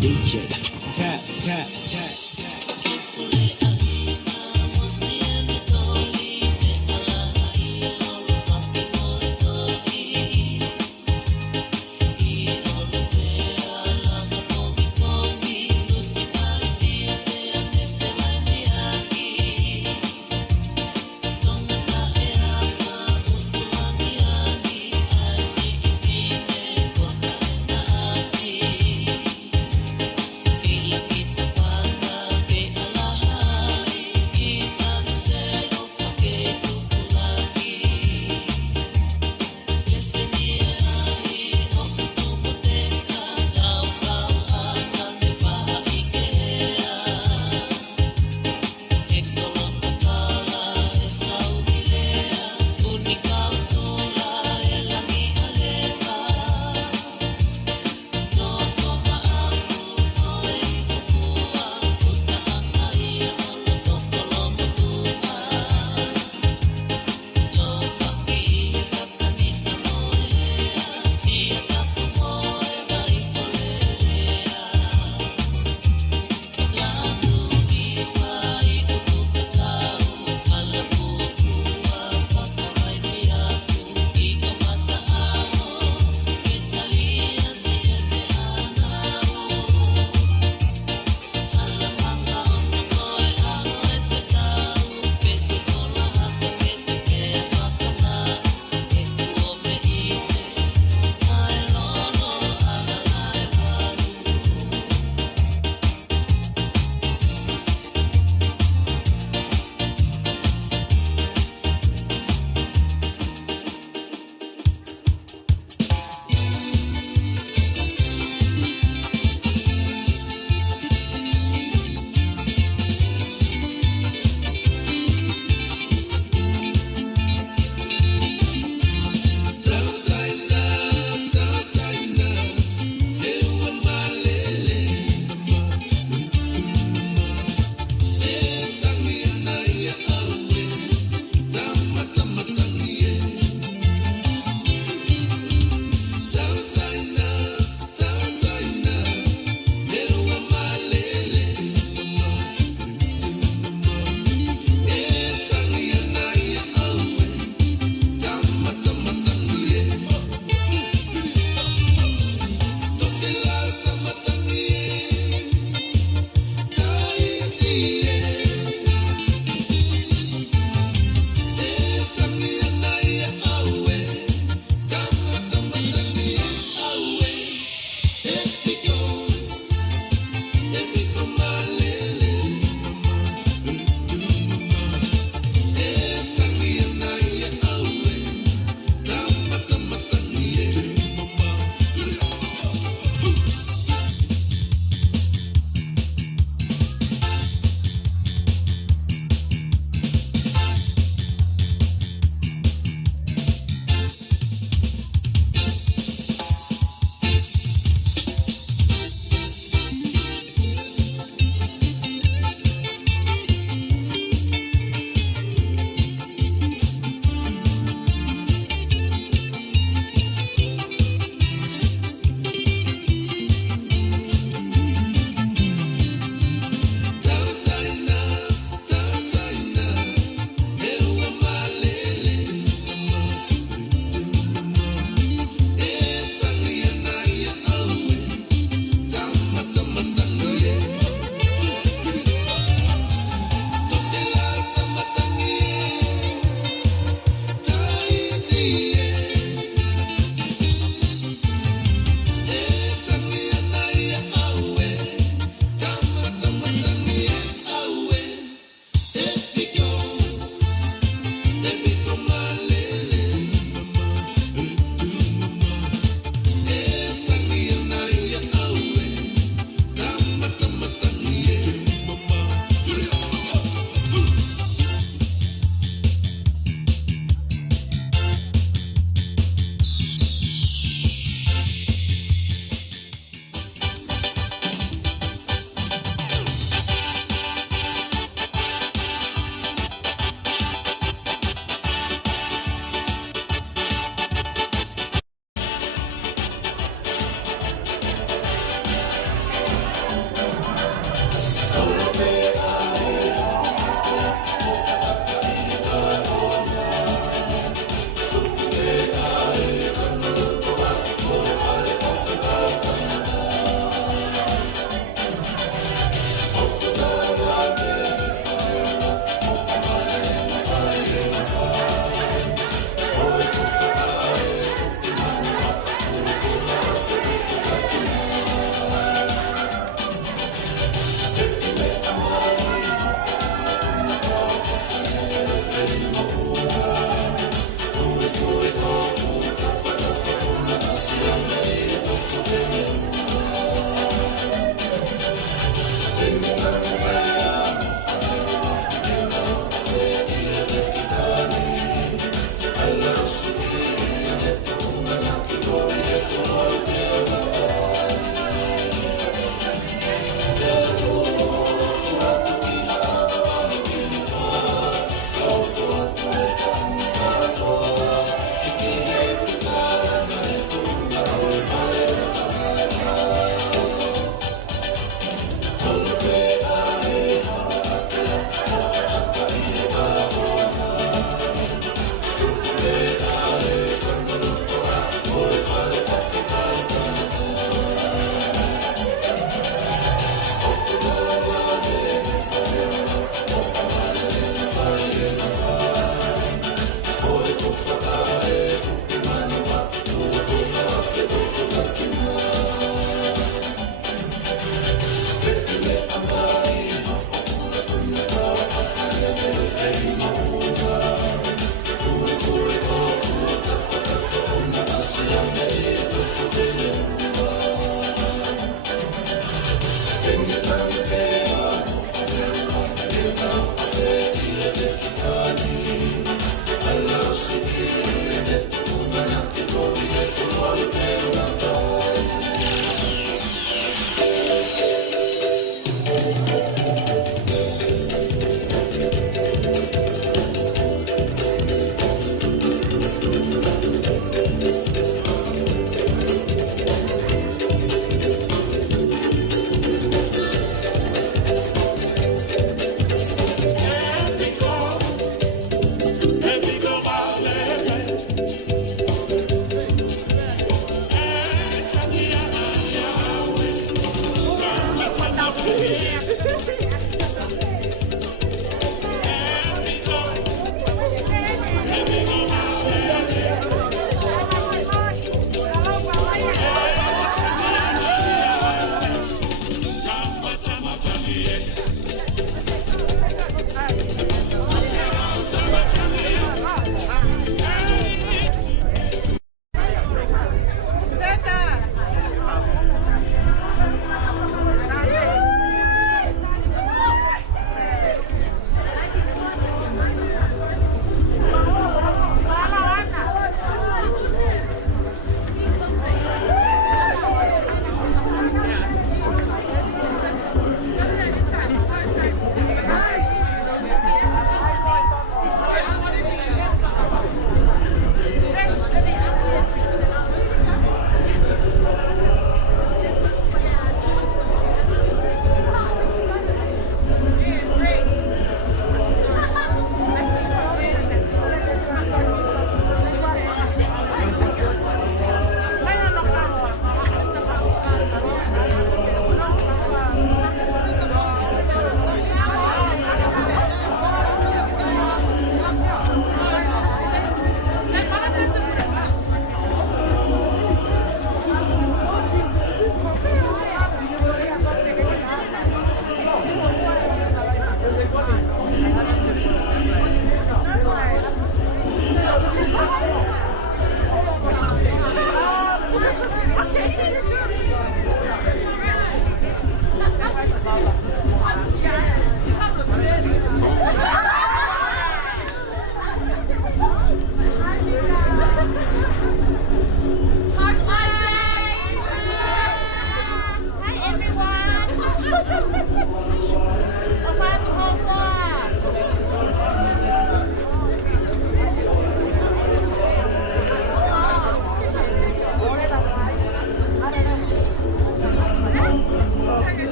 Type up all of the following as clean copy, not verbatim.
DJ Cat, Cat, Cat.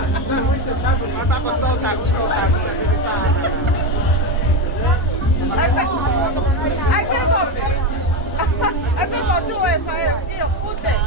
Mata con todo taco, I can go do it if I need a food day.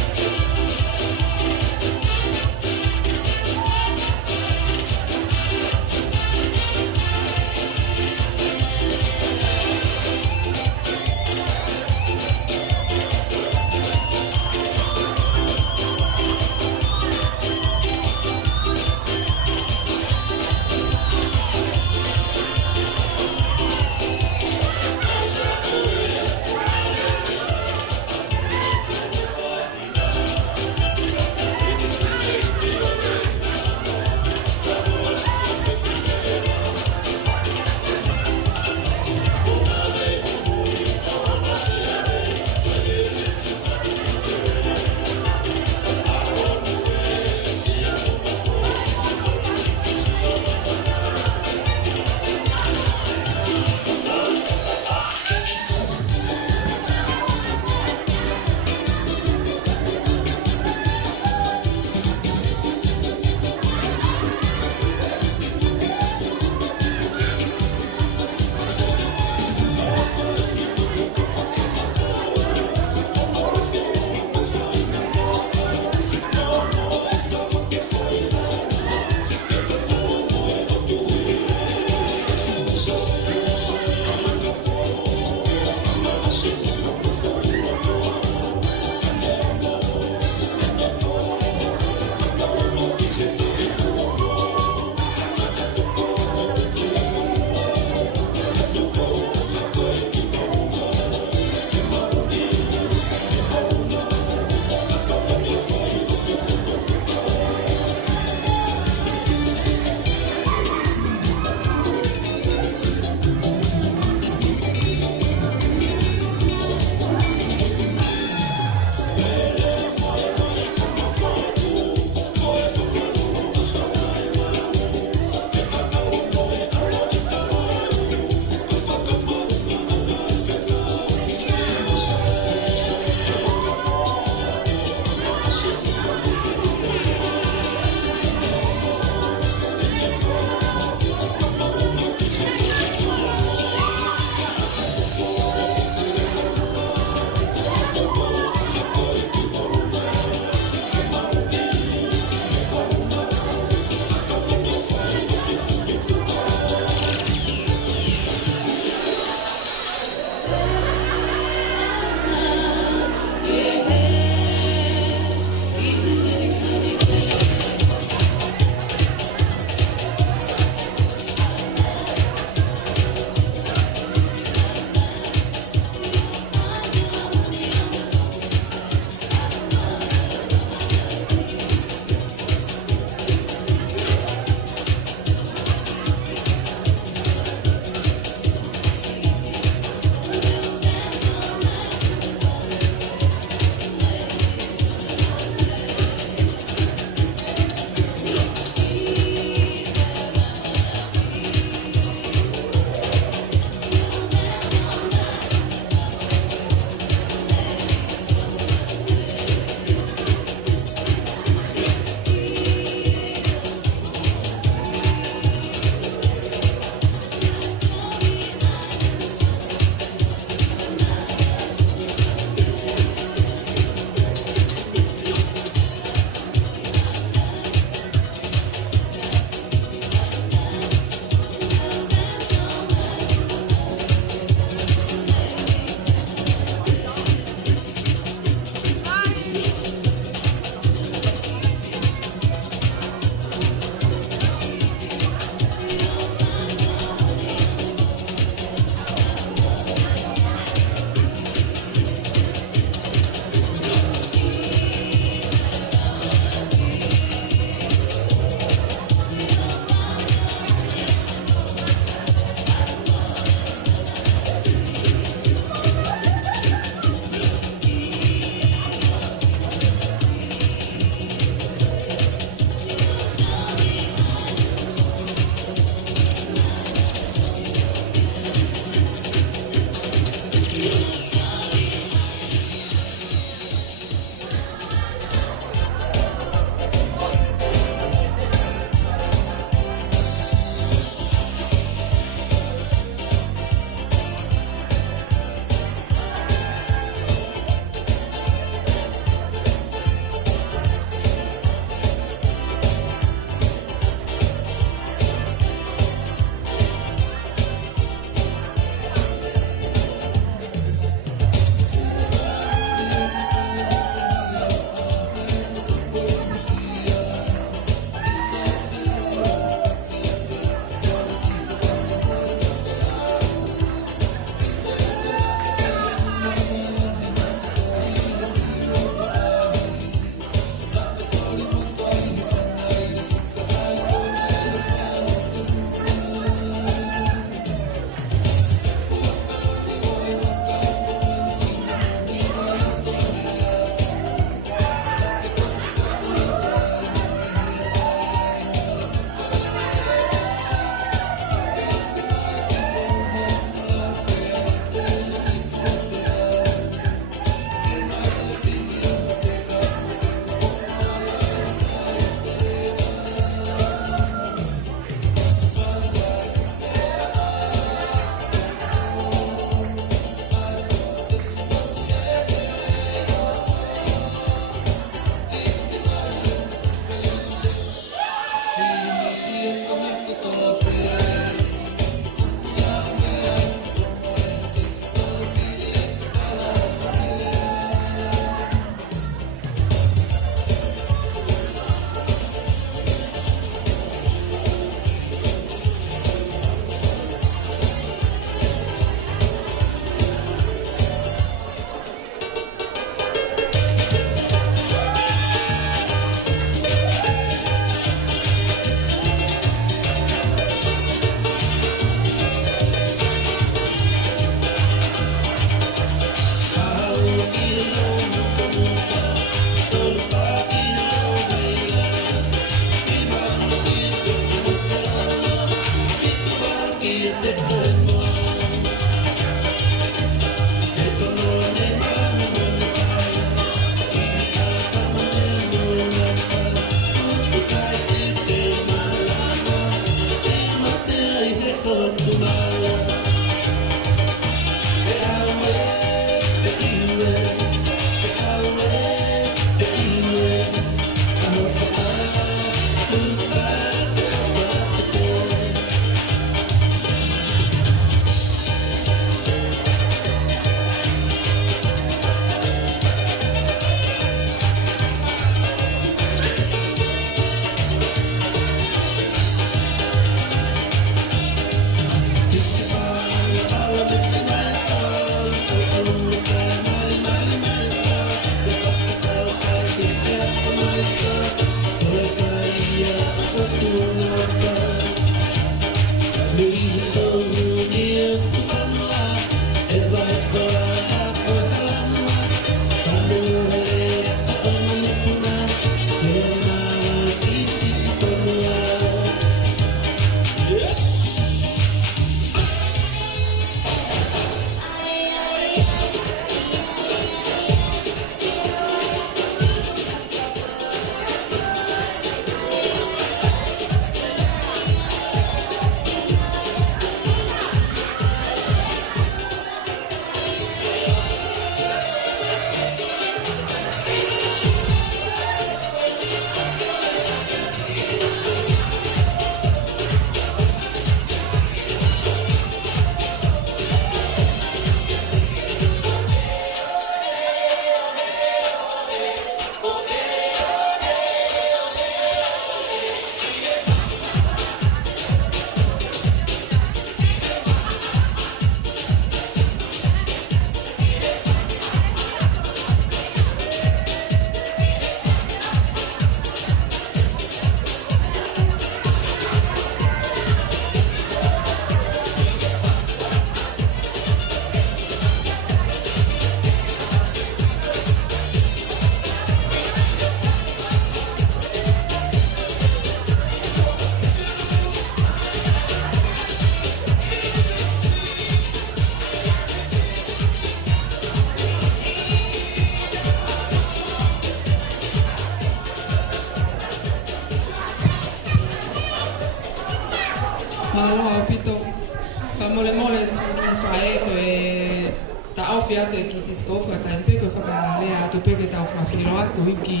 mole suni fae ko e ta ofia te ki disco fa ta impe ko fa le a to pe ke ta fa filo ko hiki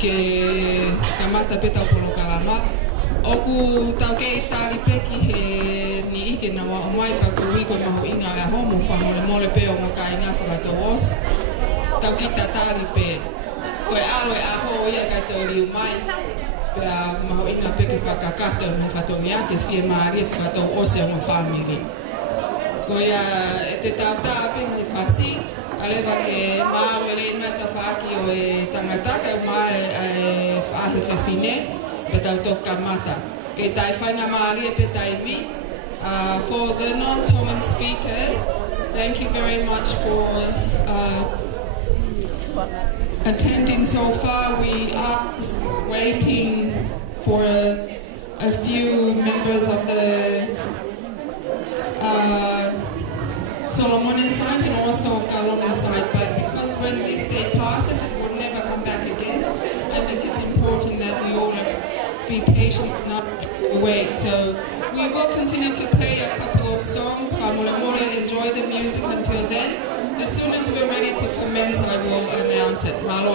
ke kamata pe ta polo kalama oku tau ke itali pe ki he ni ike na wa mai pa ko wi ko maho inga a homo fa mole pe o ka inga fa to os tau ki ta tali pe ko e alo e aho ia ka to liu mai pea maho inga peke whakakata me whatongia ke whie maari e whakatou ose o family. Ko ia e te tauta ape mai whasi, ka lewa ke maa o lei mai ta whaki o e tangata ka maa e whaahi whewhine pe tautou ka mata. Ke tai whainga maari e pe tai mi. For the non-Tongan speakers, thank you very much for attending so far. We are waiting for a few members of the Solomon side and also of Kalona side, but because when this day passes it will never come back again, I think it's important that we all be patient and not wait. So we will continue to play a couple of songs. Enjoy the music until then. As soon as we're ready to commence, I will announce it. Malo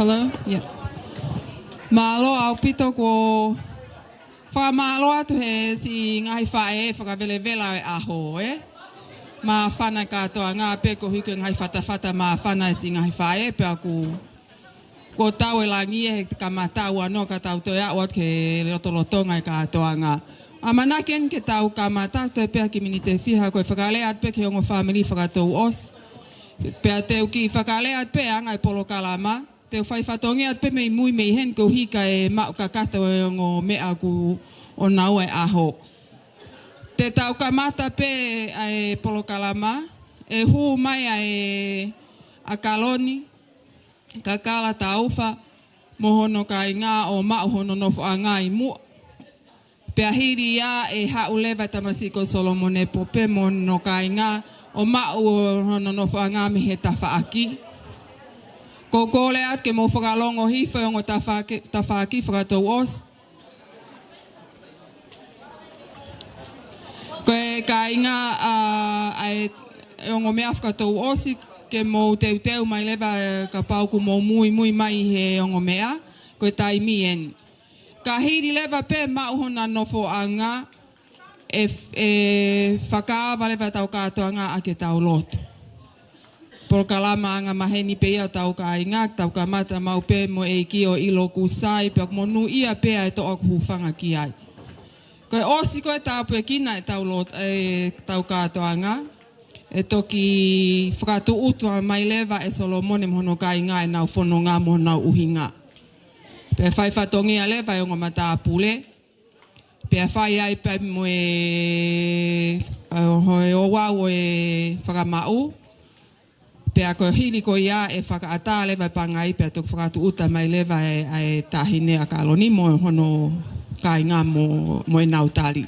Hello? Yeah. Malo au pito ko whamalo atu he si ngai whae whakawele vela e aho e. Ma whana katoa ngā pe ko huku ngai whatawhata ma whana si ngai whae pe aku ko tau e langi e ka matau anō ka tau toi a ke lotolotonga e katoa ngā. A manaken ke tau ka matau toi pe ki mini te whiha koe whakale at pe ke ongo family whakatou os. Pea teu ki whakalea pe angai polo kalama. Teu whai whatongi at pe mei mui mei hen ko hika e mau kakata o ngō mea ku o nau e aho. Te tau kamata pe ai polo kalama. E hu mai ai a kaloni. Kakala taufa. Mohono kai ngā o mau hono nofo a ngā i mua. Pea hiri ia e haulewa tamasiko Solomone po pe mohono kai ngā o mau hono nofo a ngā mihe tawhaaki. Ko kore at ke mo whakalongo hiwha o ngō tawhaaki whakatou os. Koe kai ngā o ngō mea whakatou osi ke mo teu mai lewa ka pauku mo mui mai he o ngō mea. Koe tai mi en. Ka hiri lewa pe mau hona nofo a ngā e whakaawa lewa tau katoa ngā ake tau loto. Por kalama anga maheni pe ia tau ka inga, tau ka mata mau pe mo e ki o ilo kusai, pe mo nu ia pe ai to aku hufanga ki ai. Koe osi koe tau pe kina e tau lot e tau katoanga. E toki whakatu utua mai lewa e Solomone mohono ka inga e nau whono ngā moho nau uhinga. Pe whai whatongi a lewa e o ngā mata apule. Pe whai ai pe mo e o wau e whakamau. Pea ko hili ko ia e whakaata lewa pangai pea tuk whakatu uta mai lewa e tahine a kaloni mo hono kai ngā mo e nautari.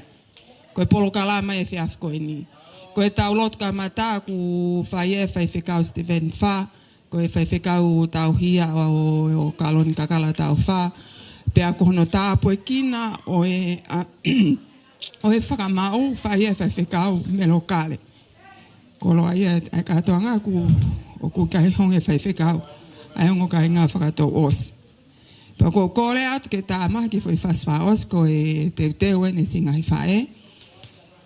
Ko e polo kalama e whiaf ko e ni. Ko e tau lot ka mata ku whai e whai whikau Stephen Wha. Ko e whai whikau tau hia o kaloni kakala tau wha. Pea ko hono tāpu e kina o e whakamau whai e whai whikau me lokale. Kolo ai e katoa ngā o ku kai honge whai whikau ai ongo kai ngā whakatou os. Pa ko kore atu ke tā maha ki whai whaswha os ko e teu e ne singai whae.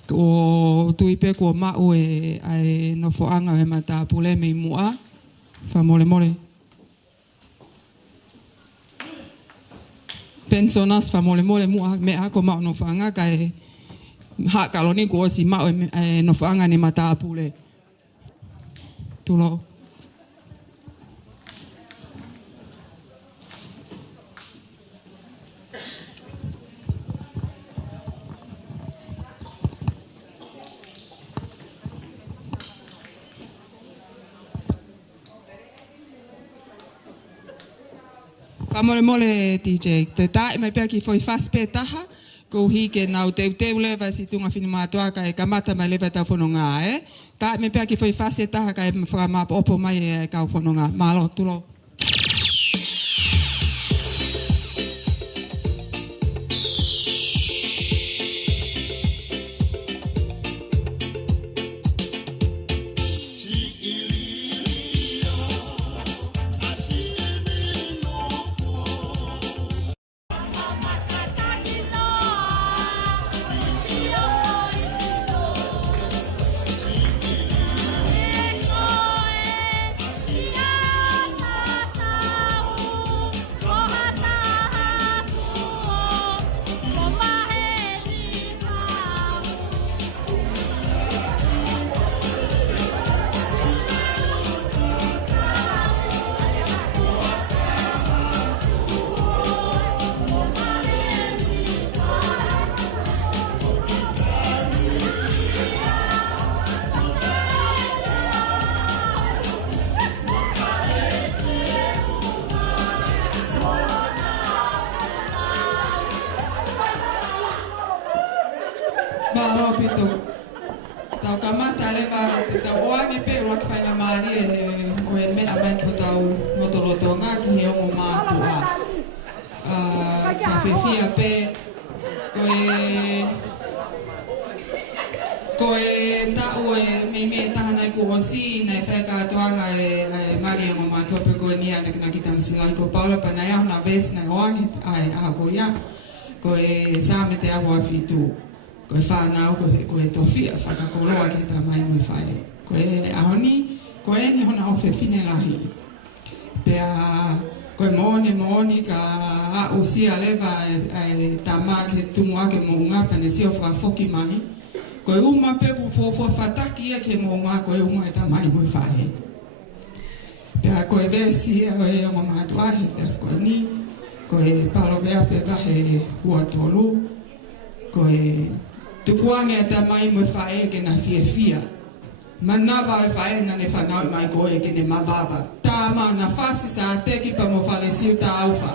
Ko tui pe kua mau e no whoanga e mata pule mei mua. Wha mole. Pensonas wha mole mua me ako mau no whoanga ka e ha kaloni ko osi mau e no whoanga ne mata pule. Tulo. Mole DJ. Te tae mai pia ki foi faspe taha. Ko hi ke nau teu lewa si tunga whinimatua ka e kamata mai lewa tau whanonga e. Tae mai pia ki foi fase taha ka e whakamapa opo mai e kau whanonga. Malo, tulo. Tau kamata lewa te tau oa me pe roa ki whainga maari o e mea mai ki tau notoloto ngā ki he ongo mātua. Ka whiwhia pe ko e tau e me tahanai ku osi nei whaikatoanga e maari ongo mātua pe ko e nia na ki tamsinga i ko Paula pa nei au na ves nei hoangi ai aha ko ia ko e sa me te awa whitu. Ko e whanau, ko e tofia, whakakoloa ki ta mai mui whae. Ko e ahoni, ko e ni hona ofe whine lahi. Pea, ko e mooni ka a usia lewa e ta maa ke tumu ake mo unga pane si o whakafoki mai. Ko e uma pe ku fōfo whataki e ke mo unga, ko e uma e ta mai mui whae. Pea koe vesi e oe o mātuahi te koe ni. Koe palo vea pe vahe hua tolu. Koe tukuange ta mai mo whae ke na fia. Manawa e whae na ne whanau i mai koe ke ne mawaba. Tā ma na whasi sa teki pa mo whale siu ta auwha.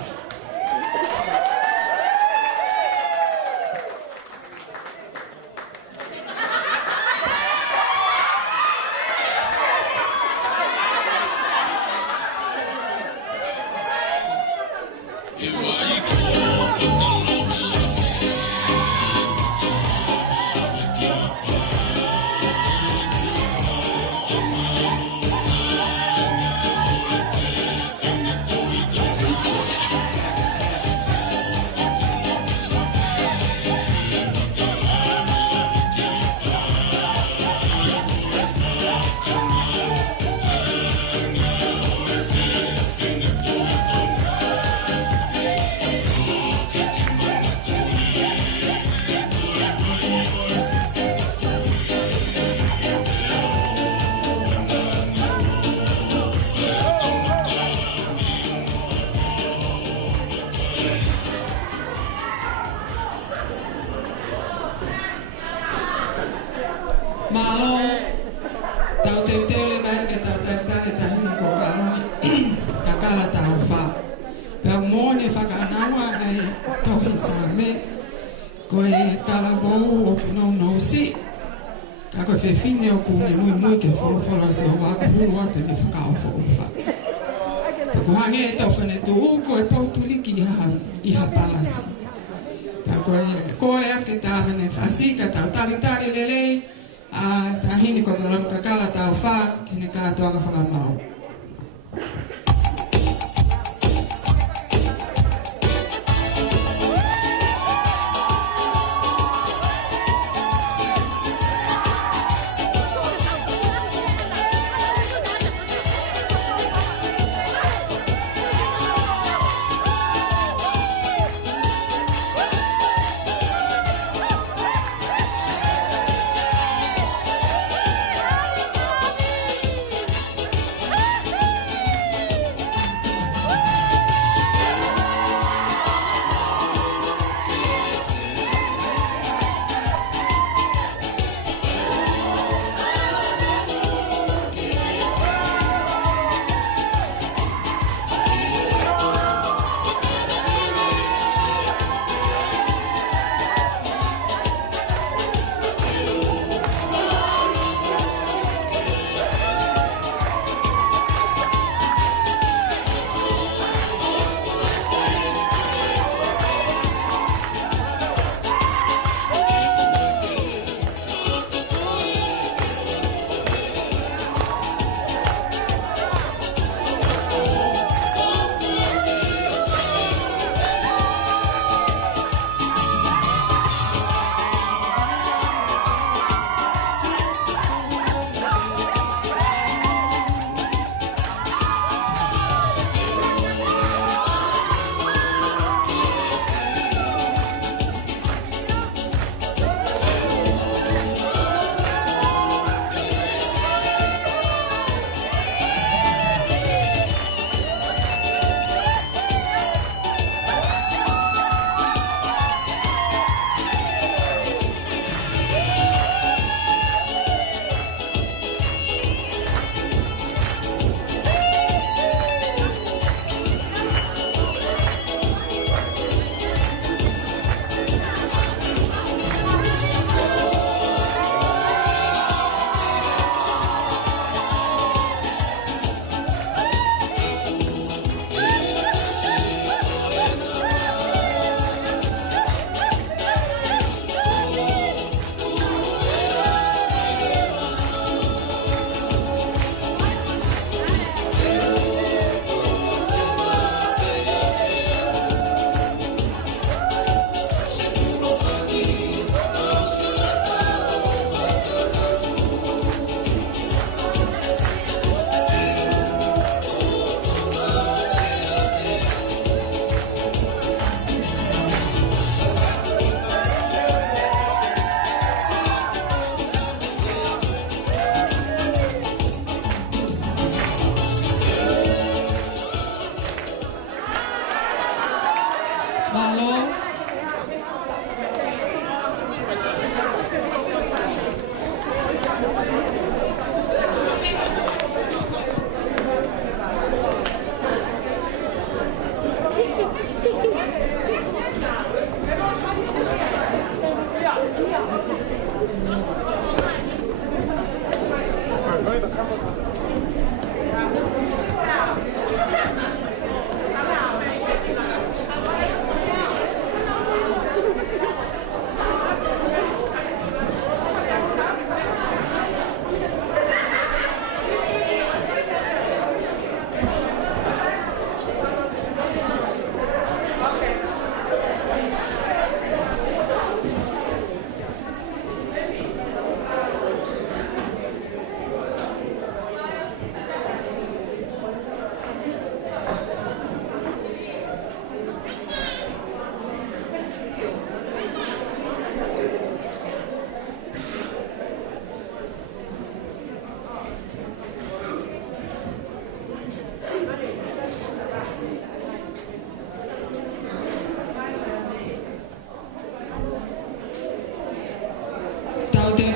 Malo, tau teu le vai ke tau ta hini ko kaloni, ka kala tau wha. Pea mōne whakanaua ai tohi sa me, koe tala bou o no si. Ka koe whewhine o kune mui ke wholo si o wako huru atu ni whakao wha. Paku hange e tau whane tu u koe pautuliki iha palasi. Pea koe kore ake tā mene whasika tau tari lelei, ta hini ko talang kakala tau wha kine kātua ka whakamau. Hey! Malo.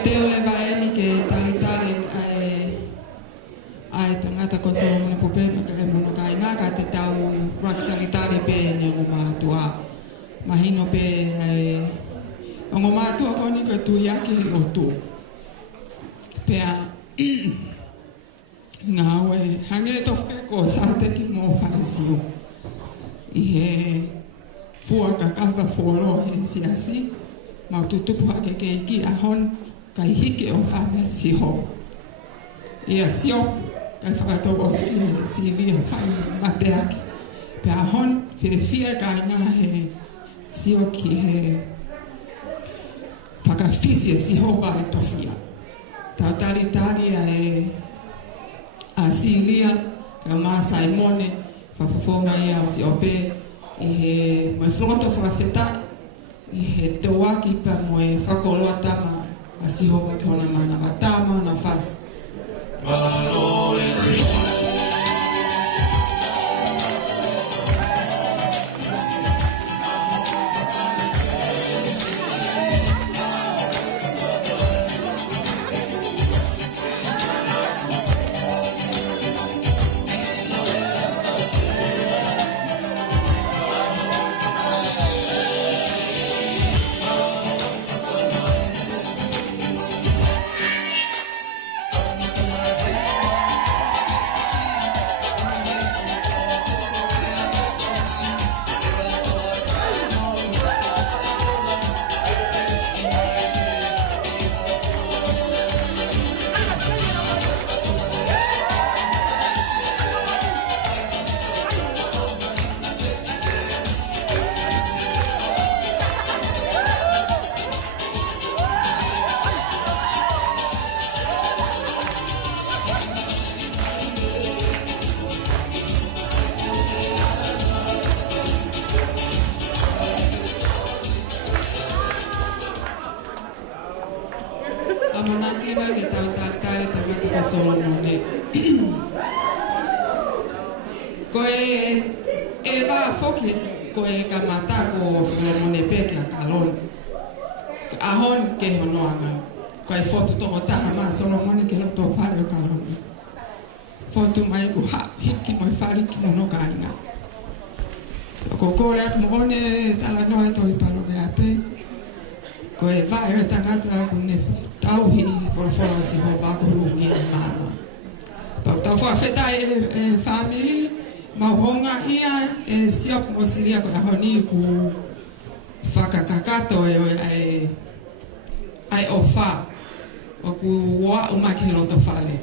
Teo le vaeni ke talitari ai tangata ko Solomon Pope maka e mono kai nga ka te tau rock talitari pe ne o matua mahino pe o matua ko ni ko tu yake o tu pe a nga we hange to ko sa te ki mo farasio I he fua ka kava folo he siasi ma tutupu hake ke iki ahon kai hike o whana si ho. Ia sio, kai whakatogo si lia whai mateaki. Pe ahon, whia kai ngā he sio ki he whakawhisia si ho wai tofia. Tau tari a si lia, kai mā Saimone, whawhawhonga ia o si ope, I he moe floto whakawheta, I he tauaki pa moe whakoloa tama, a si hoa ki hona mana matama na fasi. Amanaki vai le tau tari tamata ko Solomone. Koe va foki koe kamata ko Solomone peke a kalon. Ahon ke honoanga. Koe fotu tongo taha ma Solomone ke lo to whare o kalon. Fotu mai ku ha hiki moi whare ki mono kainga. Ko kore ak mo one tala noe toi palo ke ape. Ko e vai e tangata ku ne tauhi for si ho ba ko lungi e mana. Pa tau fa feta e family ma honga ia e siop mo siria ko honi ku fakakakato ai ofa o ku wa o ma ki loto fale.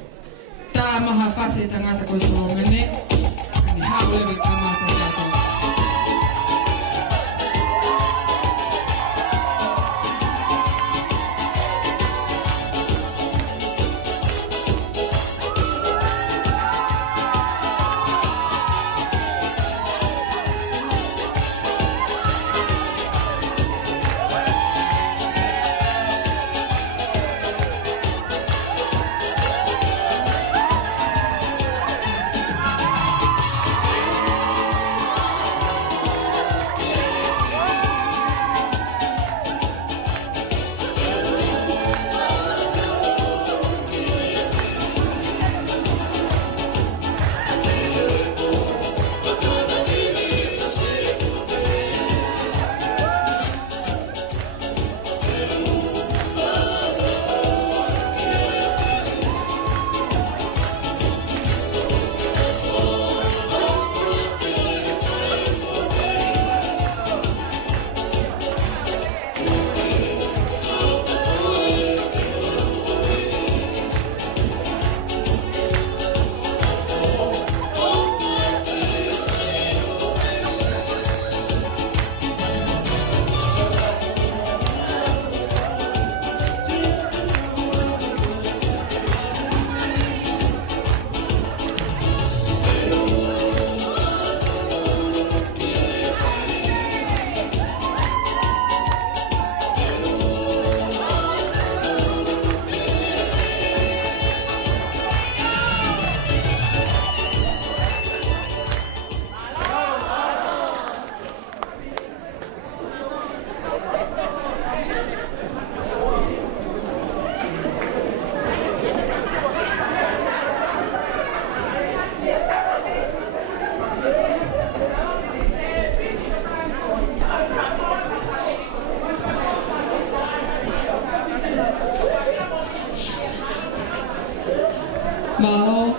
Ta maha fase tangata ko so mene ni haule ve kama sa tato. Malo.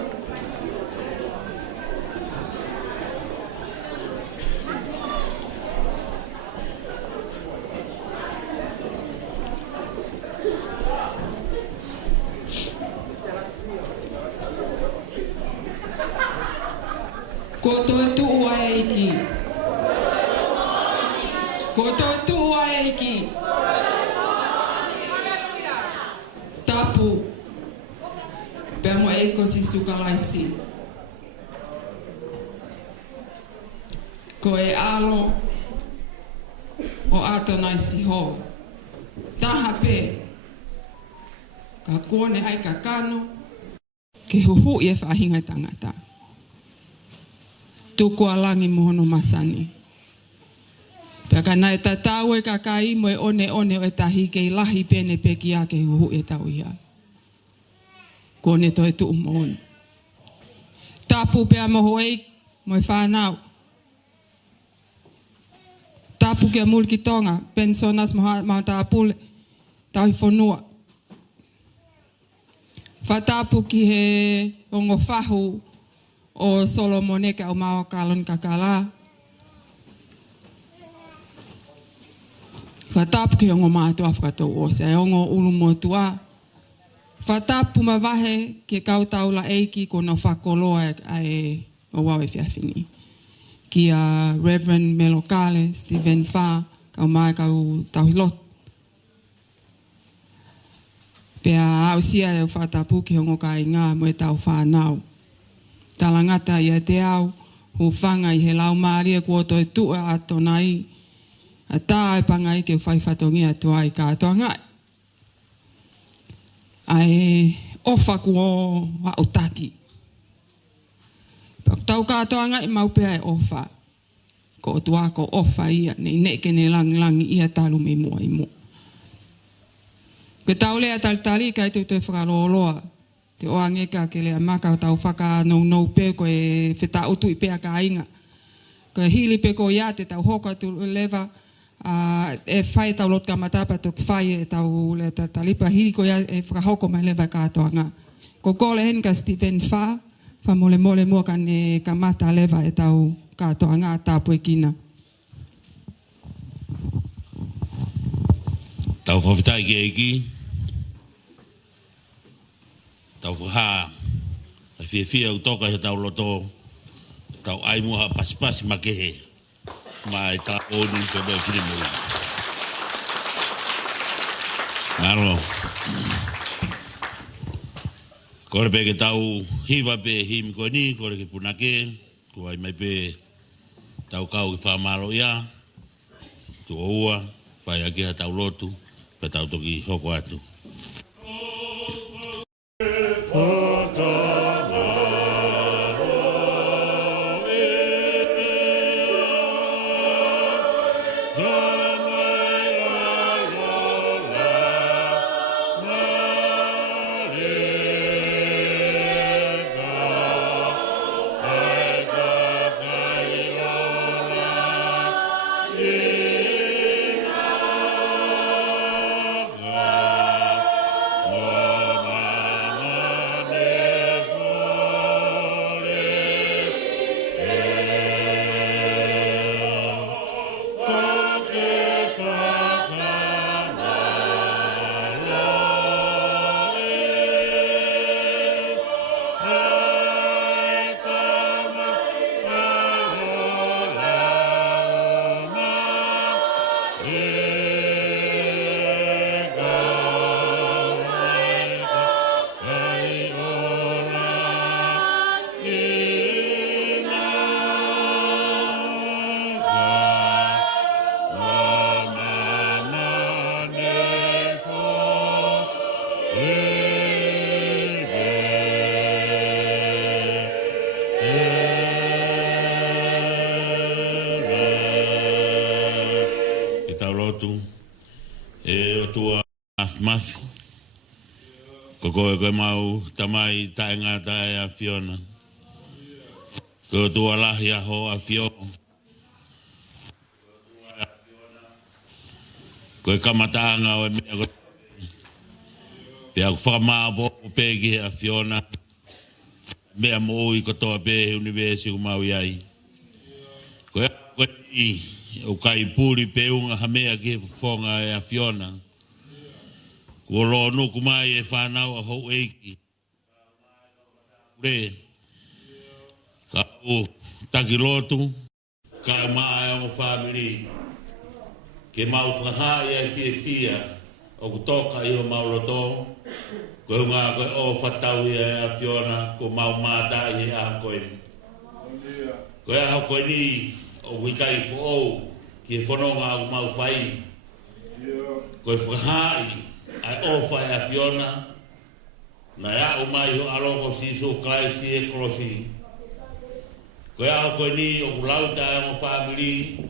Ko toi tua eiki. Ko toi tua eiki. Tapu. Pea mo eiko si sukalaisi. Ko e alo o ato naisi ho. Taha pe. Ka kone ai ka kano. Ke huhu e whahinga tangata. Tuku alangi mohono masani. Pea ka nai tatau e ka kai mo e one o e tahi ke lahi pene peki a ke huhu e tau ia. Kone to e tu umon. Tapu pea moho e mo e whanau. Tapu ke mulki tonga. Pensonas mo tapule. Tau i whanua. Whatapu ki he ongo whahu o Solomone ka o Mao Kalon Kakala. Whatapu ki ongo mātua whakatou o se ongo ulu motua. Whatapu ma wahe ke kautaula eiki ko no whakoloa ai o wawe whiawhini. Ki a Reverend Melokale, Stephen Fa, ka o mai ka o tauhilot. Pea au sia e o whatapu ki ongo ka inga mo e tau whanau. Talangata ia te au, hu whanga i he lau maaria kua toi tua ato nai. A tā e panga i ke whai whatongi atua i ka atua ngai. Ai ofa kua wa otaki. Pak tau ka atua ngai maupea e ofa. Ko tua ko ofa ia, nei neke ne langi ia talu me mua i mua. Ke tau lea talitali kai te toi whakaroloa. Te oange ka ke lea maka tau whaka nou pe ko e wheta utu i pea ka inga. Ko e hili pe ko ia te tau hoka tu lewa e whai tau lot ka matapa tuk whai e tau le talipa hili ko ia e whakahoko mai lewa ka atoanga. Ko kole hen ka Stephen Fa, wha mole mua ka ne ka mata lewa e tau ka atoanga tapu e kina. Tau whawhitai ki eiki. Tau wha a whiawhia u toka he tau loto tau aimuha pasipasi makehe mai ta onu ke bai whirimuri. Ngaro. Kore pe ke tau hiwa pe himi koe ni, kore ke punake, kua i mai pe tau kau ki whamaro ia, tu oua, pai ake ha tau lotu, pe tau toki hoko atu. Mafi. Koko e mau tamai taenga tae a Fiona. Ko tua lahi a ho a Fiona. Ko e kamatanga o e mea ko. Pea ku whakamā po pegi a Fiona. mea mo i kotoa pe university o mau iai. Koe i o kai puri pe unga hamea ke fonga e a Fiona. Ko lo no kumai e whanau a hou eiki. Re, ka o takilotu, ka maa e o family. Ke mau whakaha e a fia o kutoka i o mauloto. Ko ngā koe o whatau i a Fiona, ko mau māta i a koe. Ko e hau koe ni o wikai fo o, ki e whanonga o mau whai. Ko e whakaha i. Ai ofa e a Fiona na ia o mai ho aloko si so klaisi e krosi ko ia ko ni o lauta o family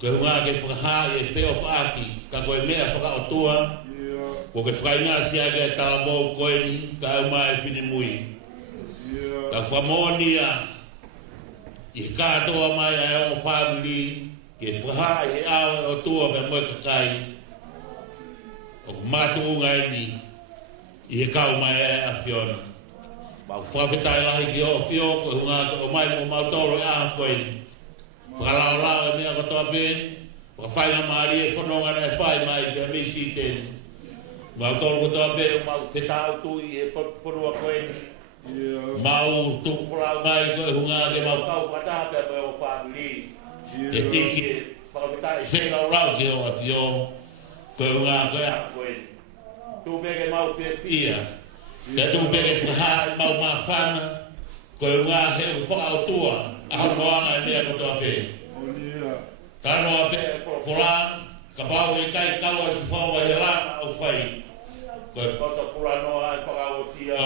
ko nga ke faha e feo faki ka ko me a faka otua ko ke faina si a ke ta mo ko ni ka mai fini mui ka famonia e ka to mai a o family ke faha e a otua be mo kai o matu ngai ni i kau mai a Fiona ba whakatai lahi ki o Fio ko nga o mai mo mautoro a koe whakalao lao e mea katoa pe whakawhainga maari e whanonga na e whai mai pe a misi teni mautoro katoa pe o mau te tau tui e porua koe mau tukura mai koe hunga ke mau kau pataha pe a o whamili e tiki e whakatai whenau rau ki o a Fio ko nga ko ya ko tu bege mau pe pia ya tu bege ha mau ma fana ko nga he fo autua a no ana ne ko to pe ta no pe fora ka ba we kai ka wa fo wa la au fai ko to pula no a pa o tia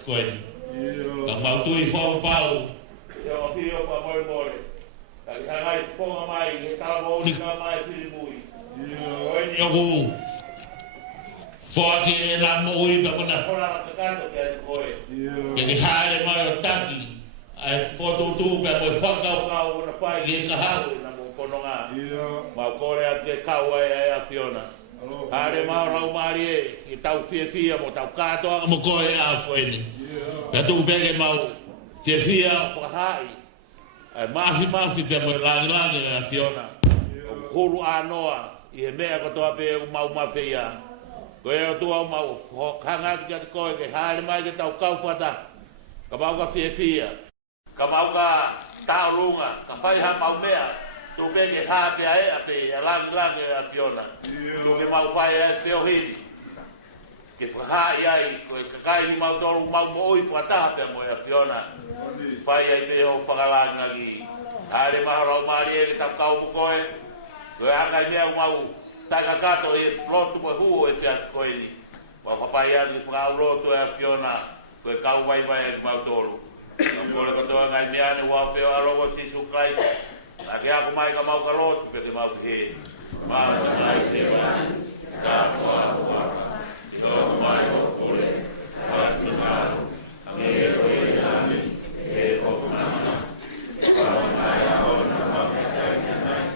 ko ka mau tu i fo pau yo pio pa mo mo ka ngai fo mai ka mo ni ka mai pi mui Yogu Forti e la moi pa kona fora ka kato ke koe. Ke hale mai o taki. Ai foto tu pe mo foka o na pai ke ka ha na mo kononga. Ma kore a ke kaua e a Fiona. Hale ma ra mari e tau fia mo tau kato mo koe a foeni. Pe tu pege mau fia pa hai. Ai mafi pe mo la a Fiona. Hulu anoa i e mea katoa pe u mau mawhia. Ko e o tua mau hangati ki ati koe ke haere mai ke tau kau pata. Ka mau ka fia. Ka mau ka tau lunga. Ka whai ha mau mea. Tu pe ke haa pe ae a pe e langi a Fiona. Tu ke mau whai e peo hini. Ke whaha i ai. Ko e kakai i mau toru mau mo oi pataha pe mo e a Fiona. Whai ai pe ho whakalanga ki. Haere maharau mari e ke tau kau mo koe. Ko anga mea mau taka kato e plotu mo huo e te koe ni. Wa papai atu whakau roto e a Fiona. Ko e kau vai e mau toru. Ko le katoa ngai mea ne wā peo arogo sisu Christ. Na ke ako mai ka mau ka roto pe ke mau fihe. Maa sinai te wani. Ka kua waka. Ko mai o kore. Waki maru. Ange ko e nami. E o kumana. Ka mai a ona waka tai nai.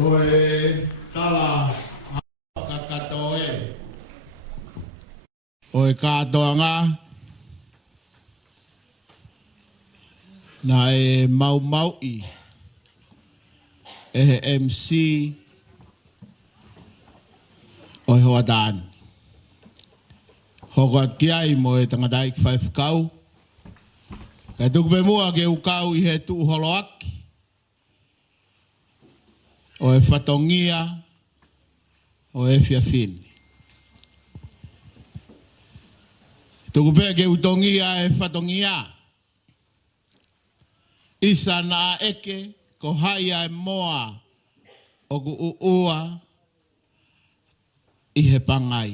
Koe tala kakatoe. Oe katoanga. Na e mau i. E MC. Oe hoa dan. Hoka kiai mo e tangadai 5 kau. Kai tuku pe mua ke u kau i he tu holoaki. O e whatongia, o e whiawhini. Tuku pēr ke utongia e whatongia. Isa na eke, ko haia e moa, o ku uua, i he pangai.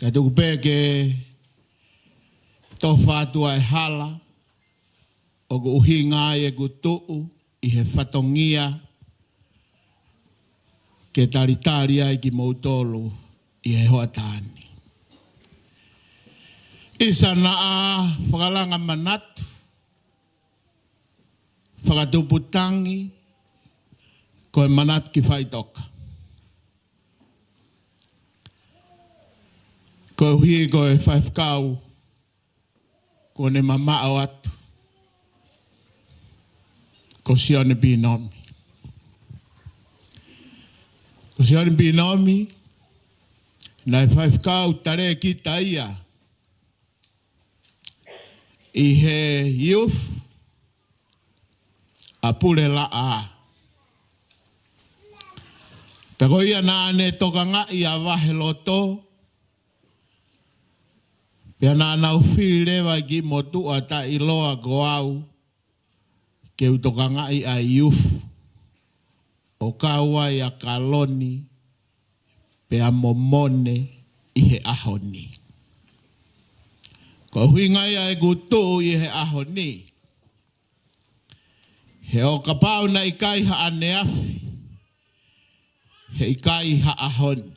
Ka tuku pēr ke tō whātua e hala, o ku uhinga e ku tuu i he whatongia ke taritaria i ki mautolu i he hoatani. Isa na a whakalanga manatu, whakatuputangi, koe manatu ki whaitoka. Koe hui koe whaifkau, koe ne mamao atu, ko sione binomi. Ko sione binomi, nai whaifkau tare ki taia, i he youth a pule la a. Pero ia na ane toka nga i a wahe loto, pia na nau whirewa ki motu a ta iloa ko au, ke utoka nga i a youth, o kaua i a kaloni, pia momone i he ahoni. Ko hui ngai ai kutu i he aho ni. He o kapau na ikai ha ane afi. He ikai ha ahoni.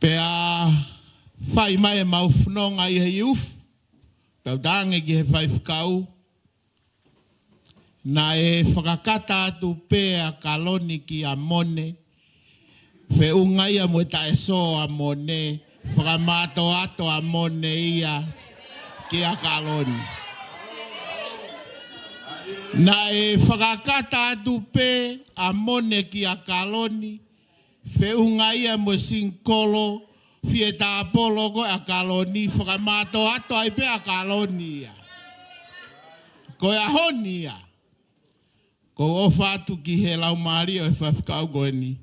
Pea whai mai e mauwhnonga i he iuf. Pea utange ki he whai whakau. Na e whakakata atu pea kaloni ki a mone. Fe ungai a mo ta so a mone, whakamato ato a mone ia ki a kaloni. Na e whakakata atu pe a mone ki a kaloni, fe ungai a mo sinkolo, fie ta apolo ko a kaloni, whakamato ato ai pe a kaloni ia. Ko a honi ia. Ko ofa atu ki he lau maari o e whafkau koe ni.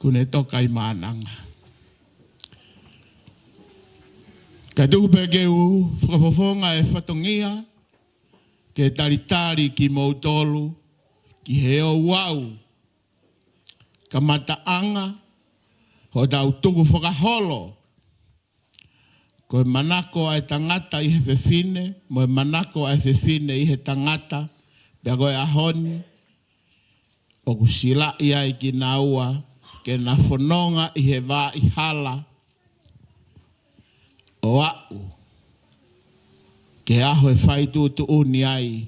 Kune toka i mananga. Ka tuku pe ke u whakafofonga e whatongia, ke taritari ki mautolu, ki he o wau, ka mataanga, ho tau tuku whakaholo, ko e manako ai tangata i he whewhine, mo e manako ai whewhine i he tangata, pia koe ahoni, o kusila ia i ki naua, ke na whanonga i he wā i hala o au. Ke aho e whaitu tu uni ai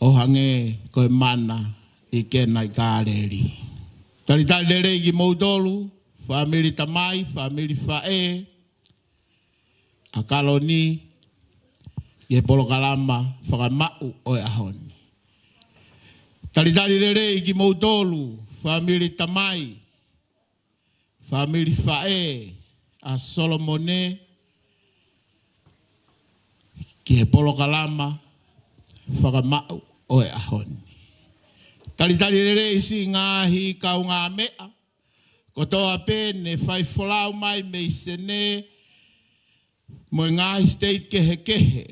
o hange koe mana i kena i kāreri. Taritari lere i ki mautolu, whamiri tamai, whamiri whae, a kaloni, i he polokalama whakamau o e ahoni. Taritari lere i ki mautolu, family tamai, family fae, a Solomone, ki he polokalama, whakamau o e ahoni. Taritari rere isi ngāhi kau ngā mea, ko toa pēne whai wholau mai me sene, mo ngāhi state kehe,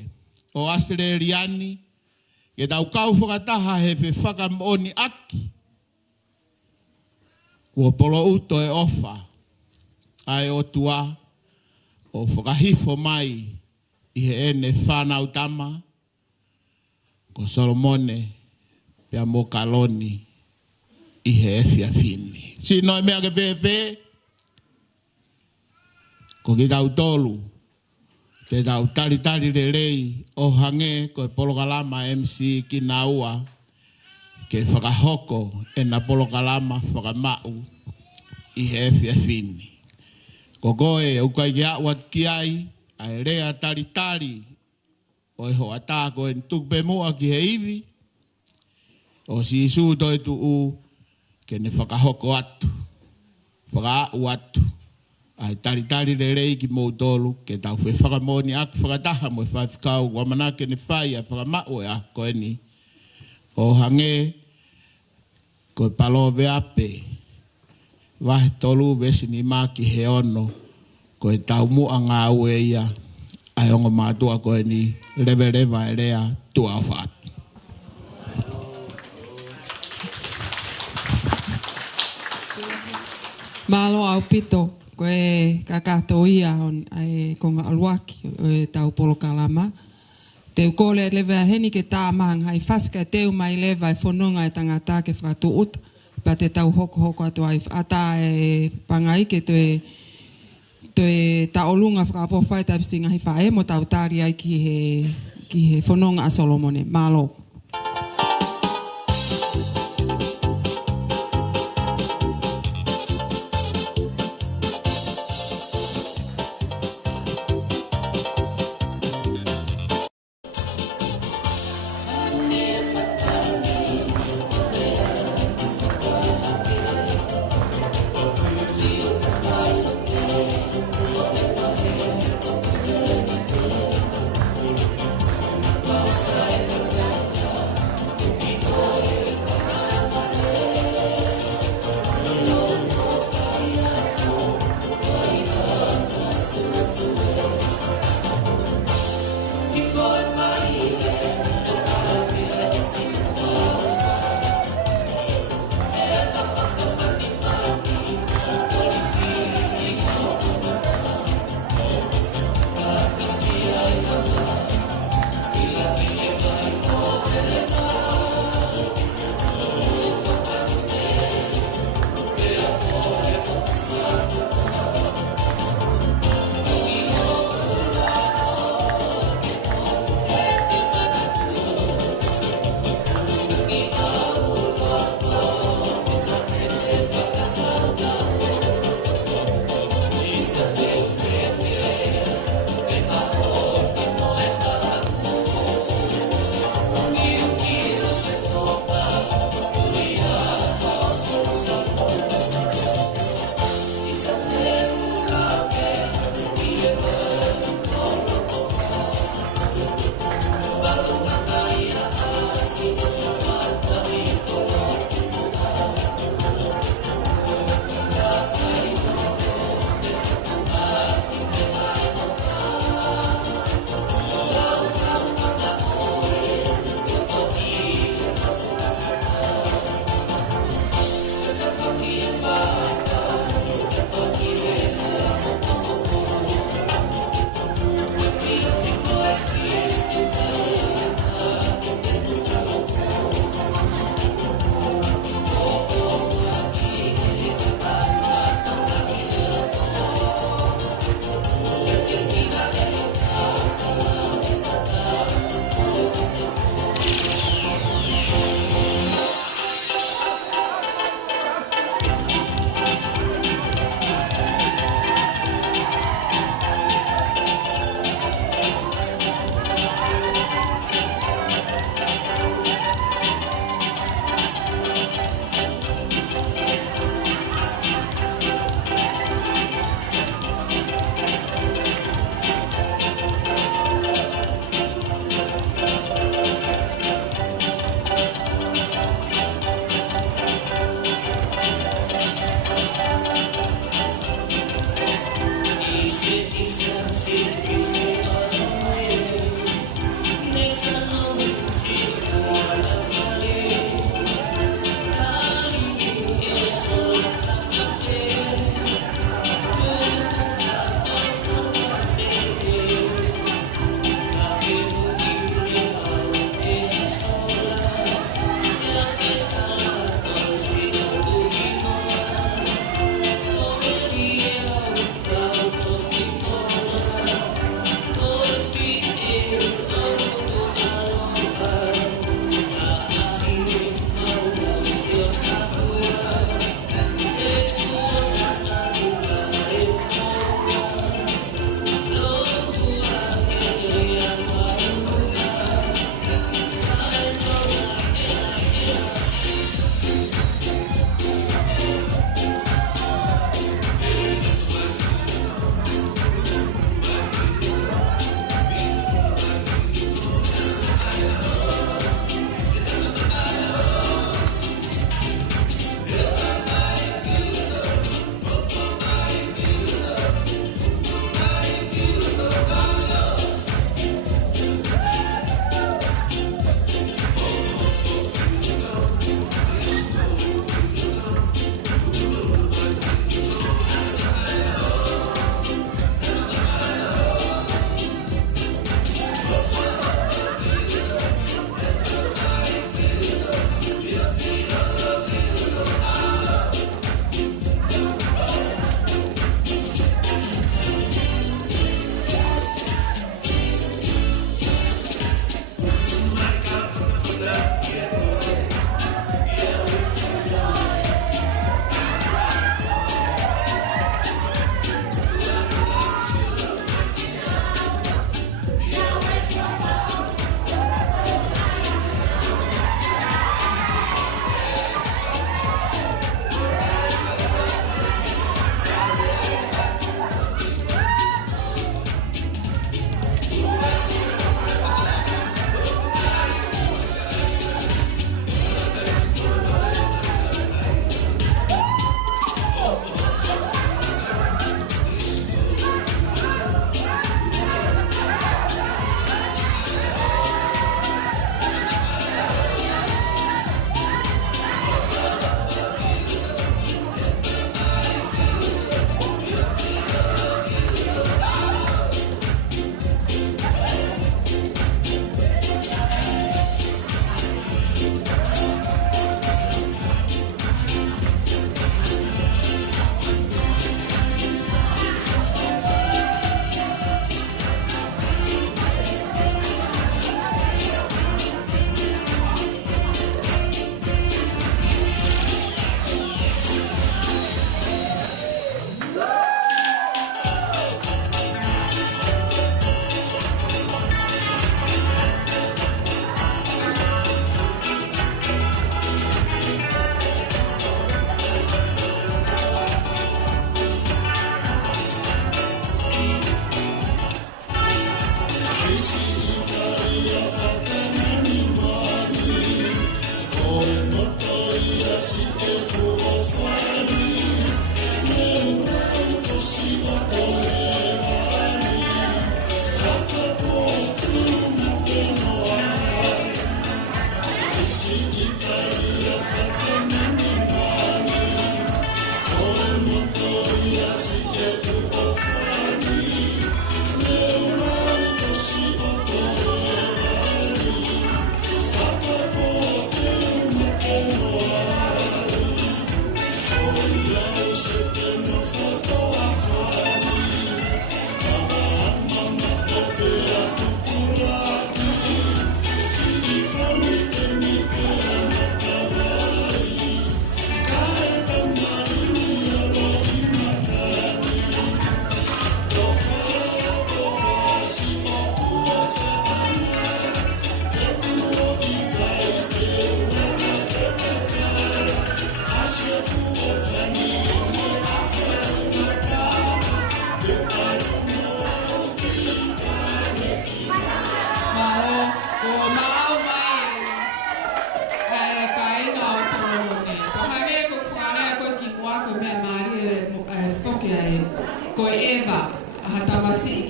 o Australiani, ke tau kau whakataha he whakamoni aki, kua polo uto e ofa, ai o tua, o whakahifo mai, i he ene whanau tama, ko Solomone, pia mo kaloni, i he efia fini. Si noi mea ke pepe, ko ki tau tolu, te tau taritari re rei, o hange, ko e polokalama MC ki naua, ke whakahoko e na polokalama whakamau i he fini. Ko koe au kai kia wat ki ai, ai rea taritari, o e hoa tā ko e tukpe mua ki he iwi, o si isu toi tu u, ke ne whakahoko atu, whakaau atu, ai taritari re rei ki mautolu, ke tau whe whakamoni aku whakataha mo e whaifikau, wamana ke ne whai a whakamau e ako e ni, o hange, ko palo veape, wahe tolu vesi ni maki he ono, ko e tau mua ngā ue ia, ai ongo mātua ko e ni, lewe e rea, tua whaat. Malo au pito, koe kakato ia on konga alwaki tau Polokalama. Teu kole lewa heni ke tā mahang hai faska teu mai lewa whanonga tangata ke whakatuut. Pa te tau hoko atu ai ata pangai ke toe taolunga whakapowhai tapsinga hi whae mo tau tāri ai ki he whanonga a Solomone. Malo.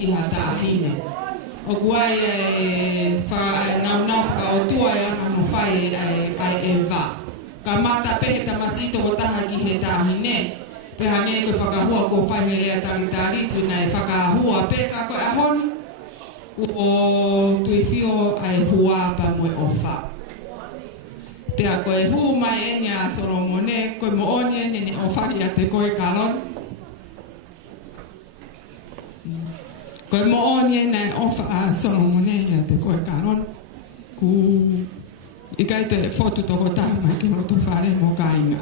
i hata ahine. O kuai nau whakaotua e ana no whai ai e wā. Ka mata pehe tamasito o taha ki he tāhine. Peha nge koe whakahua ko whai he lea taritari kui nei whakahua pe ka koe ahon. Ko tui whio ai hua pa moe o wha. Pea koe hu mai e ngā Solomone, koe mo oni e nene o whaki a te koe kalon. Koe mo oni e nei o wha Solomone a te koe kalon. Ku i kai te whotu toko taha mai ki roto whare mo ka inga.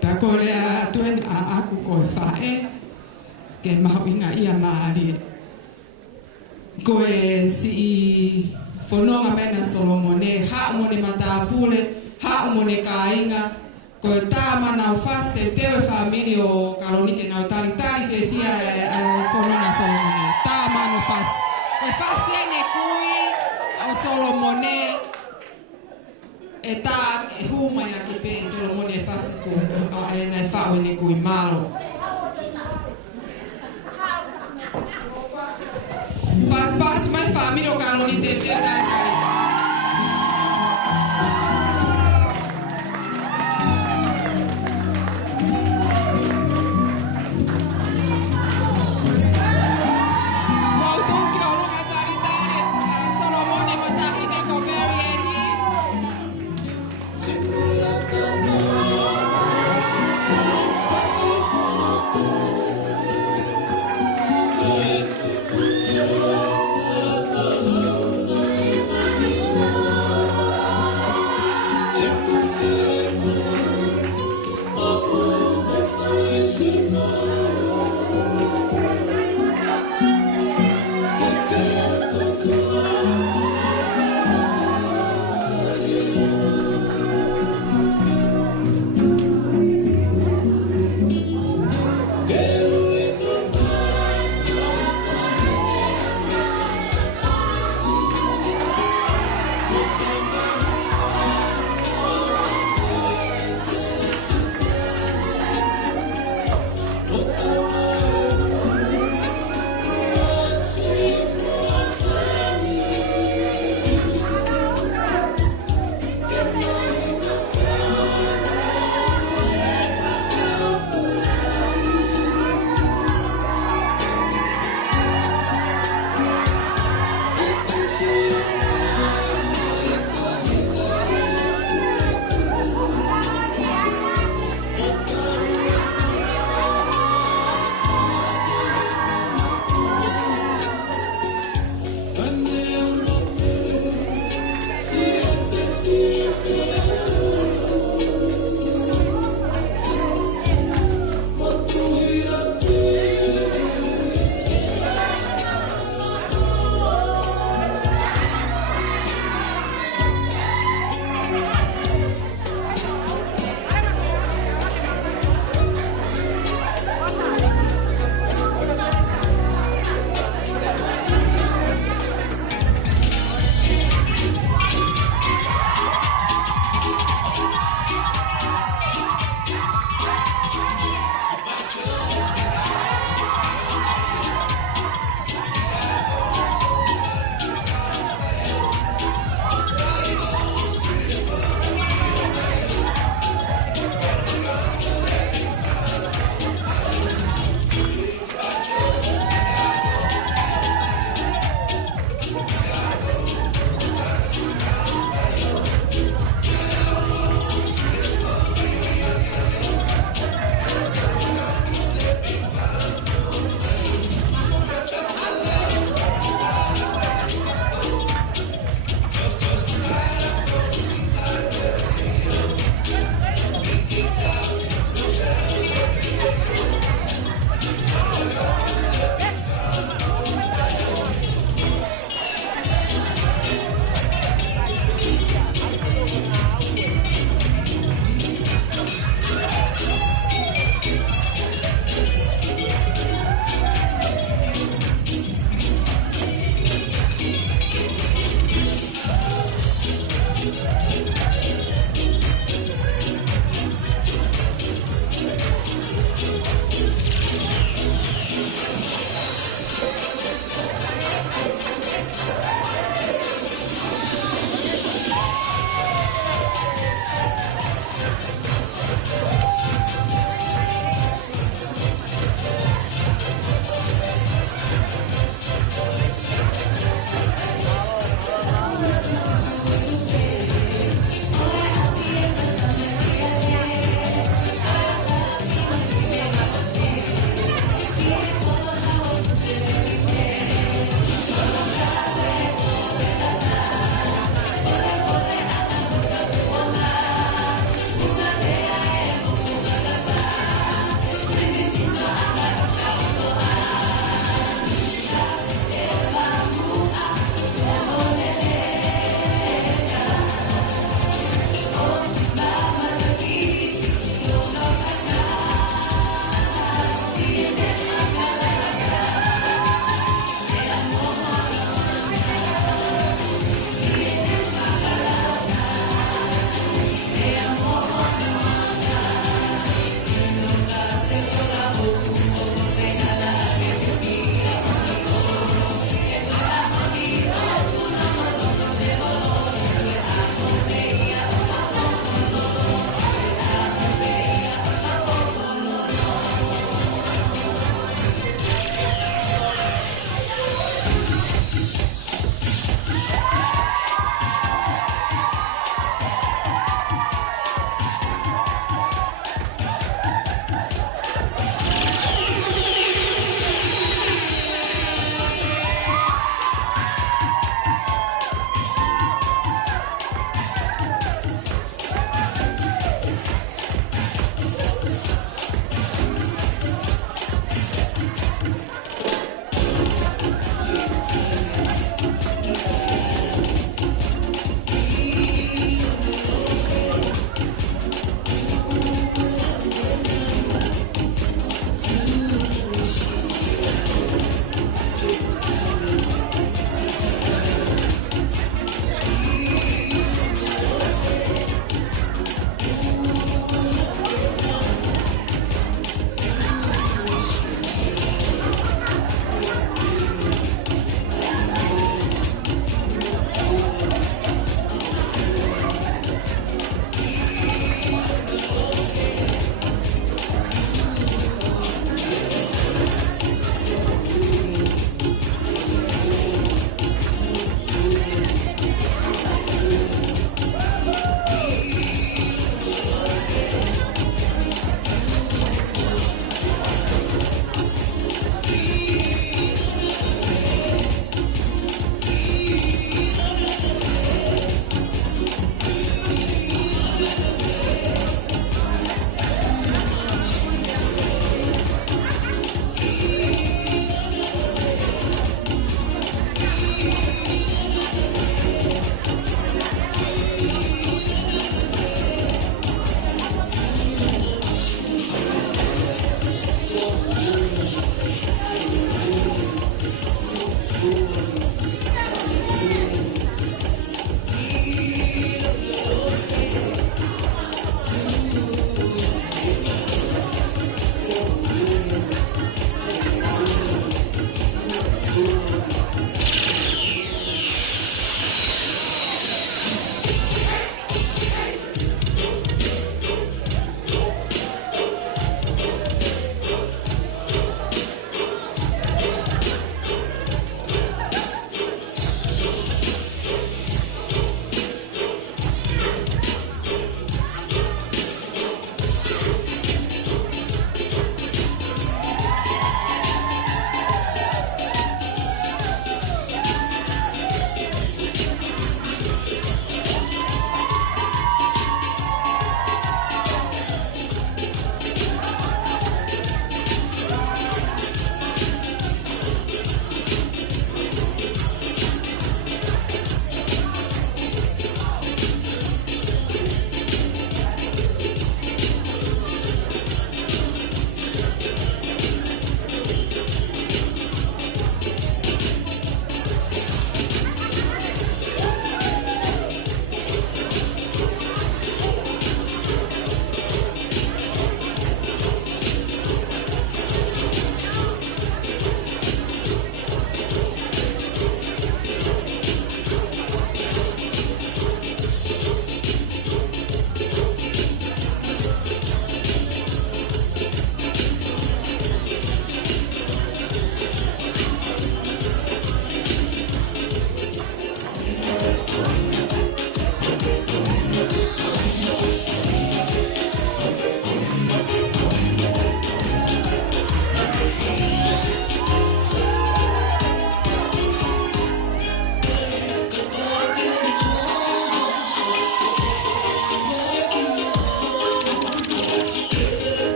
Pea koe rea tuen a aku koe whae, ke mahu inga ia maari e. Koe si i whanonga mena Solomone, haumone mata pule, haumone ka inga, koe tā manau faste tewe whamiri o Kalonike nau taritari he fia whanonga Solomone, tā manu faste. Koe faste ene kui o Solomone, e tā e humai a ki pe Solomone e faste ku, e nei whau ene kui malo. Pas mai família o Kaloni te taritari. Voltou que o nome taritari Solomone matahine ko Berieni.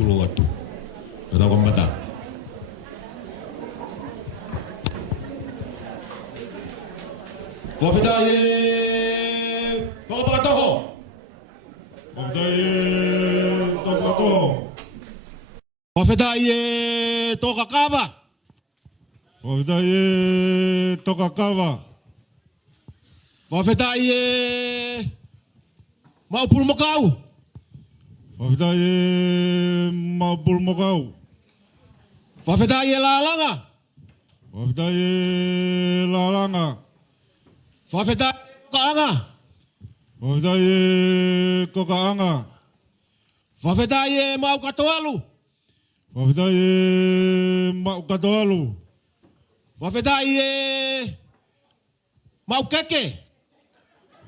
tulo atu. Kata ko mata. Wafita ye pakapakatoho. Wafita ye pakapakatoho. Wafita ye tokakava. Wafita ye tokakava. Wafita ye maupulmokau. Wafita ye maupulmokau. Wafita ye lalanga. Wafita ye lalanga. Wafita kokaanga. Wafita ye kokaanga. Wafita ye maukatoalu. Wafita ye maukatoalu. Wafita ye maukeke.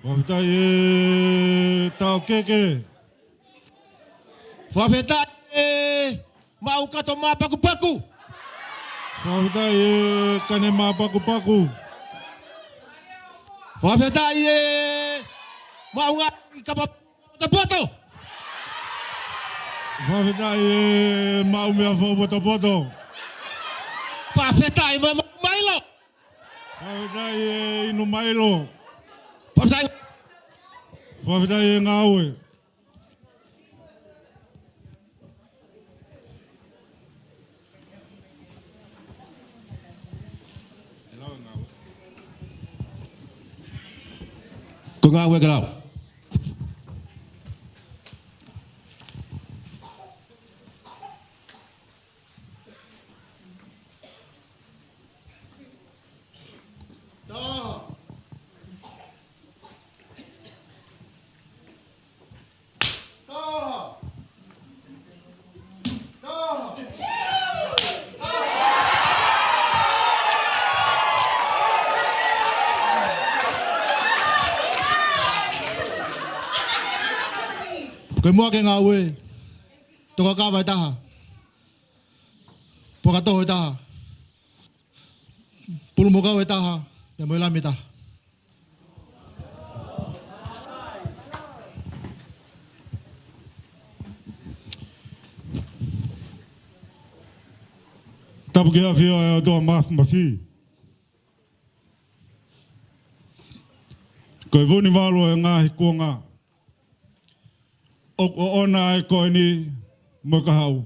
Wafita ye taukeke. Wafita ye maukato mapaku-paku. Wafita ye kane mapaku-paku. Wafita ye maunga ikapapoto. Wafita ye maumia fopoto. Wafita ye mailo. Wafita ye inumailo. Wafita ye ngawe. Ko ngawe grau. Koe mua ke ngā ue, toka kāwa e taha, poka toho e taha, pulumokau e taha, ya moe lami taha. Tapu ke awhia e o toa mafi. Koe vuni walo e ngāhi kuonga. O ona e koe ni mo ka hau.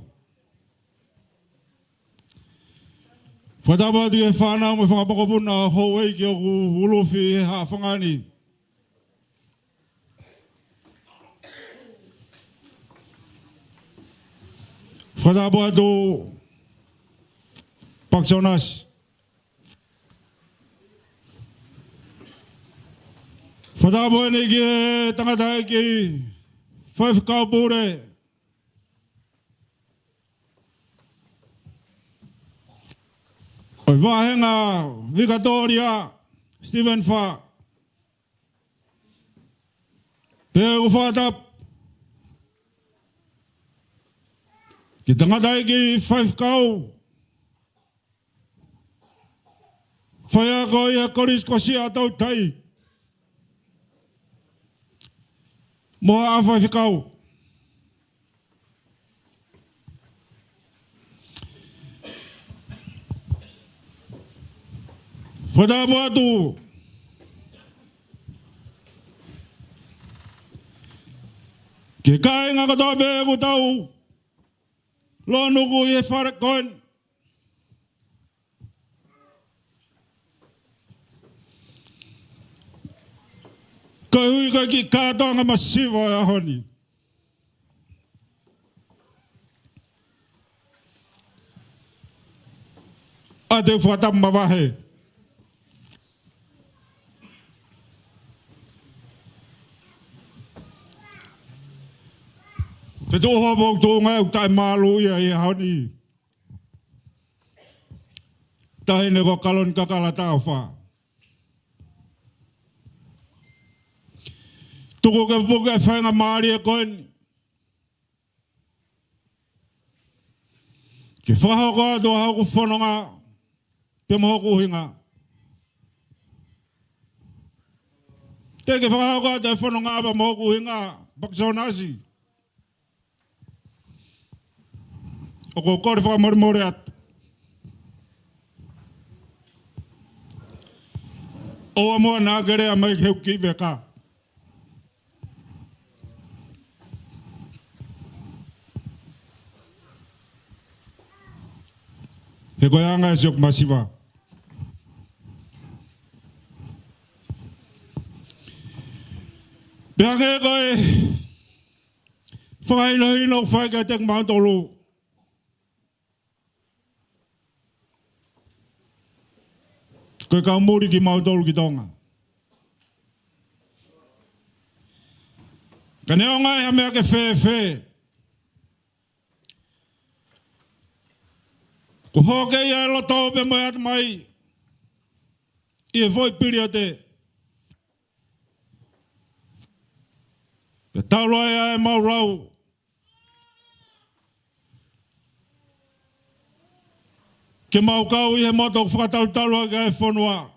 Whatapati e whanau me whakapakapuna hou eiki o ku ulofi e haa whangani. Whatapatu Paksonas. Whatapu e nei ki e tangata e ki Five Kaupure. Oi wahenga Victoria Stephen Fa. Pe ufatap. Ki tangata ki Five Kau. Faya ko ia koris ko siya tau tai. Moa a Five Kau. Whatapu atu. Ke kai ngā katoa pe ku tau. Lo nuku i e wharak koen. Kai hui kai ki kātonga masiwa e ahoni. A te whatapu mawahe. Te tōha mōk tō ngai u tai mālo ia e ahoni. Tahine ko kalon kakala tāu wha. Tuko ke puke whainga maari e koen. Ke whahoko ato hauku whanonga, te mohoku hinga. Te ke whahoko ato e whanonga apa mohoku hinga, Pakisonasi. O ko kore whakamore atu. O amoa nā gere a mai heu ki weka. He koe anga e siok masiwa. Pea ke koe whakaino hino whai kai tek mautolu. Koe ka muri ki mautolu ki tonga. Ka neo ngai ha mea ke whee. Ko hoke ia e loto pe mai atu mai. I e voi piri o te. Pe taulo e mau rau. Ke mau kau i he moto whakatau taulo e whanua.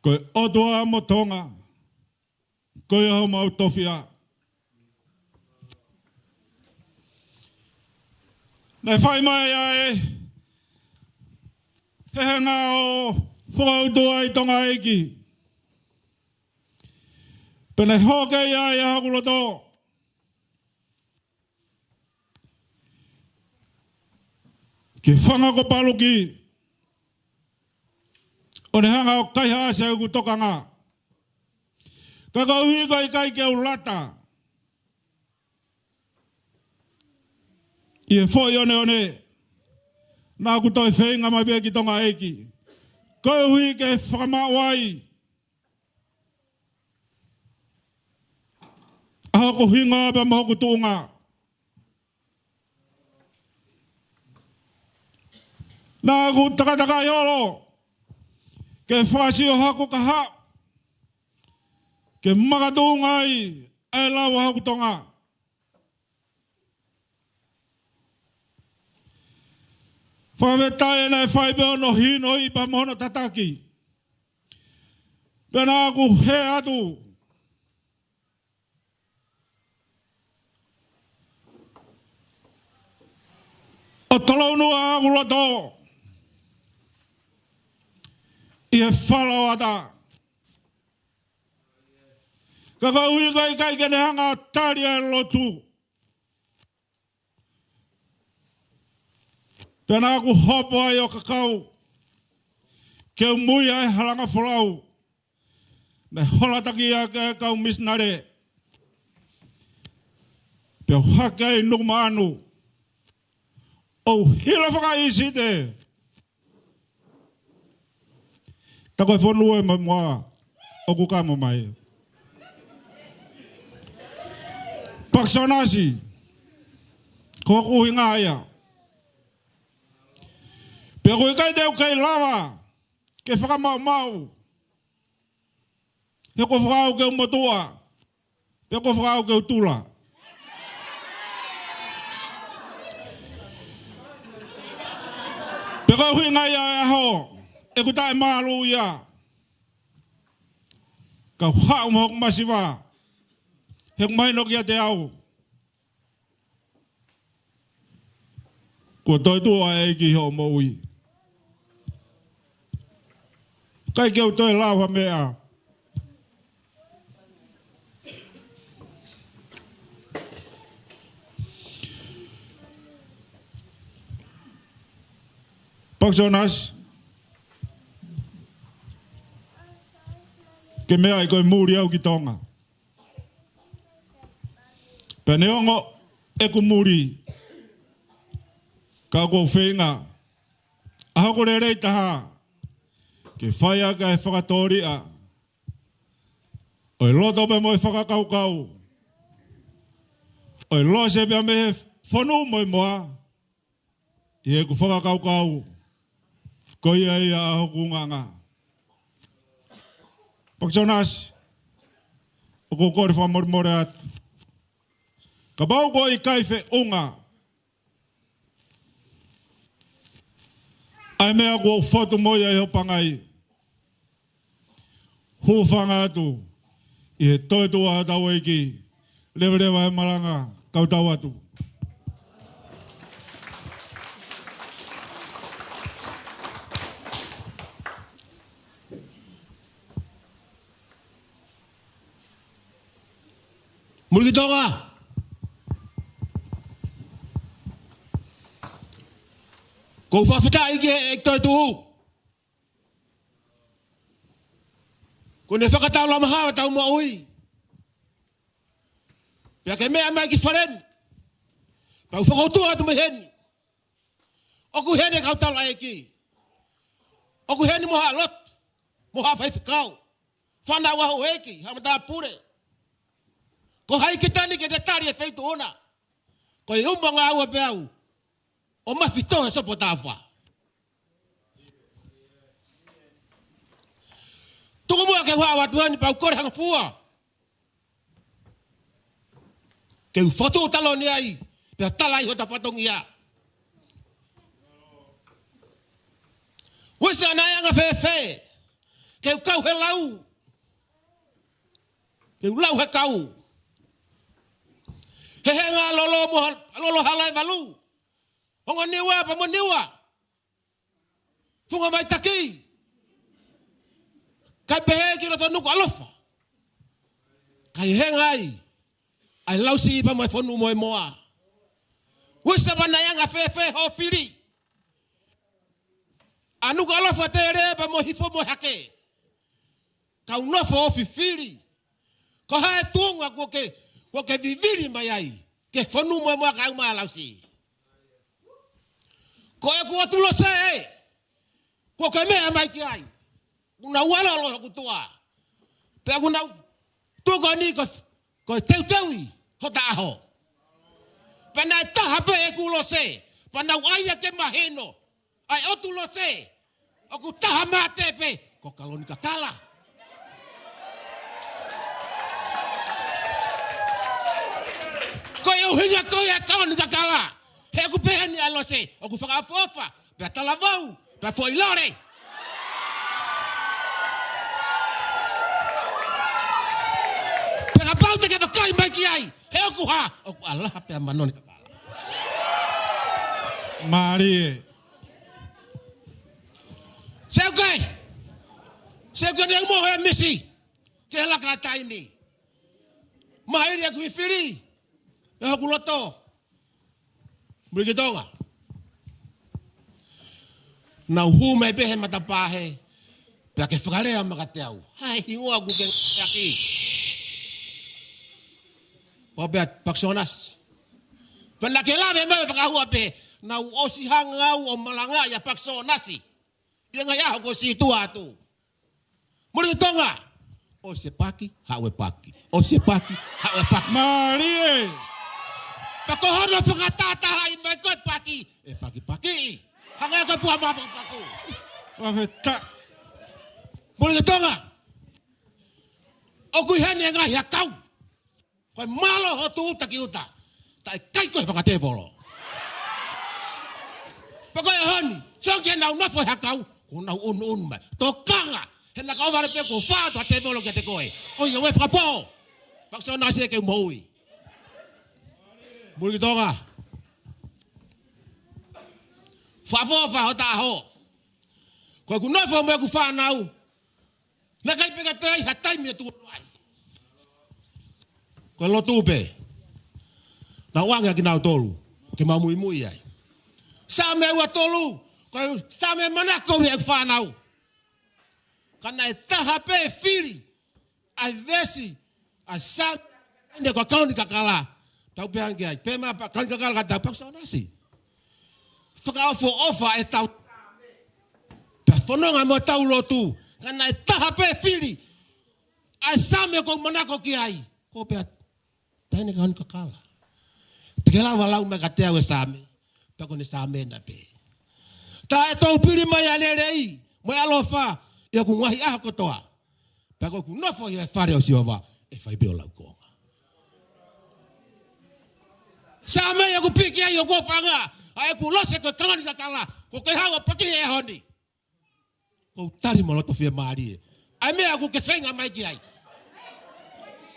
Koe otua mo tonga. Koe hau mau tofia. Nei whai mai ai. He ngā o whakautua i tonga eiki. Pene hoke ia i hakuloto. Ke whanga ko paluki. O ne hanga o kaiha ase uku tokanga. Ka kau hika i kai ke au lata. I e whoi one. Nā ku toi whenga mai pia ki tonga eiki. Kau hui ke whakamawai. Aho ko hinga pa maho ku tuunga. Nā ku takataka i holo. Ke whasi o haku ka ha. Ke makatunga i. E lau haku tonga. Whawetai nei whai peo no hino i pa mohono tataki. Pena aku he atu. O talounua aku loto. I e whalau ata. Kaka ui kai kene hanga taria e lotu. Pena aku hopo ai o kakau. Ke mui ai halanga whalau. Ne holataki a ke kau misnare. Pea hake ai nukma anu. O hila whaka isi te. Tako e whonua e mua. O kukama mai. Paksanasi. Ko ku hinga aia. Pea koe kai teo kai lava, ke whakamau mau. He ko whakau ke umatua, pea ko whakau ke utula. Pea koe hui ngai a aho, e ku tae maru ia. Ka hau mahok masiwa, he kumaino kia te au. Ko toi tua e ki ho moui. Kai keu toi lawa mea. Paksonas. Ke mea i koe muri au ki tonga. Pene ongo e ku muri. Ka ko whenga. Aho ko re rei taha. Ke whaia ka e whakatoria. Oi loto pe mo e whakakaukau. Oi lose pe me he whanu mo i moa. I e ku whakakaukau. Ko ia ia aho kunganga. Paksonas. O ko kore whamormore atu. Ka bau ko i kaiwhe unga. Ai mea ko foto moia i ho pangai. Hufanga atu. I he toi tua tau eiki. Lewe e malanga. Kau tau atu. Muri tonga. Ko fa fita ige ekto tu. Ko ne fakata la maha ta mo ui. Pia ke me ama ki faren. Pa u fa tu atu me hen. Oku hen e ka ta la eki. Oku hen mo ha lot. Mo ha fa fikau. Fana wa ho eki, ha mata pure. Ko hai kitani ke detari e feito ona. Ko i umba ngā ua peau. O mawhito e sopo tāwha. Tuku mua ke hua watuani pau kore hanga fua. Ke u whatu talo ni ai. Pea talai ho ta whatongi ia. Wisa na anga whewhe. Ke u kau he lau. Ke u lau he kau. He ngā lolo halai walu. Honga niwa pa mo niwa. Funga mai taki. Kai pehe ki roto nuku alofa. Kai he ngai. Ai lausi pa mai fonu moe moa. Wisa pa na yanga fe ho fili. Anuku alofa te re pa mo hifo mo hake. Kau nofo o fifili. Ko hae tuonga ko ke viviri mai ai. Ke fonu moe moa kau maa lausi. Ko e kua tulo se e. Ko ke mea mai ki ai. Kuna wala lo ku tua. Pe kuna tuko ni ko teui hota aho. Pe na taha pe e kulo se. Pa na waia ke maheno. Ai o tulo se. O ku taha mate pe. Ko kaloni kakala. Ko e uhinga ko e kaloni kakala. He ku peheni alo se. O ku whakafofa. Pe talavau. Pe foilore. Pau te ke wakai mai ki ai. He oku ha. Oku alaha pe manoni kakala. Marie. Seukai. Seukai ni mo he misi. Ke la ka taimi. Mahiri aku ifiri. E oku loto. Muri tonga. Na hu mai pe he matapahe. Pe ke whakarea makateau. Hai hingoa ku ke aki. Obeat paksonas. Penakela me me pakahua pe na osi hangau o malanga ya paksonasi. Dia ngaya ko si tua tu. Muri tonga. O se paki, hawe paki. O se paki, hawe paki. Marie. Pakohono fakatata hai me ko paki. E paki paki. Hanga ko puama paku. Wafeta. Muri tonga. O ku hane nga ya kau. Koe malo ho tu taki uta. Tai kai koe whakate polo. Pako e honi. Sonke nau nafo hakau. Ko nau unu mai. Tō kanga. He na kau wale pe ko whātu a te polo kia te koe. O ia we whakapo. Pakso nasi e ke umoui. Muri tonga. Whafofa ho ta ho. Koe ku nafo me ku whanau. Na kai peka te ai hatai me tu ai. Ko lo tupe. Na wanga ki nau tolu. Ke mamui mui ai. Sa me ua tolu. Ko sa me manako me whanau. Kana e taha pe firi. Ai vesi. Ai sa. Inde ko kauni kakala. Tau pe ange ai. Pe ma pa kauni kakala kata paksa nasi. Whakaofo ofa e tau. Pa whanonga mo tau lo tu. Kana e taha pe firi. Ai sa me ko manako ki ai. Ko pe taine ka honi kakala. Te ke lawa lau me ka te au e same. Pako ni same na pe. Ta e tau piri mai ale rei. Mai alofa. Ia ku ngahi aha kotoa. Pako ku nofo i e whare o siova. E whai beo lau konga. Same ia ku piki ai o kofanga. Ai ku lose ko kangani kakala. Ko ke hawa paki e honi. Ko tari moloto fie maari. Ai mea ku ke whenga mai ki ai.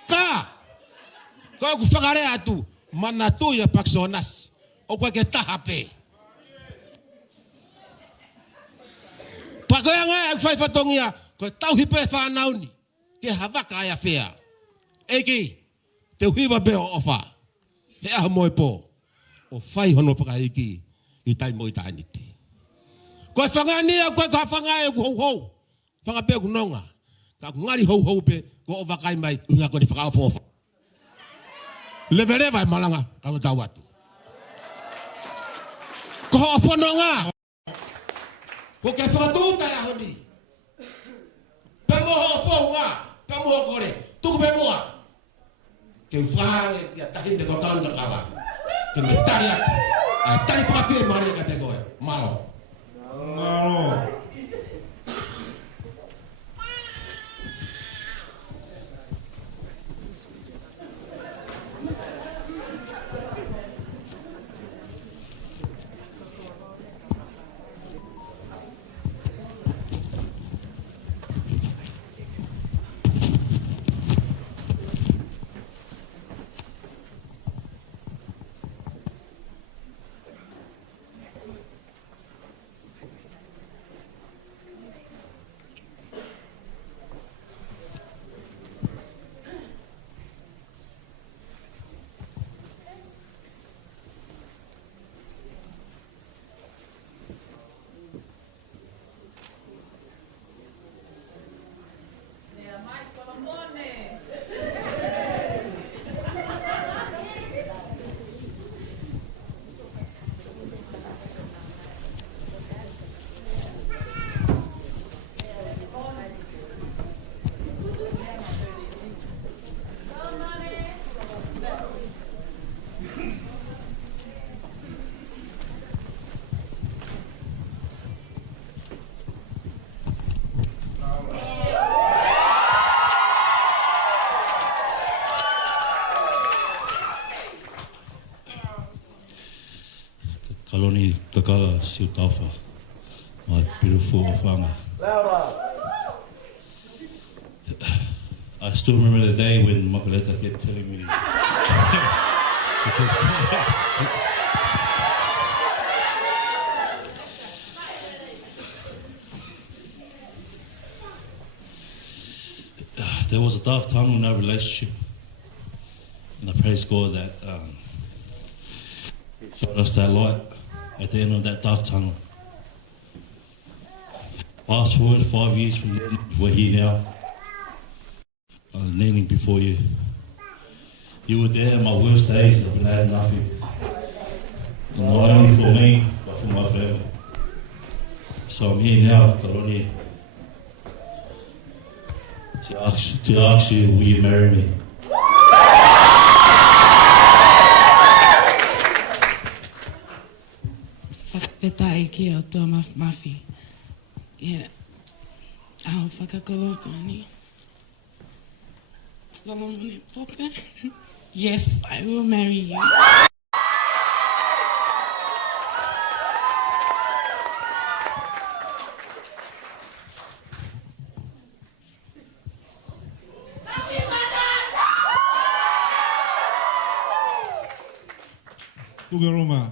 Ka. Ko ku whakare atu, mana tu ia paksonas. O koe ke taha pe. Pako ia ngai au whai whatongia, koe tau hipe whanau ni. Ke hawaka aia whea. Eki, te hiwa pe o ofa. He aha moe po. O whai hono whakaiki i tai mo i tainiti. Koe whangania, koe ka whangae ku hou hou. Whangape ku nonga. Ka ngari hou hou pe, ko o wakai mai, unga ko ni whakaofofa. Levereva e malanga, ka mo tau atu. Ko ho whanonga. Ko ke whakatuta ya honi. Pe mo ho whaunga, pe mo ho kore, tuku pe moa. Ke whange kia tahinde ko kauna kawa. Ke me tari atu. Ai tari whakawhie mare ka te koe. Malo. Malo. Kaloni Takaga Siutafa, my beautiful Afanga. I still remember the day when Makaleta kept telling me. There was a dark time in our relationship, and I praise God that He showed us that light at the end of that dark tunnel. Fast forward 5 years from then, we're here now. I'm kneeling before you. You were there in my worst days when I had nothing. And not only for me, but for my family. So I'm here now, Karoni, to ask you, will you marry me? Whakapetai ki o tua mawhi. Yeah. Aho whakakoloko ni. Solomon Pope. Yes, I will marry you. Tugeroma.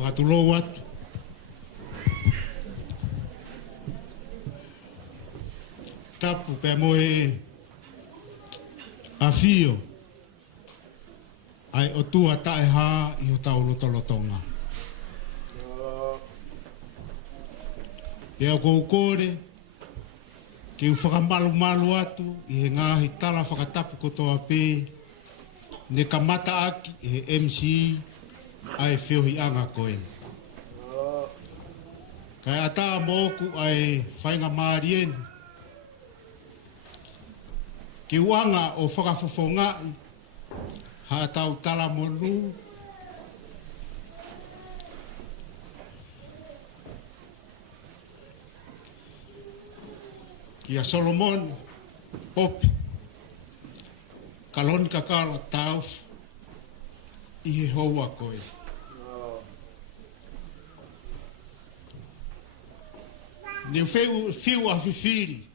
Whakatulou atu. Tapu pe moe a fio. Ai o tua tae ha I o tau lotolotonga. Pea kou kore, ki u whakamalu atu, I he ngāhi tala whakatapu kotoa pē, ne kamata aki he MC, ai whiohi anga koe. Kai ata moku ai whainga marien, Ki wanga o whakafofongai, ha tau tala monu, ki a Solomon, Pope, kaloni kakala tauf, i he hoa koe. Neu fiu a whiwhiri.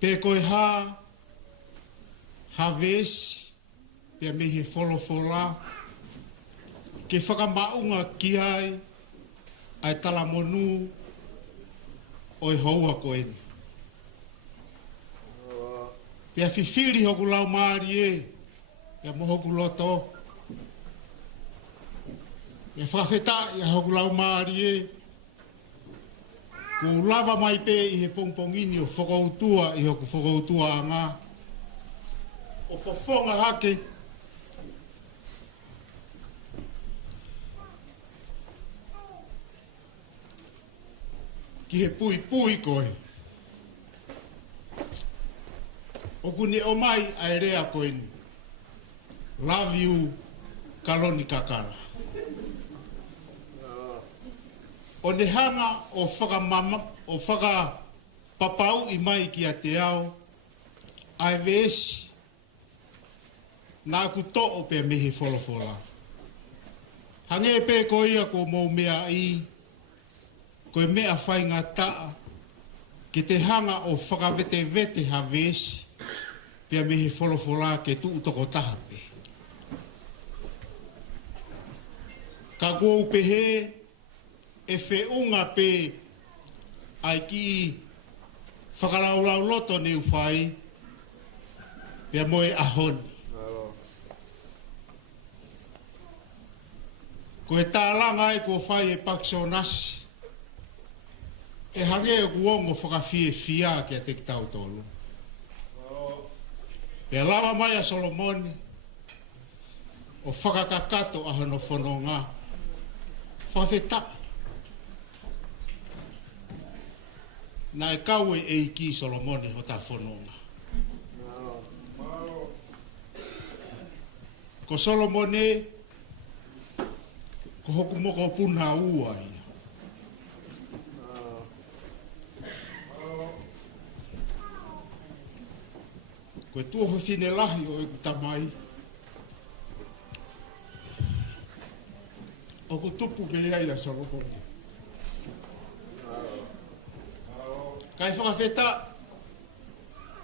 Pe koe ha vesi, pe me he wholofola, ke whakamaunga ki ai tala monu, o e hoa koe. Pea whiwhiri hoku lau maari e, pea mo hoku loto. Pea whawheta i hoku lau maari e. Ko lava mai pe i he pongpongini o whakautua i hoku whakautua a ngā. O whawhonga hake. Ki he pui pui koe. O kune o mai ai rea koe ni. Love you, kaloni kakala. O ne hanga o whaka papau i mai ki a te ao. Ai vesi. Nā ku to o pe mehe wholofola. Hange pe ko ia ko mou mea i. Koe mea whai ngā taa, ke te hanga o whakawete vete ha vesi, pia mehe wholofola ke tu utoko taha pe. Ka kou pehe, e whiunga pe, ai ki whakaraulau loto neu whai, pia moe ahoni. Koe tālanga e ko whai e pakso nasi, e hange e kuongo whakawhie whia ki a te ki tau tolu. Pea lawa mai a Solomoni, o whakakakato a hono whanonga. Whawheta. Nā e kau e ki Solomoni ho ta whanonga. Ko Solomoni, ko hoku moko puna ua ia. Koe tuoho whine lahi o e kutamai. O ku tupu me ia Solomoni. Kai whakawheta,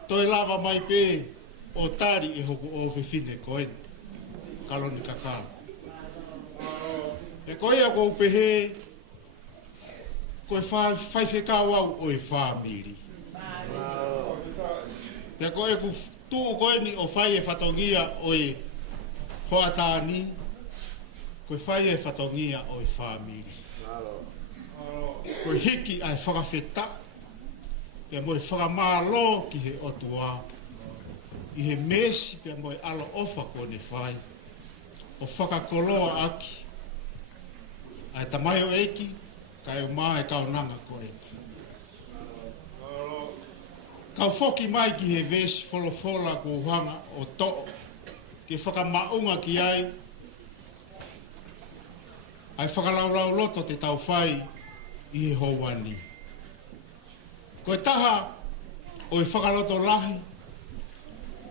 toi lava mai pe o tari e hoku o whine koe. Kaloni kakala. E koe a kou pehe, koe whaiwhekau au o e whamiri. Te koe ku tuu koe ni o whai e whatongia o e hoatani, koe whai e whatongia o e whamiri. Koe hiki ai whakawheta, pia moe whakamālo ki he otua, i he mesi pia moe alo ofa ko ne whai, o whakakoloa aki, ai tamai o eki, kai o maa e kaunanga koe. Kau whoki mai ki he vesi wholofola ko hanga o to'o, ke whakamaunga ki ai, ai whakaraulau loto te tau whai i he houani. Koe taha o i whakaloto lahi,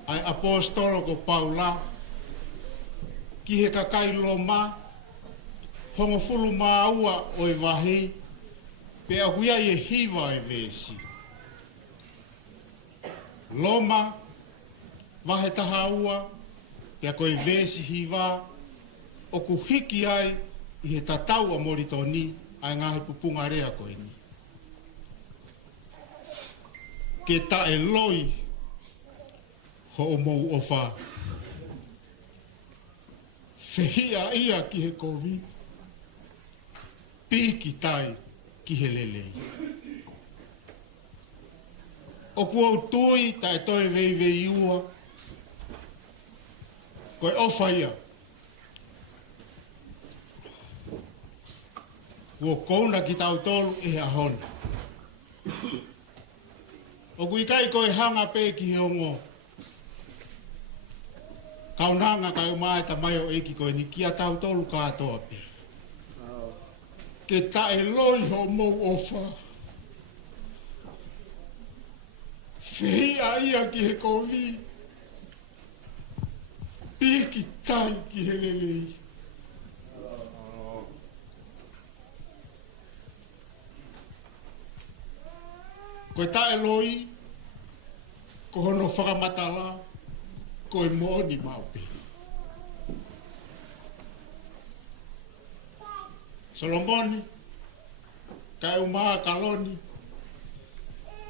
ai apostolo ko Paula, ki he kakai lo ma, hongo fulu maua o i wahi, pe akuia i e hiwa e vesi. Loma, wahe taha ua, pia koe vesi hiwa, o ku hiki ai i he tatau a moritoni, ai ngahe pupunga rea koe ni. Ke ta e loi, ho o mou ofa. Whehia ia ki he COVID, piki tai ki he lelei. O kua utui tai toi vei ua, koe ofa ia. Kua kouna ki tau tolu e ahona. O kui kai koe hanga pe ki he ongo. Kaunanga kai umae ta mai o eki koe ni kia tau tolu katoa pe. Ke tae loi ho mou ofa. Whia ia ki he kovi. Piki tai ki he lelei. Koe tae loi, ko hono whakamatala, koe mooni maupe. Solomoni, kai umaa kaloni,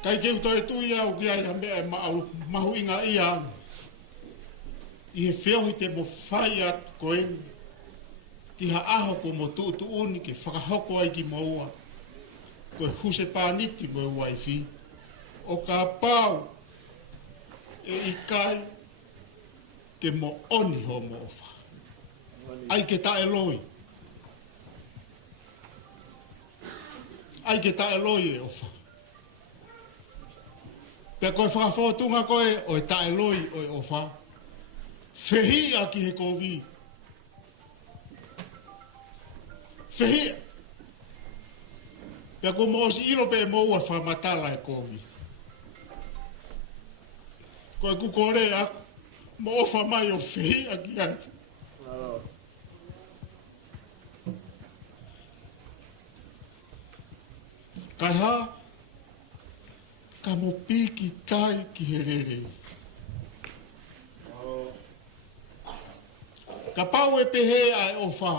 kai keu toi tui au ki ai mea mahu inga ia. I he whiohi te mo whai at koe, ki ha aho ko mo tuutu uni ke whakahoko ai ki maua. Koe huse pāniti mo ua i whi. O ka pau e ikai ke mo oni ho mo ofa. Ai ke tae loi. Ai ke tae loi e ofa. Pea koe whakawhotunga koe o e tae loi o e ofa. Whehia ki he kovi. Whehia. Pea ko mo osi ilo pe mo ua whamatala e kovi. Koe kukore aku, mo ofa mai o whehia ki ai. Kai ha, ka mo piki tai ki he rere. Ka pau e pehe ai ofa.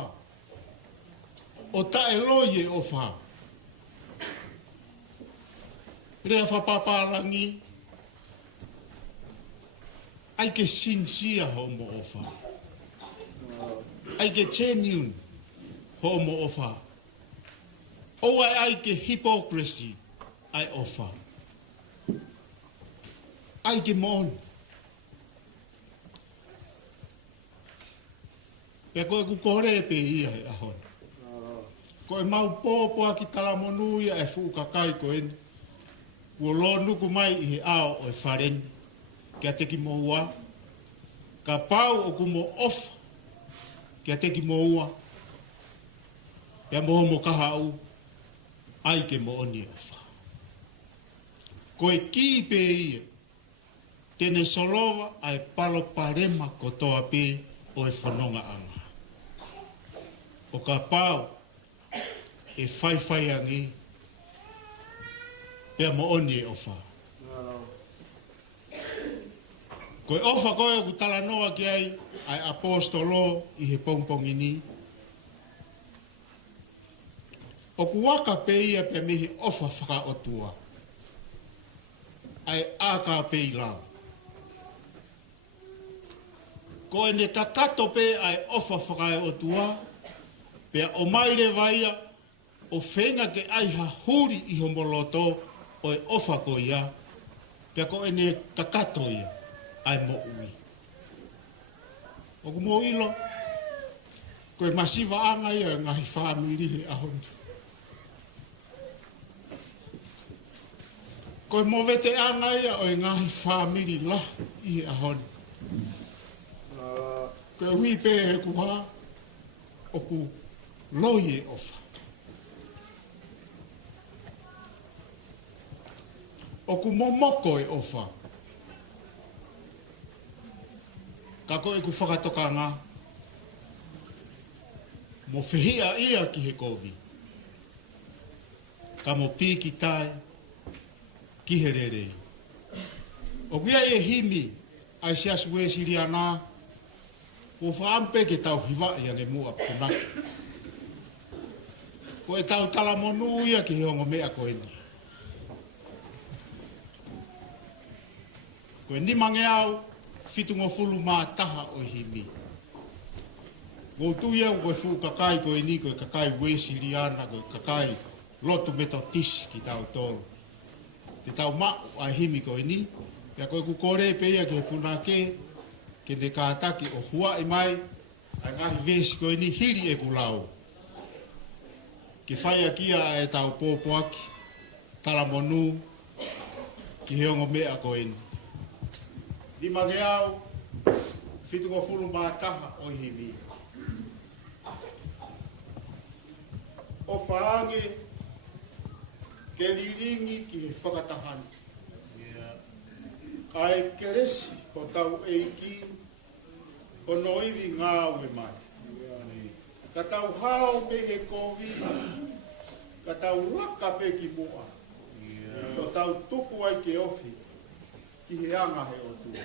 O tae loi e ofa. Rea whapapalangi. Ai ke sincere ho mo ofa. Ai ke genuine ho mo ofa. O ai ke hypocrisy ai ofa. Ai ke mon. Pea koe ku kore e pe ia e ahon. Koe mau pōpua ki talamonuia e fuukakai koe ni. Ua lo nuku mai i he ao o e wharen. Kia teki mo ua. Ka pau o ku mo ofa. Kia teki mo ua. Pea mo mo kaha au. Ai ke mo oni ofa. Koe ki pe ia. Tene solova ai palo parema kotoa pe o e whanonga anga. O ka pau e whai angi. Pea mo oni e ofa. Koe ofa koe ku tala noa ki ai apostolo i he pongpongi ni. O ku waka pe ia pe mihi ofa whaka otua. Ai aka pe i lau. Koe ne takato pe ai ofa whaka otua. Pea o maire vaia o whenga ke ai ha huri i homoloto o e ofa ko ia. Pea koe ne takato ia. Ai mo ui. O ku mo ilo. Koe masiva anga ia ngahi whamiri he ahondi. Koe mo vete anga ia o ngahi whamiri la i he ahondi. Koe hui pe he kuha. O ku loi e ofa. O ku momoko e ofa. Ka koe ku whakatoka ngā. Mo whihia ia ki he kovi. Ka mo piki tai ki he rerei. O kuia e himi ai sias ue siri anā. O whaampe ke tau hiwa ia ne mua punaki. Ko e tau tala monu ia ki he ongo mea koe ni. Ko e ni mange au. Fitungo fulu maa taha o himi. Ngō tuia koe fu kakai koe ni koe kakai wesiri ana koe kakai lotu metotis ki tau tolu. Te tau ma ai himi koe ni. Pea koe ku kore pe ia ke punake ke te kātaki o hua i mai ai ngahi vesi koe ni hiri e ku lau. Ke whai akia e tau pōpoaki, talamonu, ki heongo mea ko eni. Di mange au, fitu ko fulu mātaha o himi. O whaange, ke liringi ki he whakatahani. Ai keresi ko tau eiki, o noidi ngā ue mai. Ka tau hao me he kovi, ka tau laka pe ki mua. Ko tau tuku ai ke ofi, ki he anga he o tua.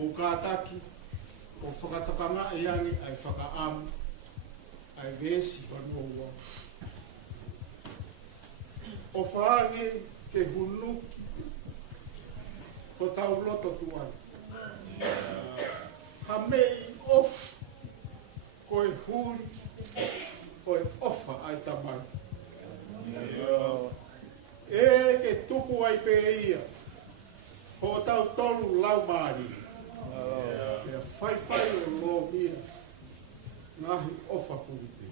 Bukataki, o whakatakanga e angi ai whakaamu, ai vesi wanoua. O whaange ke hunuki, ko tau loto tuan. Ha mei ofu, ko e huri, ko e ofa ai tamai. E ke tuku ai pe ia, ko tau tolu lau maari. Fai o lo mia, ngahi ofa furite.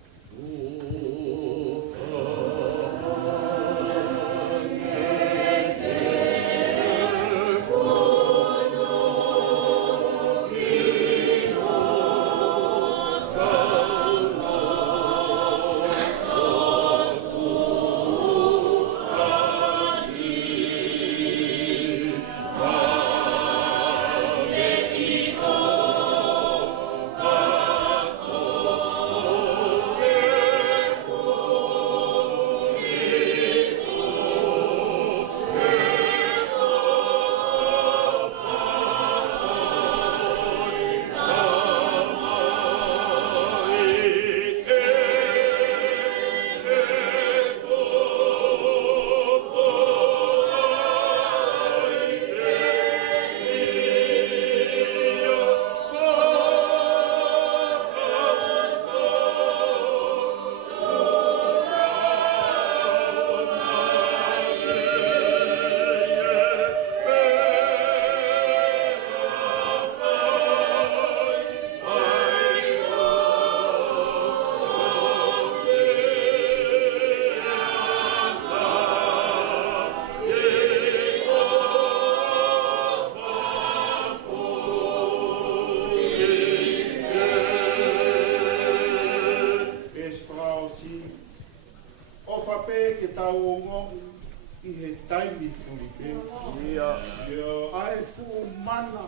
Ai fu mana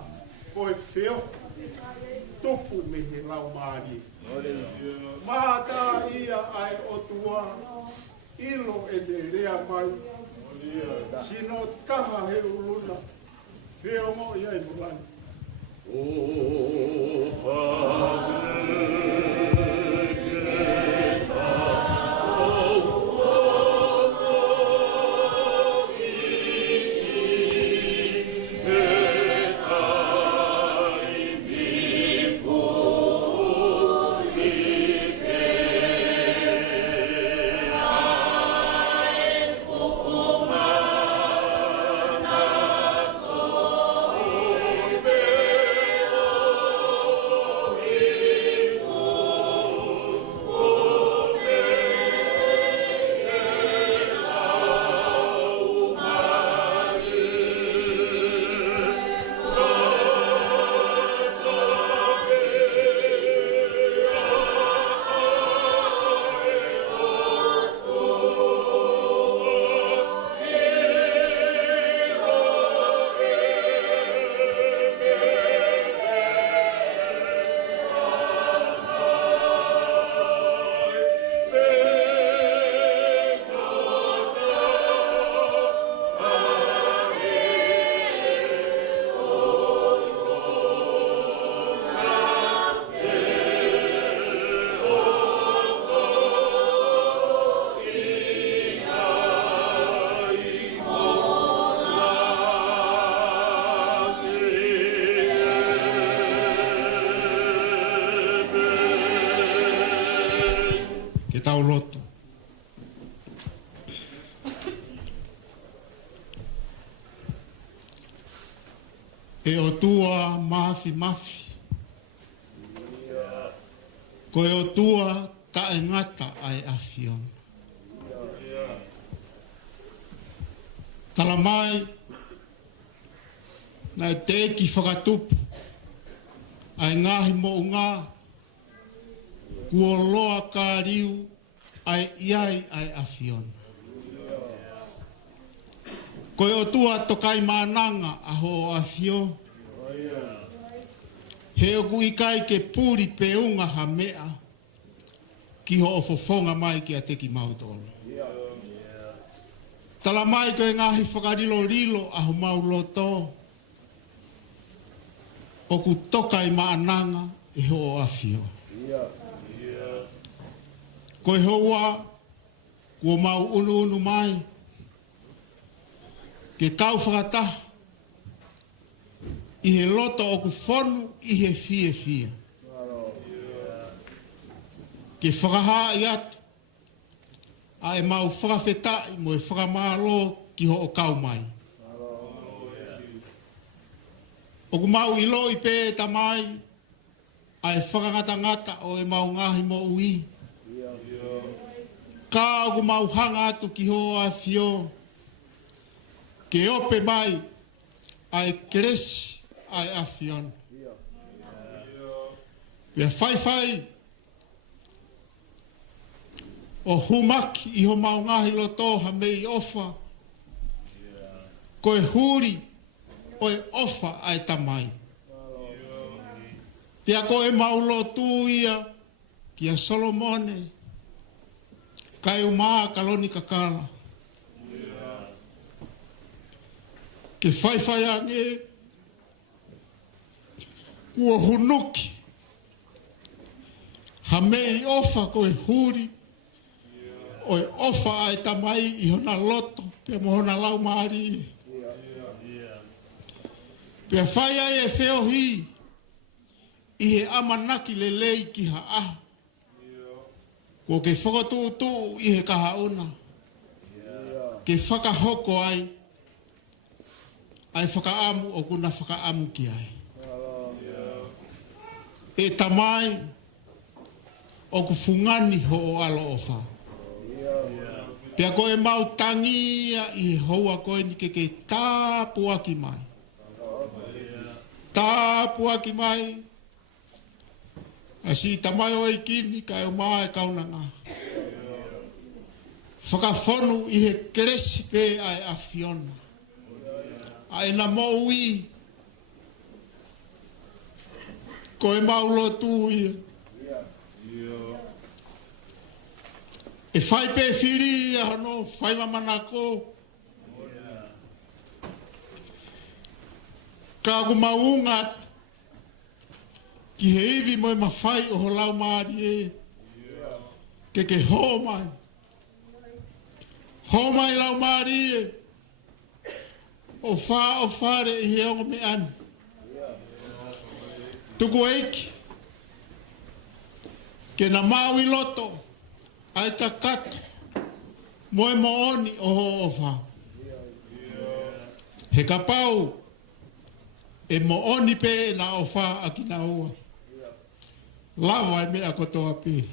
koe feo tupu me he lau maari. Mata ia ai o tua ilo e le rea mai. Sino kaha he uluna feo mo ia i mulani. tau loto. E o tua mafi mafi. Ko e o tua ta e ngata ai afion. Tala mai na te ki whakatupu ai ngahi mo ngā kua loa ka riu ai iai ai afion. Koe o tua tokai mananga a ho afio. He oku ikai ke puri peunga ha mea ki ho o fofonga mai ki a teki mautolo. Tala mai koe ngahi whakarilo rilo a ho mauloto. Oku tokai mananga e ho o afio. Koe hoa kua mau unu mai ke kau whakataha i he loto o ku whonu i he fie fie. Ke whakaha i atu a e mau whakawhetai mo e whakamalo ki ho o kau mai. O ku mau ilo i pē tamai a e whakangata ngata o e mau ngahi mo ui. Ka o ku mau hanga atu ki ho a fio. Ke ope mai ai kresi ai afion. Pea whai o humaki i ho maungahi loto ha mei ofa. Koe huri o e ofa ai tamai. Pea koe maulotu ia ki a Solomone. Kai umaa kaloni kakala. Ke whai ange kua hunuki ha mei ofa koe huri o e ofa ai tamai i hona loto pe mo hona lau maari pe whai ai e wheohi i he amanaki le lei ki ha aha ko ke whakatutu i he kahauna ke whakahoko ai ai whakaamu o kuna whakaamu ki ai. E tamai o ku fungani ho o alo ofa. Pea koe mau tangia i hoa koe ni ke tāpua ki mai. Tāpua ki mai. Asi tamai o ikini kai o mai kaunanga. Whakawhonu i he kresi pe ai afiona. Ai na moui ko e maulo tu ia e fai pe firi ia no fai mamanako ka ku maunga ki he iwi mo ma fai o lau maari e ke homai lau maari e o whare i he ongo me anu. Tuku eiki. Ke na maui loto. Ai ka kato. Moe mo oni o ho o wha. He ka pau. E mo oni pe na o wha a ki na ua. Lawa e mea kotoa pe.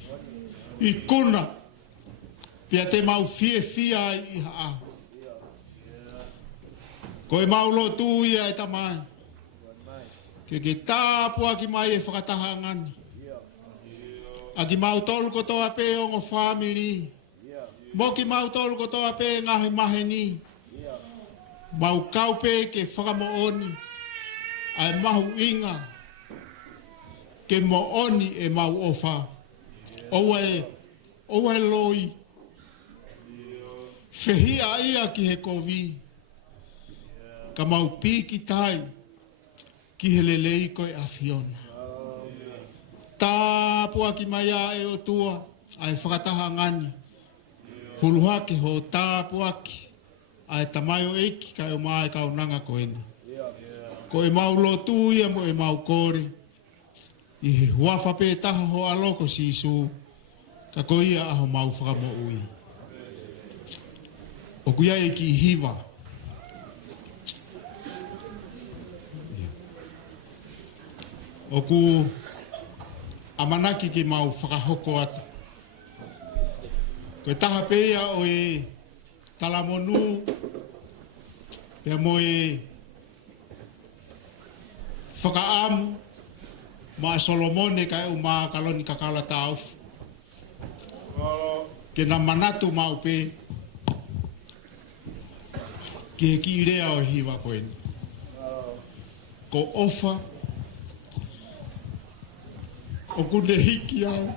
I kuna. Pia te mau fie ai i haa. Ko e maulo tu ia e tamai. Ke tāpua ki mai e whakataha ngani. A ki mau tolu kotoa pe o ngo family. Mo ki mau tolu kotoa pe ngahi maheni. Mau kau pe ke whakamooni. Ai mahu inga. Ke mooni e mau ofa. Owe loi. Whehia ia ki he kovi. Ka mau piki tai ki he lelei koe afiona. Tāpua ki mai a e o tua ai whakataha ngani. Huluhake ho tāpua ki ai tamai o eiki kai o mai kau nanga koena. Ko e mau lotu ia mo e mau kore. I he huafa pe taha ho aloko sisu Ka koia aho mau whakamo ui. O kuia e ki hiwa. O ku amanaki ki mau whakahoko atu. Koe taha peia o e talamonu, pia mo e whakaamu, ma Solomone kai o ma kaloni kakala taufu. Ke na manatu mau pe, ke he ki rea o hiwa koeni. Ko ofa, o kune hiki au.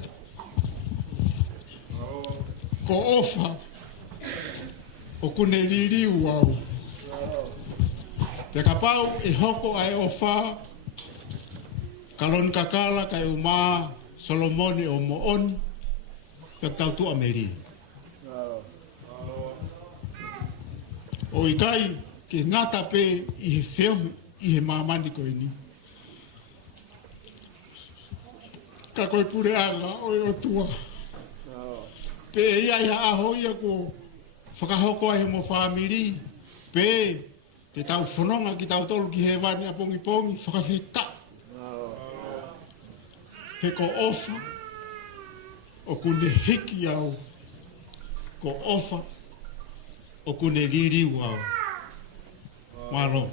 Ko ofa, o kune ririu au. Te kapau e hoko ai ofa, kalon kakala kai uma Solomone o mooni, pe tau tu Ameri. O ikai ke ngata pe i he feo i he mamani ko ini. Ka koe pure anga o e o tua. Pe ia ia aho ia ko whakahoko ai mo whamiri. Pe te tau whanonga ki tau tolu ki he wani a pongi pongi whakawhita. He ko ofa o kune hiki au. Ko ofa o kune ririu au. Maro.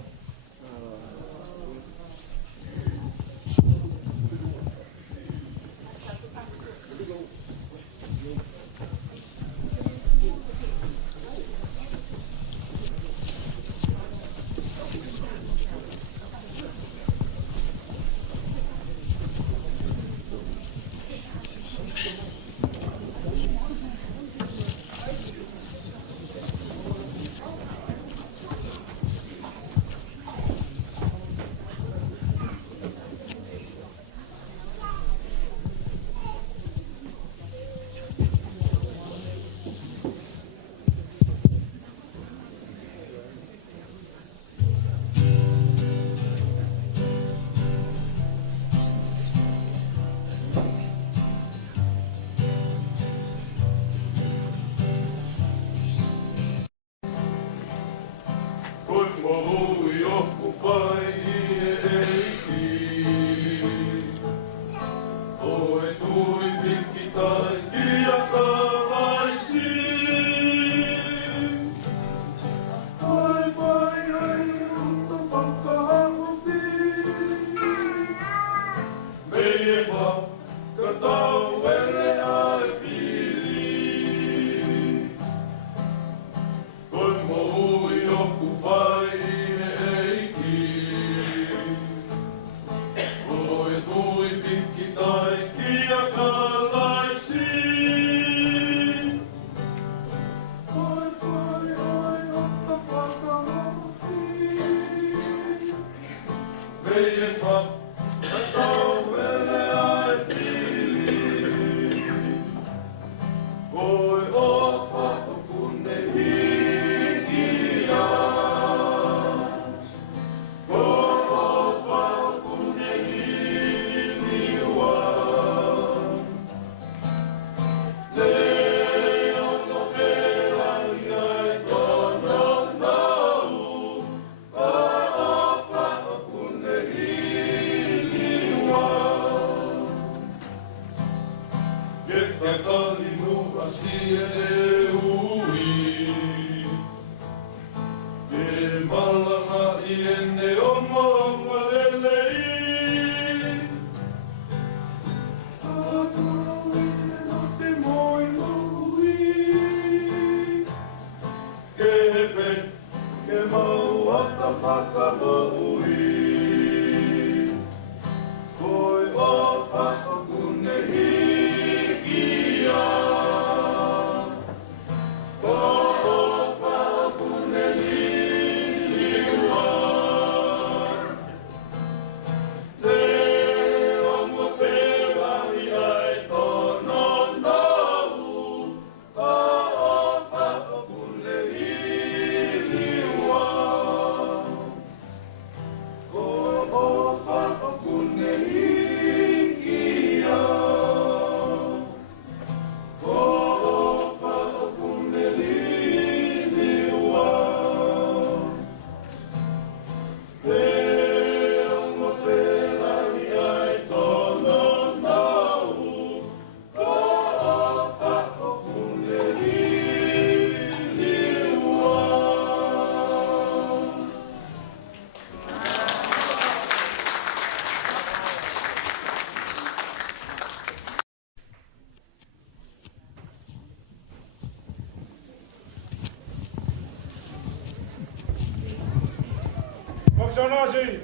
Nasi.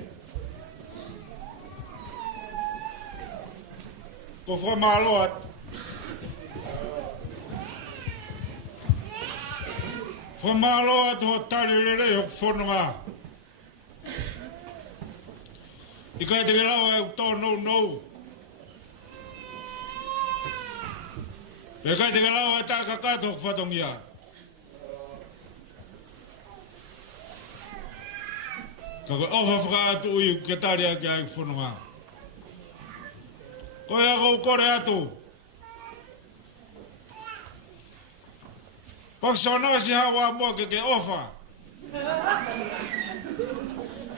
Ko fra maloat. Fra maloat ho tali lele ho fonga. Ika te lawa e to no. Ika te lawa ta kakato fatongia. Kako ofa fra tu i ketaria kia fonga. Ko ya ko kore atu. Paksona si hawa mo ke ofa.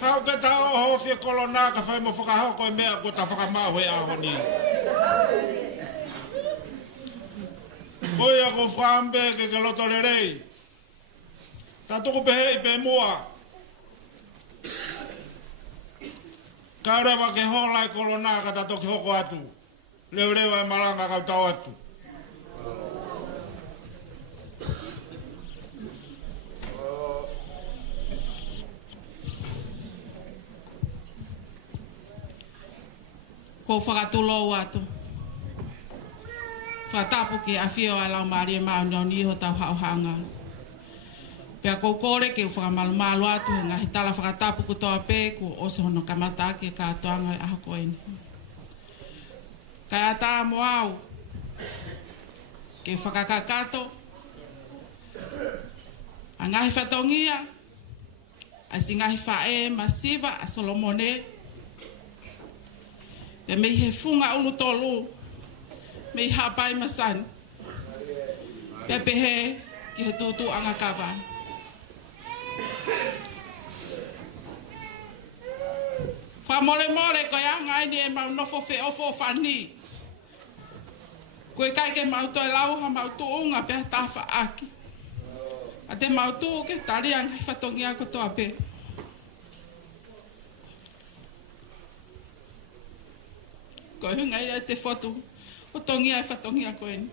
Hau ke ta o fi kolona ka fa mo foka ho ko me ko ta foka ma ho ya honi. Ko ya ko frambe ke loto lerei. Ta to ko pe pe moa. Karewa ke hola kolona ka ta to ki hoko atu. Leurewa e malanga ka tau atu. Ko whakatulo atu. Whatapu ki a whio a lau maari e maunio ni ho tau hauhanga. Pea kou kore ke whakamalu atu he ngahi tala whakatapu ko toa pē ko ose hono kamata ki ka atoanga e aho koeni. Kai a tā mo au ke whakakakato a ngahi whatongia a si ngahi whae masiva a Solomone. Pe mei he funga unu tolu, mei hapai masan. Pe pehe ki he tutu anga kawa. Wha mole koe anga ini e mau nofo fe ofo whani. Koe kai ke mau toi lau ha mau tu unga pe tafa aki. A te mau tu ke tari anga i whatongia ko toa pe. Ko hunga ia te foto o tongia e whatongia koe ni.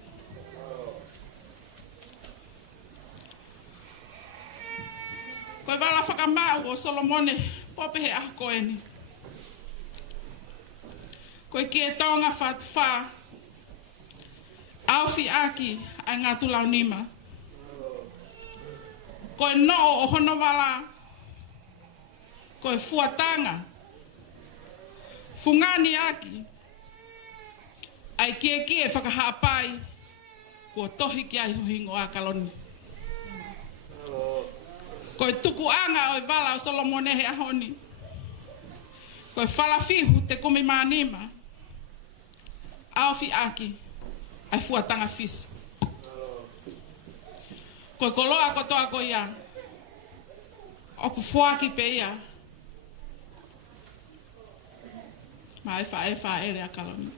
Koe wala whakamau o Solomone popehe ah koe ni. Koe ki e tonga whatwha awhi aki ai ngā tulau nima. Koe noo o hono wala. Koe fuatanga. Fungani aki. Ai kie whakahapai kua tohi ki ai hohingo a kaloni. Koe tuku anga o wala o Solomone he ahoni. Koe whalafihu te kumi mānima. Awhi aki ai fuatanga fisi. Koe koloa kotoa ko ia. Oku fuaki pe ia. Ma e wha ere a kaloni.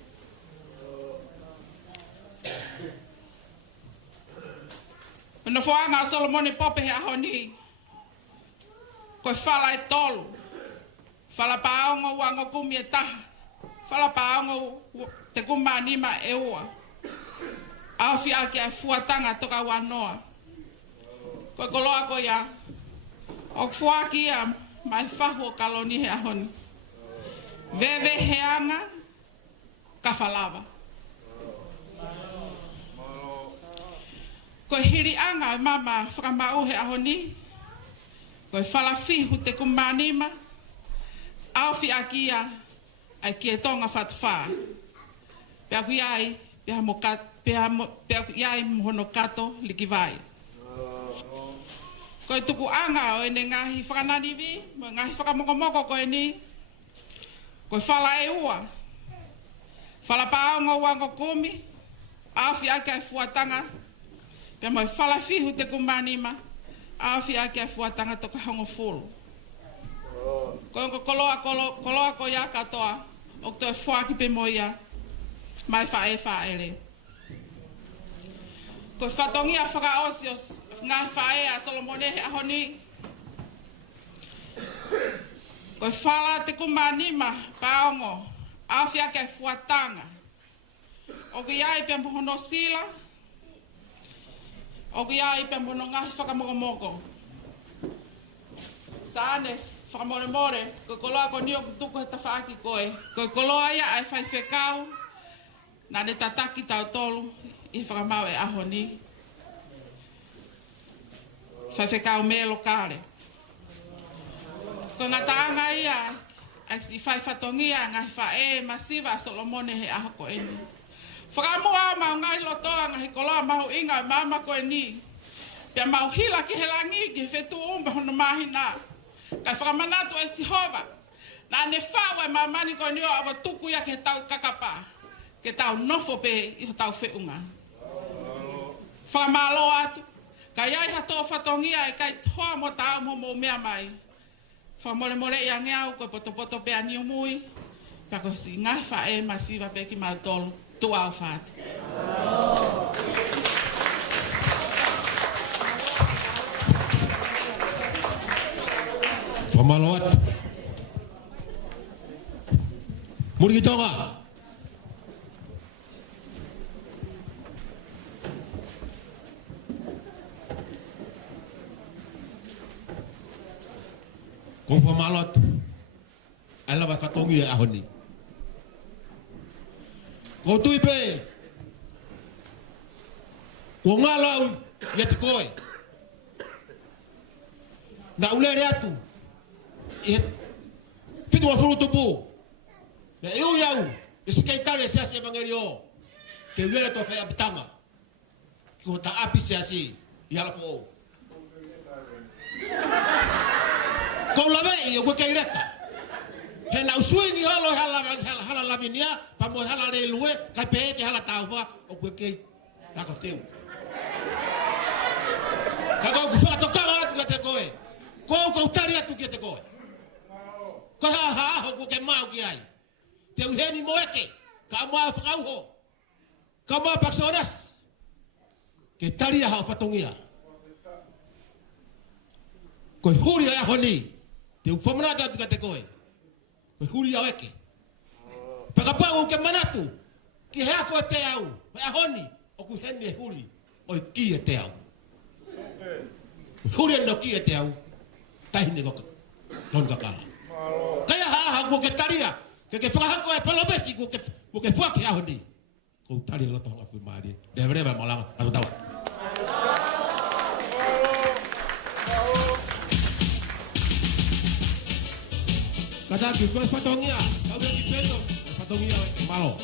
Pena whaanga o Solomone pope he ahoni. Koe whala e tolu. Whala paongo wango kumi e taha. Whala paongo te kumanima e ua. Awhi ake a fuatanga toka wanoa. Koe koloa ko ia. O fuaki ia mai whahu o kaloni he ahoni. Veve heanga kawhalawa. Koe hiri anga e mama whakamau he ahoni. Koe whalafihu te kumanima. Awhi aki ia ai ki e tonga whatwha. Pea kui ai, pea kui ai mohono kato liki vai. Koe tuku anga o ene ngahi whakananiwi, mo ngahi whakamokomoko koe ni. Koe whala e ua. Whala paongo wango kumi. Awhi aki ai fuatanga. Pea moi whalafihu te kumanima. Awhi aki ai fuatanga toka hongo fulu. Koe ko koloa ko ia katoa. O toi whaki pe moia. Mai wha ere. Koe whatongia whakaosi o ngai whae a Solomone he ahoni. Koe whala te kumanima paongo. Awhi aki ai fuatanga. O ki ai pe mohono sila. O ki ai pe mohono ngahi whakamokomoko. Sāne whamore more, ko koloa ko nio kutuku he tawhaaki koe. Ko koloa ia ai whai whekau, nā ne tataki tau tolu, i whakamau e aho ni. Whai whekau melo kāre. Ko ngā taanga ia, ai si whai whatongia, ngai whae masiva Solomone he aho ko eni. Whakamua mau ngai lotoa, ngai koloa mahu inga, mama ko eni. Pia mau hila ki he langi, ki he whetu umba hono mahina. Kai whakamanatu e Sihova. Nā ne whaua e mamani ko nio awa tuku ia ke tau kakapa. Ke tau nofo pe i ho tau whiunga. Whakamalo atu. Kai ai hatoa whatongia e kai toa mo tau mo mea mai. Whamore more ia ngeau koe poto pe ani umui. Pia ko si ngai whae masiva pe ki mau tolu. Tu au whaate. Pamalo atu. Muri ki tonga. Ko pamalo atu. Ala vai fatongi e ahoni. Ko tui pe. Ko ngalau ia te koe. Na ulere atu. E fitu wa furu tupu. Na eu iau. E se kei tale se ase evangeli o. Ke uere to whai apitanga. Ki ho ta api se ase. I ala fo. Ko lawe i o kei reka. He na usuini halo hala lavinia. Pa mo hala re lue. Kai pe ke hala tauwa. O kei taka teu. Kako ku whakatokanga atu ka te koe. Ko utari atu ki te koe. Ko ha ko ke mau ki ai. Te uheni moeke. Ka mua whakauho. Ka mua paksoras. Ke tari aha o whatongia. Ko huri ai ahoni. Te whamanata atu ka te koe. Ko huri au eke. Pakapau ke manatu. Ki hafo te au. Ko ahoni. O ku heni e huri. O ki e te au. Huri no ki e te au. Tahine ko non kakala. Kaya ha ko ke taria ke whakahako e palobesi ko ke whake ahoni. Ko taria loto hanga fu mari. De breva malanga aku tahu. Kata ki ko patongia, kau be ki pendo, patongia malo.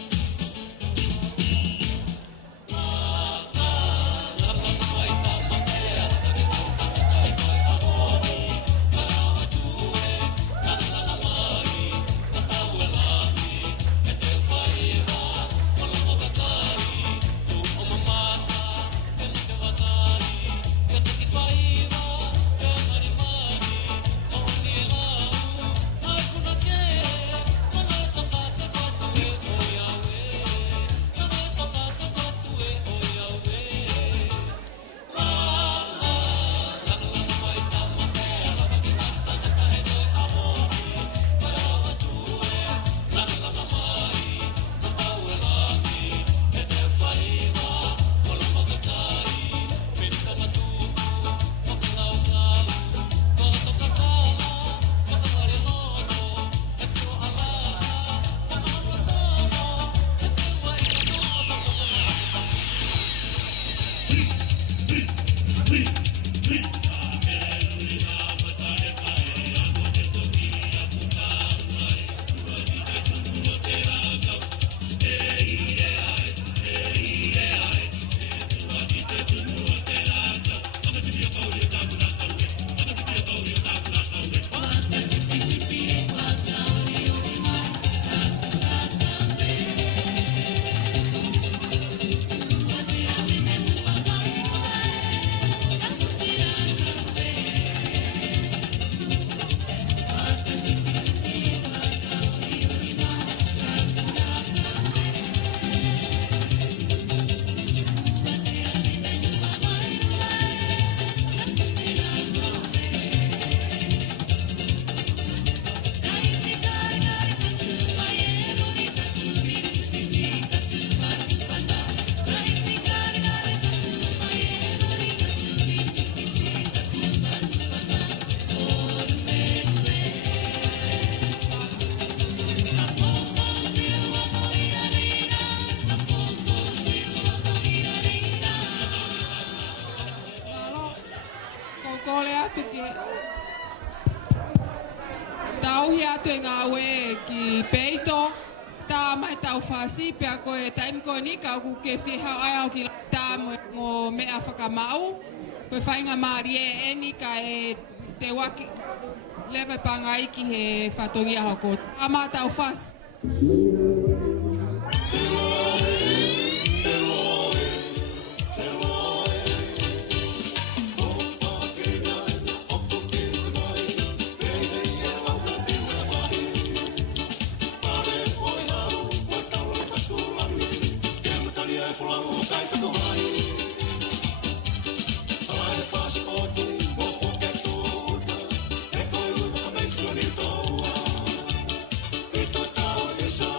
auhi atu e ngā ue ki peito. Tā mai tau whasi, pia koe taim koe ni ka ku ke whihau ai au ki tā mo mea whakamau. Koe whainga maari e eni ka e te waki lewe panga iki he whatongia hoko. Tā mai tau whasi. Vito tau isa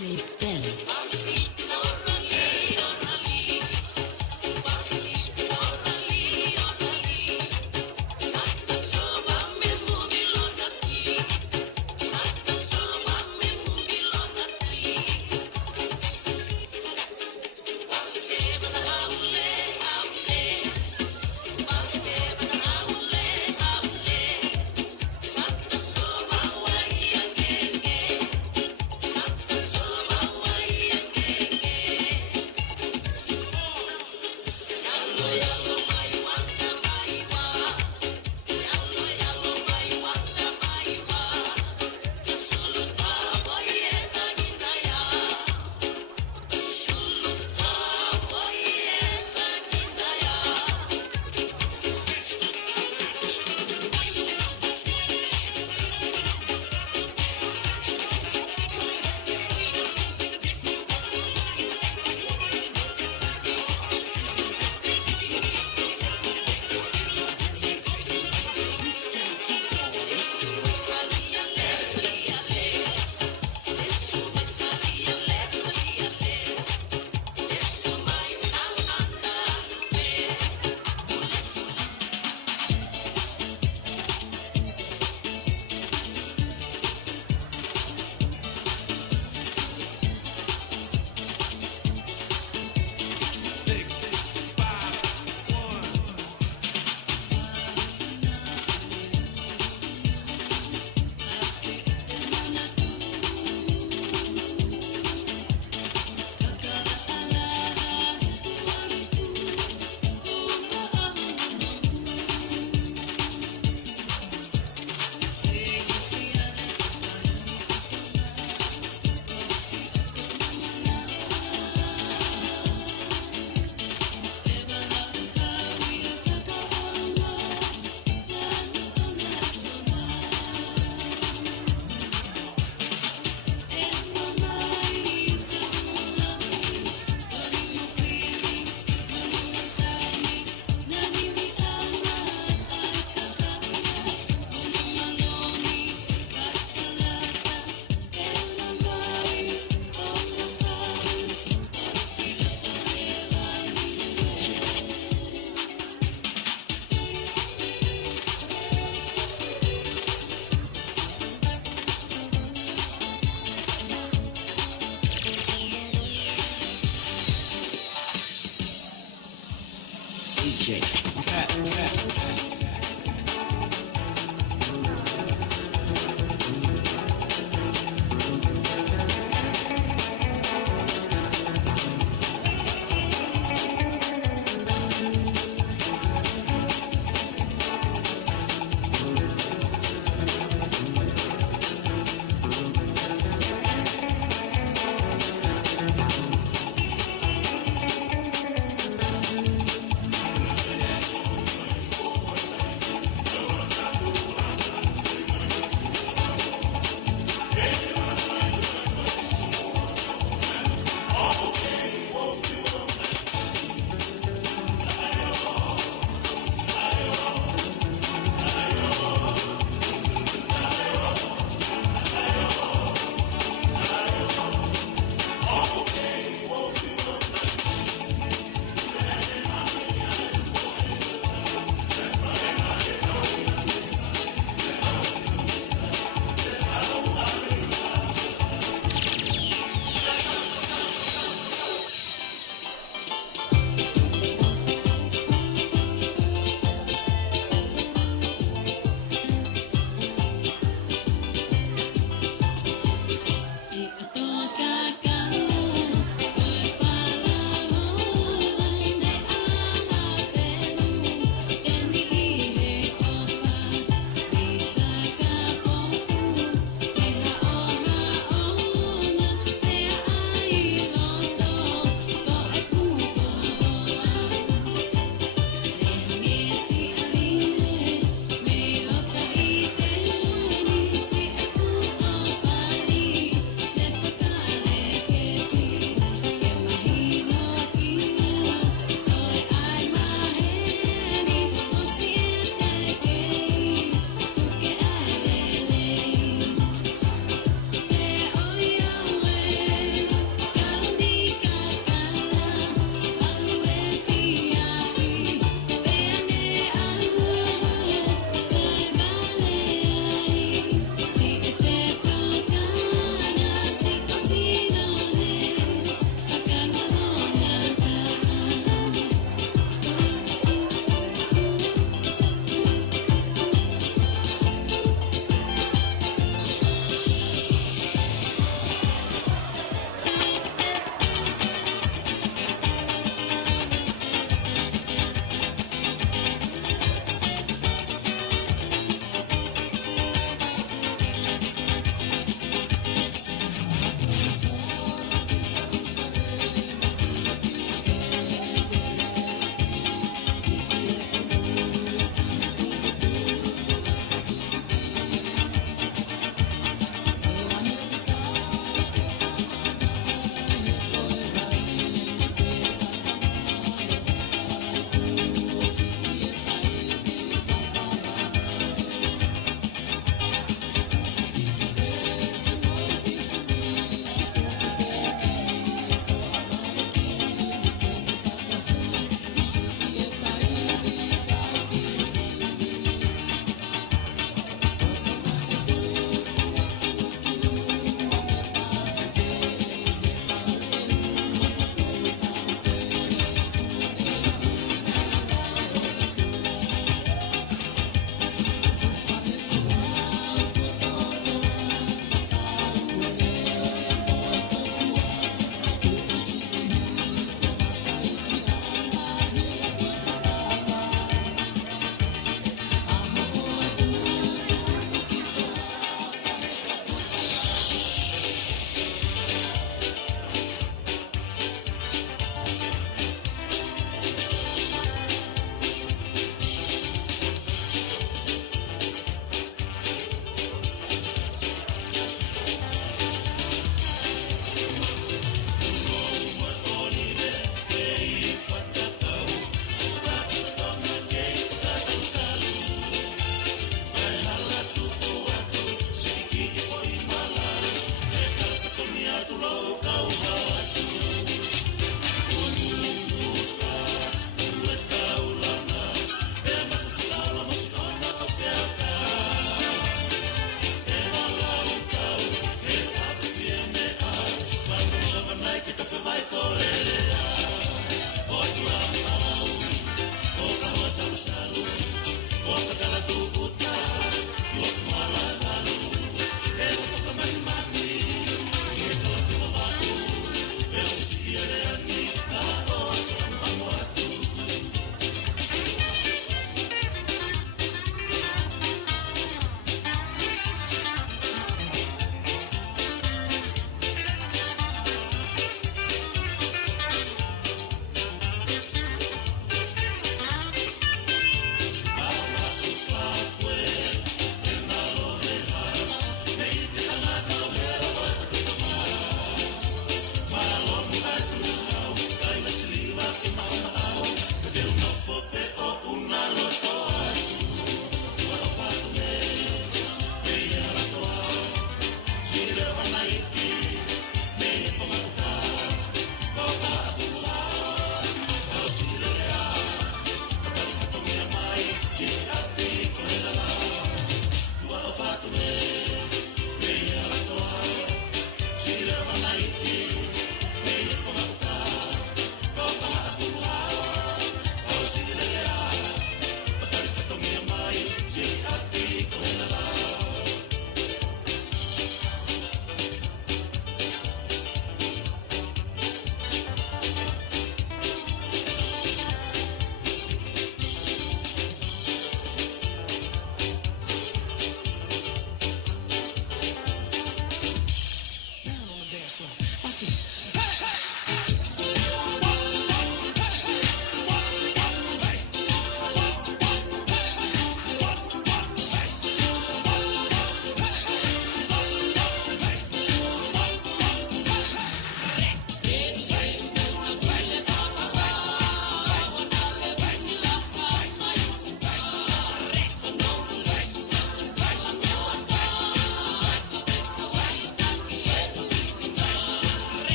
DJ Ben.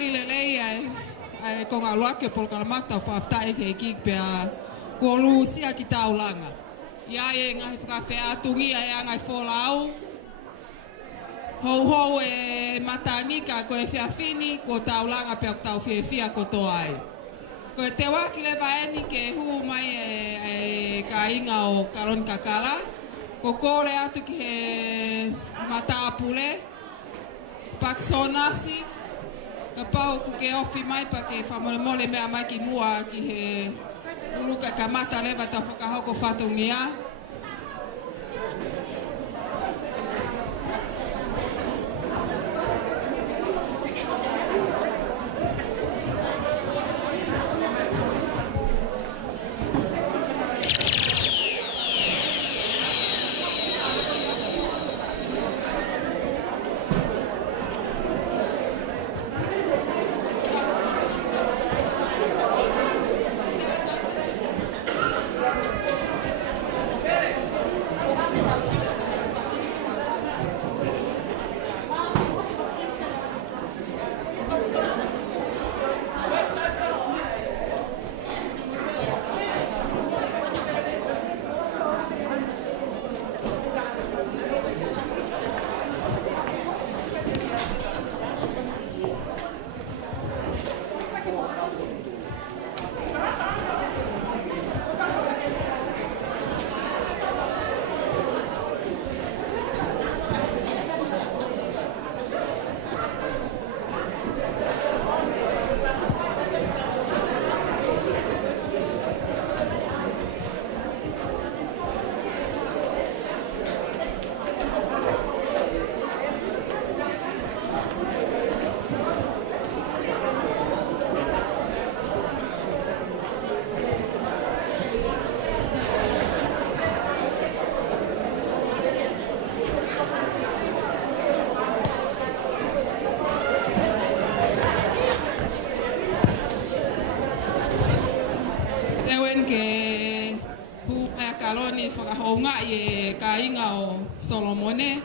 tali le lei ai ko ngā loake polo kalamata whaftai ke ki pia ko lu sia ki taulanga. Ia e ngai whakawhea atungi ai angai wholau. Hou e matangika ko e whiawhini ko taulanga pia ko tau whiawhia ko to ai. Ko e te waki le vaeni ke hu mai e ka inga o Karon Kakala. Ko kore atu ki he mataapule. Paksonasi. Ka pau ku ke ofi mai pa ke whamole mea mai ki mua ki he uluka ka mata lewa ta whakahoko whatungia. Kaloni whakahonga i e ka inga o Solomone.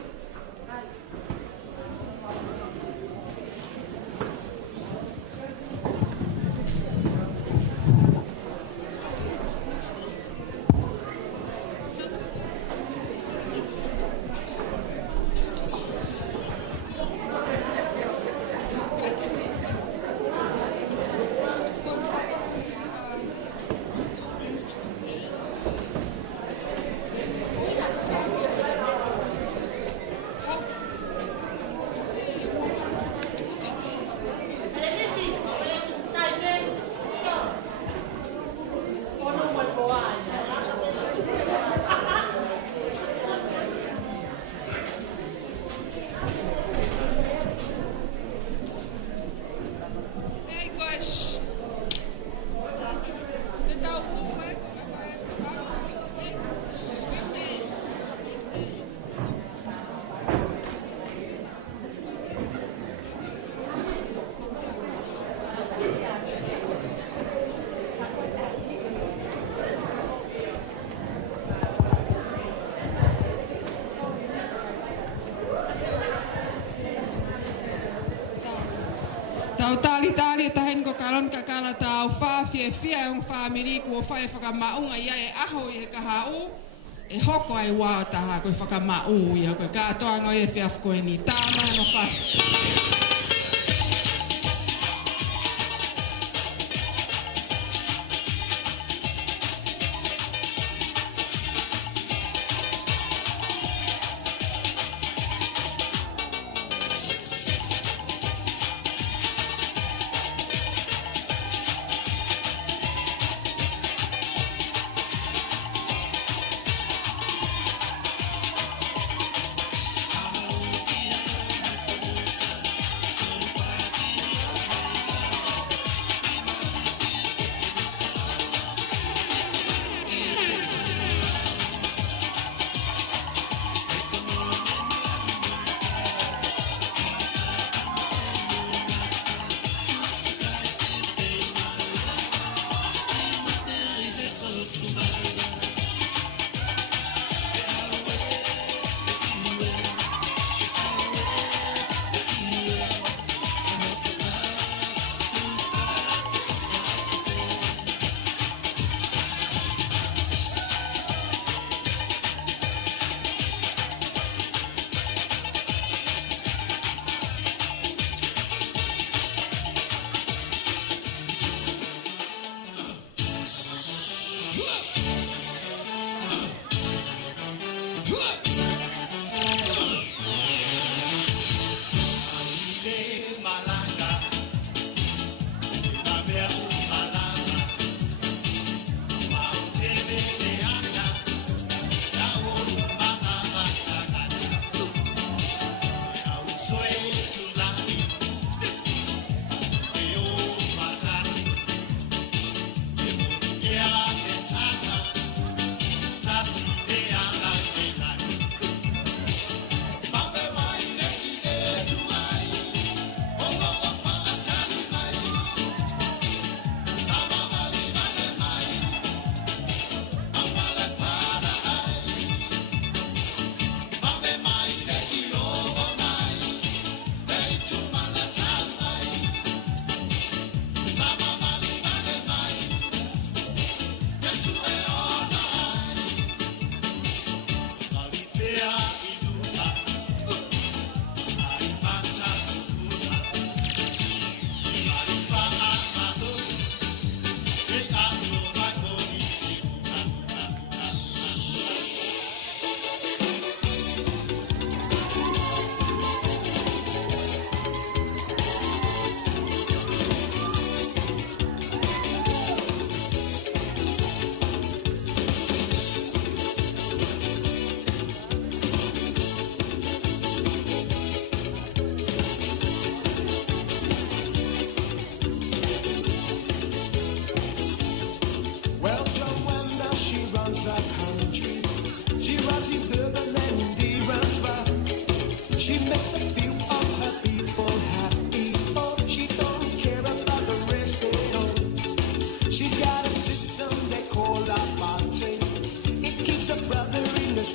Tau tali tahen ko Karon Kakala tau whawhia ang whamiri ko whai whakamaunga ia e aho i he kahau e hoko ai wā taha koe whakamau ia koe kātoa ngoi e whiawh koe ni tāma no whas.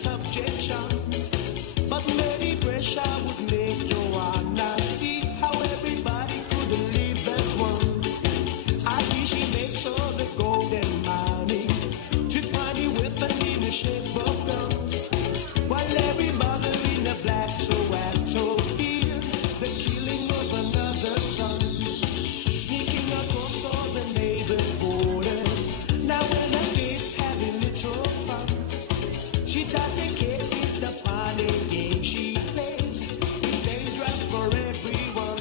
subjection. But maybe pressure would make Joanna see how everybody could live as one. I wish she makes all the gold and money to find a weapon in the shape of guns, while every mother in the black Soweto fears the killing of another son, sneaking across all the neighbors' borders. Now when a kid having little fun, she doesn't care if the funny game she plays is dangerous for everyone.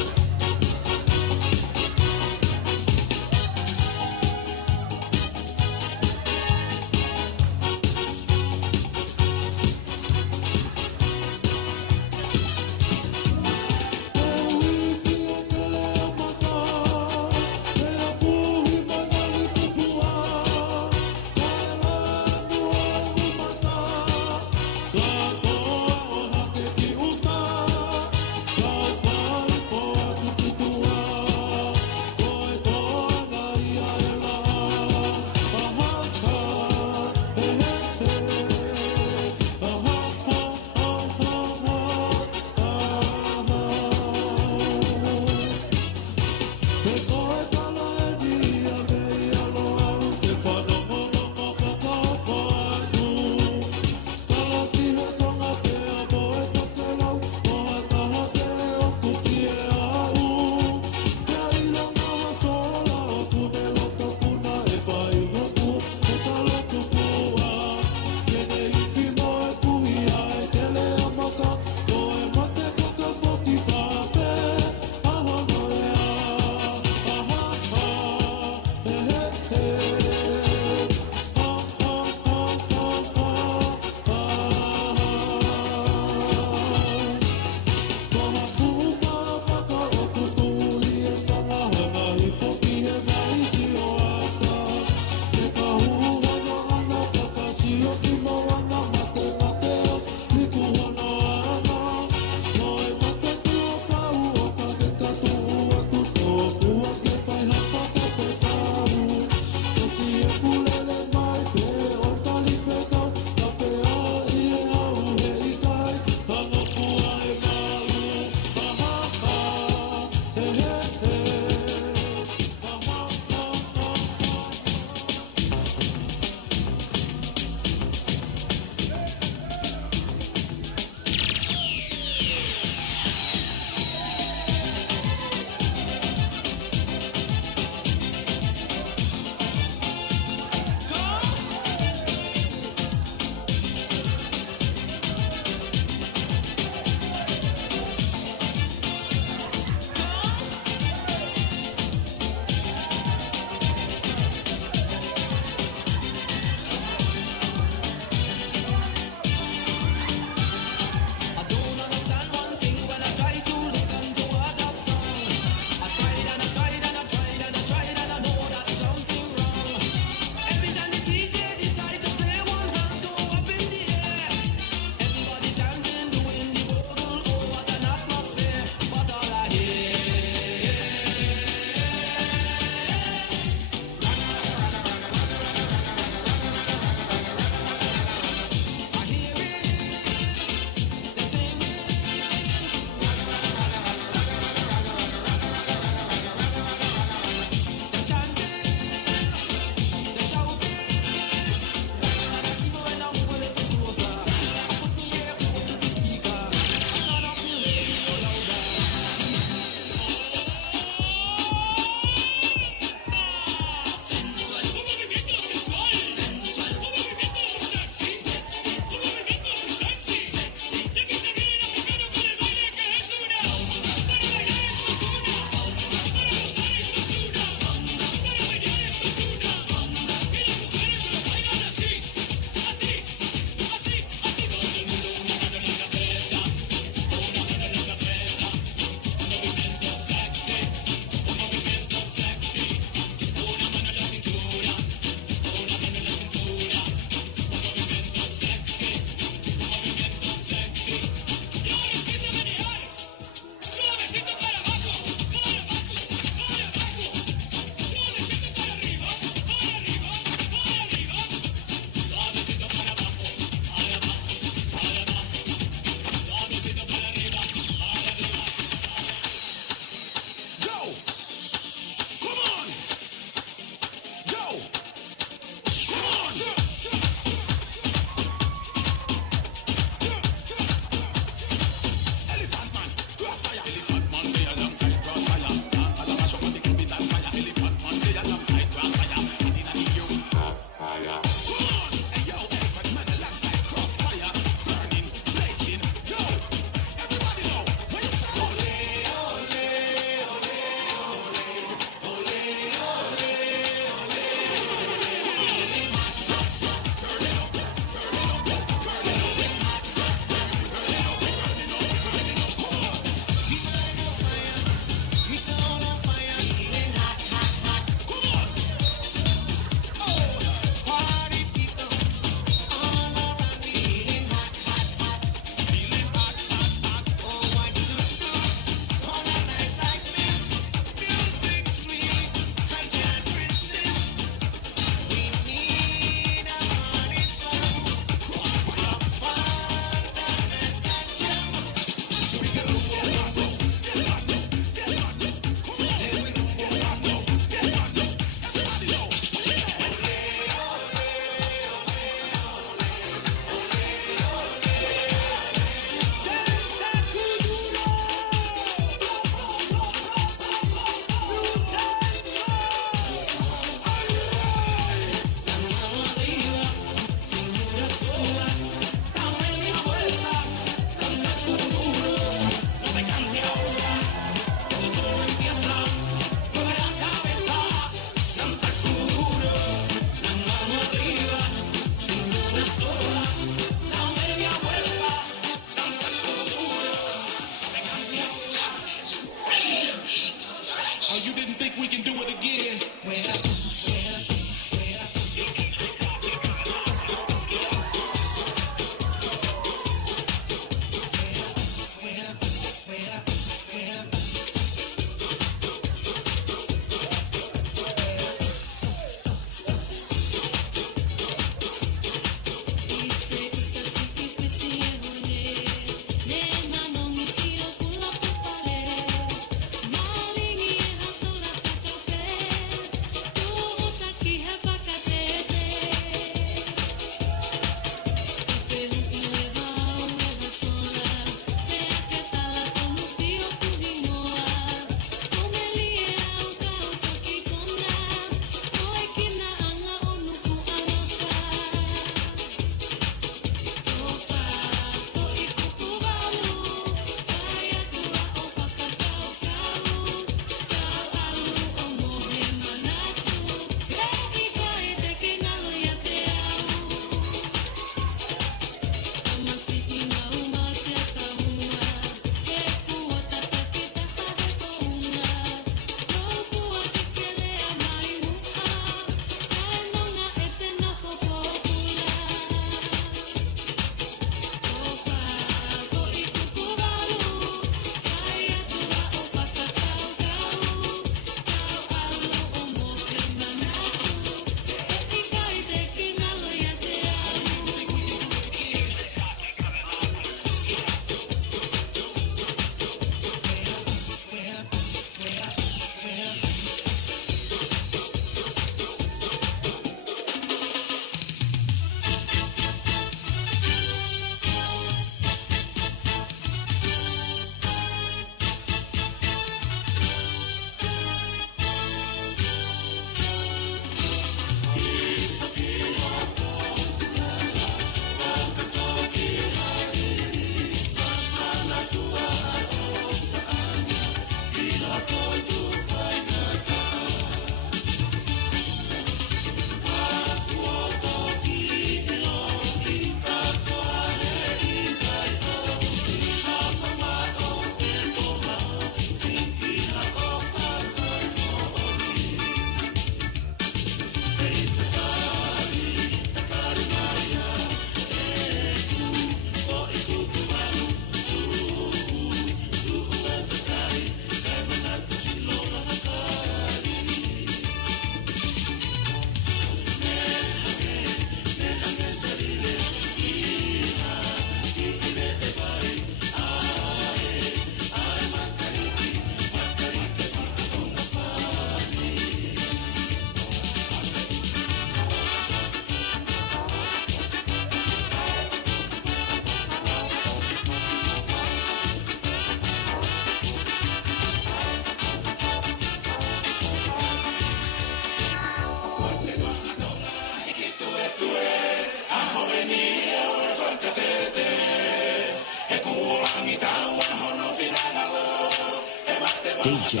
DJ.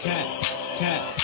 Cat, cat.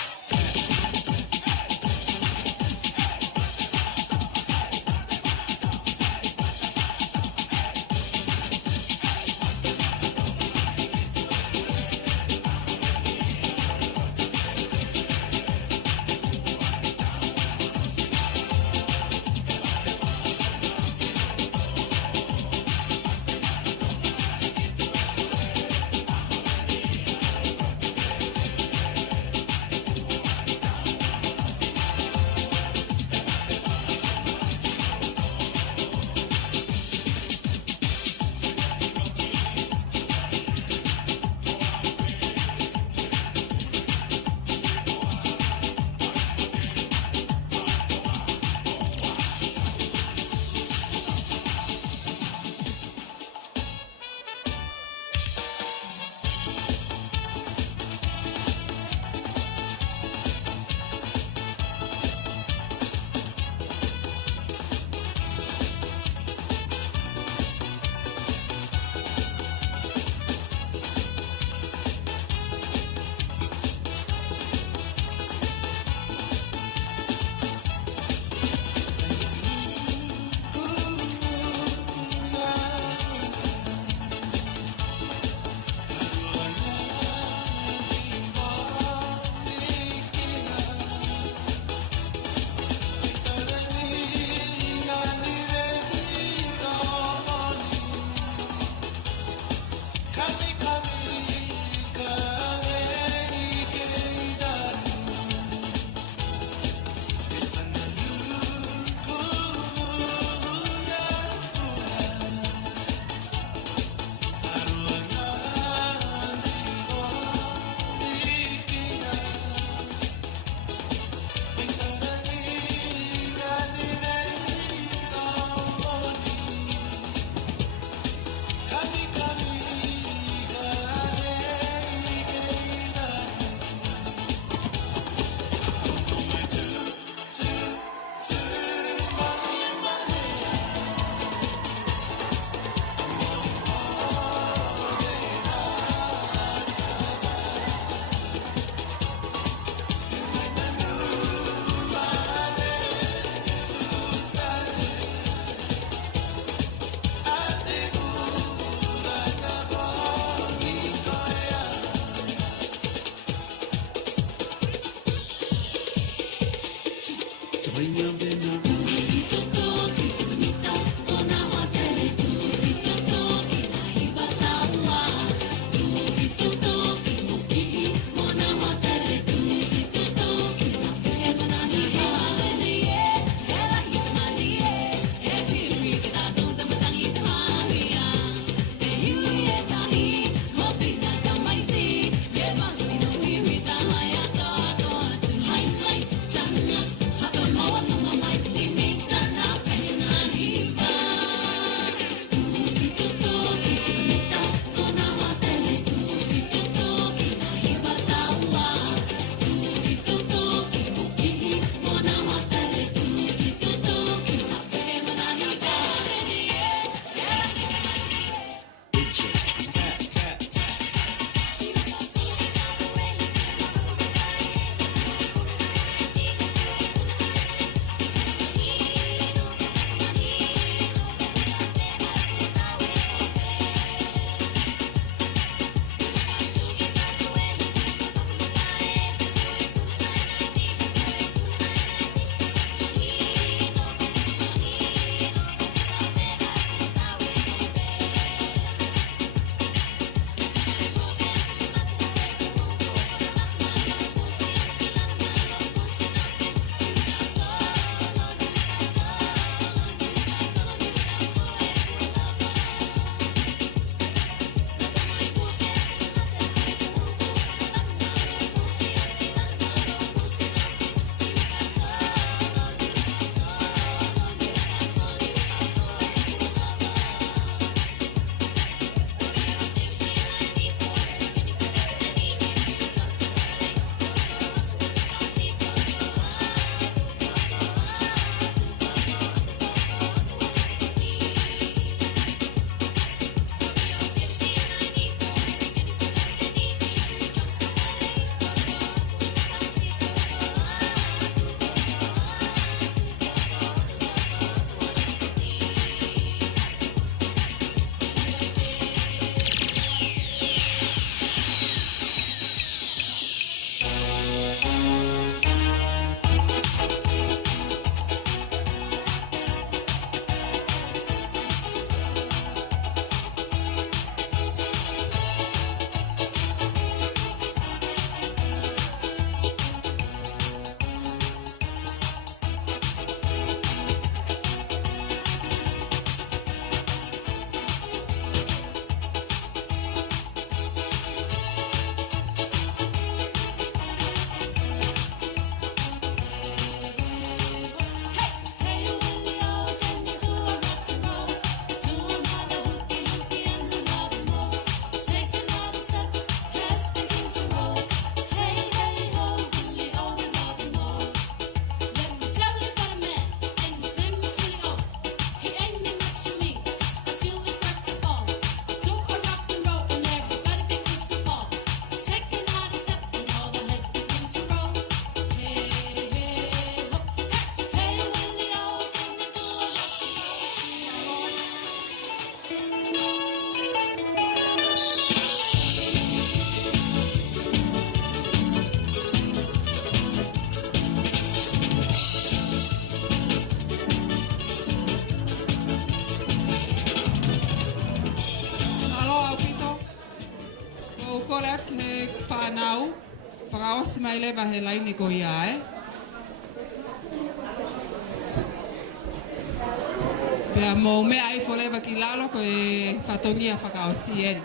kole he whanau, whakaosi mai lewa he laini ko ia e. Pea mō mea ai fo lewa ki lalo ko e whatongia whakaosi eni.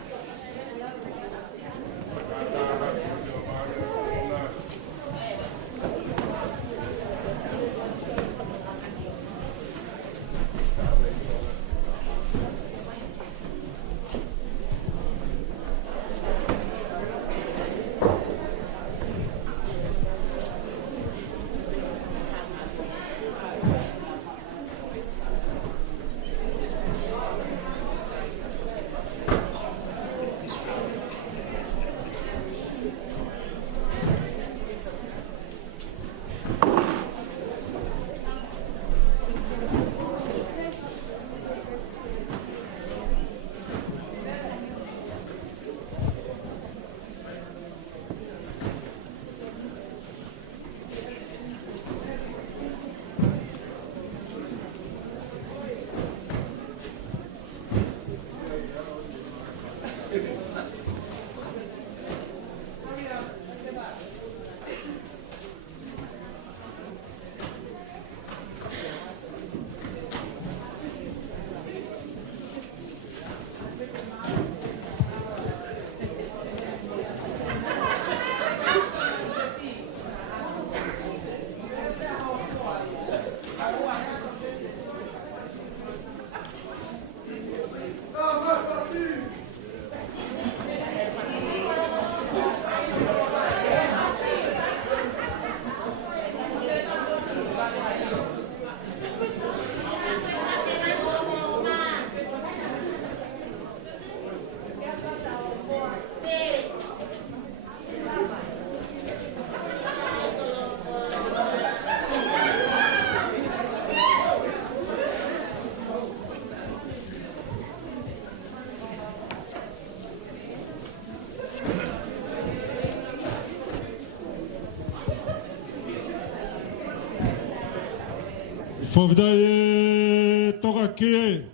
Whawhitai toka kie.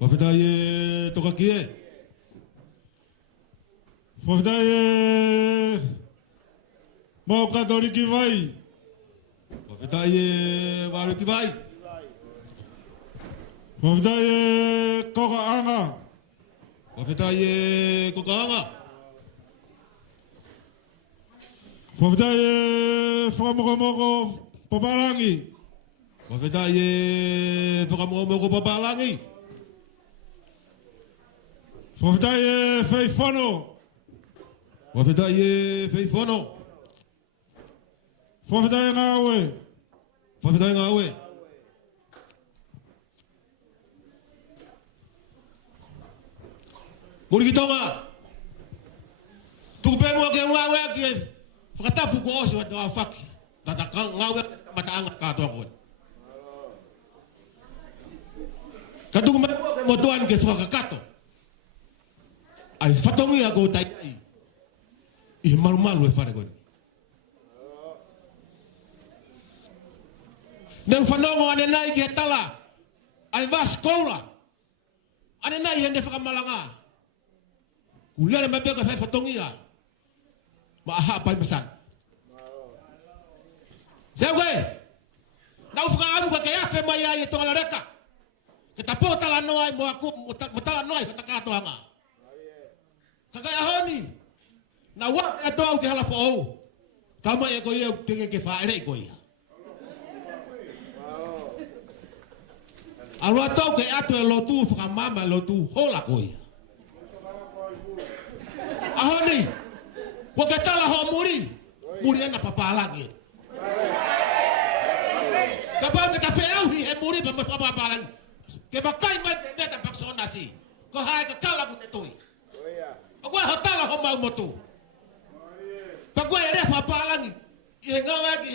Whawhitai toka kie. Whawhitai mau katori ki vai. Whawhitai waru ki vai. Whawhitai koka anga. Whawhitai koka anga. Whawhitai whakamoko paparangi. Whawhitai whakamoko paparangi. Whawhitai whaiwhono. Whawhitai whaiwhono. Whawhitai ngāwe. Whawhitai ngāwe. Muri ki tonga. Tuku pēmua ke ngāwe ki whakatapu ko osi wata whaki. Tata ngāwe mataanga kātoa koe. Ka tuku pēmua ke motuan ke whakakato. Ai whatongi a kou tai ai. I maru e whare koe. Neu whanongo ane nai ki he tala. Ai vas koula. Ane nai hende whakamalanga. Kulere mai peka whai whatongi a. Ma aha pai masan. Seu koe. Nau whakaamu ka ke awhe mai ai e tonga reka. Ke tapo tala noai mo aku mo tala noai hata katoanga. Kakai ahoni. Na wa e toa ke hala fo. Kama e ko ye tenge ke whaere ko ia. Alua tau ke atu e lotu whakamama lotu hola ko ia. Ahoni. Wa ke tala ho muri. Muri ena papalangi. Kapau ke ta wheau hi he muri pa papalangi. Ke wakai mai te meta paksona si. Ko hae ka kala ku te tui. Ako ho tala ho mau motu. Ka koe e refa palangi. I he ngawa ki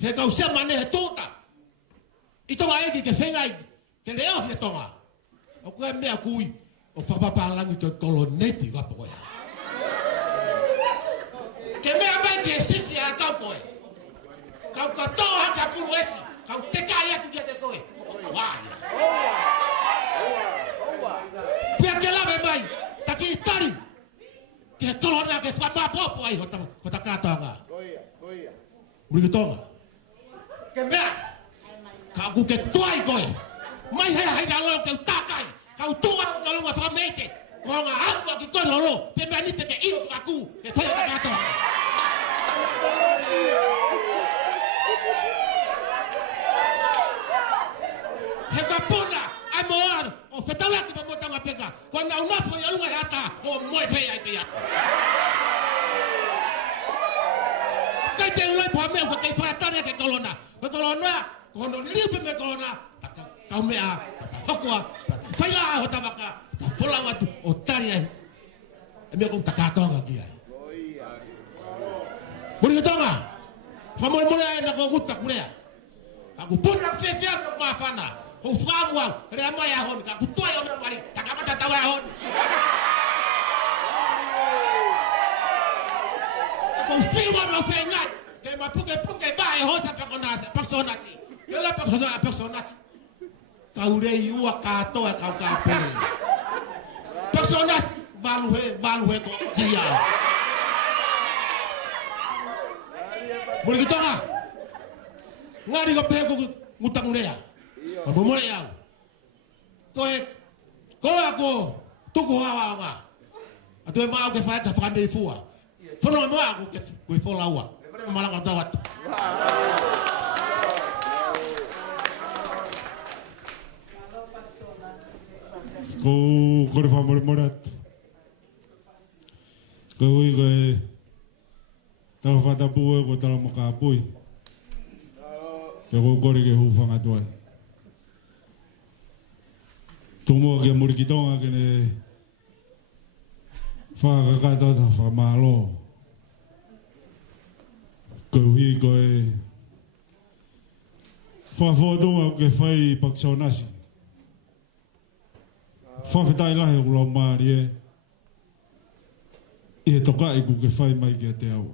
he kau semane he tūta. I tonga eki ke whengai. Ke leo he tonga. O koe mea kui. O whapapalangi te koloneti wapo koe. Ke mea mai ki he sisi a kau koe. Kau katoa haka pulu esi. Kau teka ia tu kia te koe. Wai. Pia ke lawe mai. Taki tari. Ke kolona ke whama popo ai ho ta kātanga. Muri tonga. Ke mea. Ka ku ke tuai koe. Mai hai na lo ke takai. Ka tua ka lo fa mete. Ko nga aku ki ko lo. Pe me ni te ke iu ka ku. Ke fa ta kātanga. He ka puna ai moar. O fetala ki pa motanga peka. Ko na una fo ya lunga hata. O moi fe ai pia. Kai te ulai pa me ko kai fa tane ke kolona. Ko kolona ko no lipe me kolona. Kau mea. Hokua. Faila ho tavaka. Fola watu o tari ai. E me ko takatonga ki ai. Muri tonga. Famole mole ai na ko guta kulea. Aku puna fe fe ma fana. Ko framwa re mai a hon ka ku toy ona mari. Takamata tawa hon. Ko filma no fe ngai. Ke ma puke vai ho sa personasi. Ke la personasi. Kau rei ua katoa kau kapere. Personas value ko tia. Muri kitonga. Ngari ko pego ngutang lea. Mo mo ya. Ko ako tuku hawa. Atu e mau ke fa ka fande fua. Fono mo ako ke ko fola ua. Malang ko tawat. Ko fa morat. Ko i tala fata pue ko tala maka pui. Ko ke hu fanga toa. Tumo ke muri kitonga ke ne fa ka ta fa malo. Ko hi ko fa foto ke fai paksonasi. Whawhetai lahi o lau maari e. I he toka i ku ke whai mai ki a te au.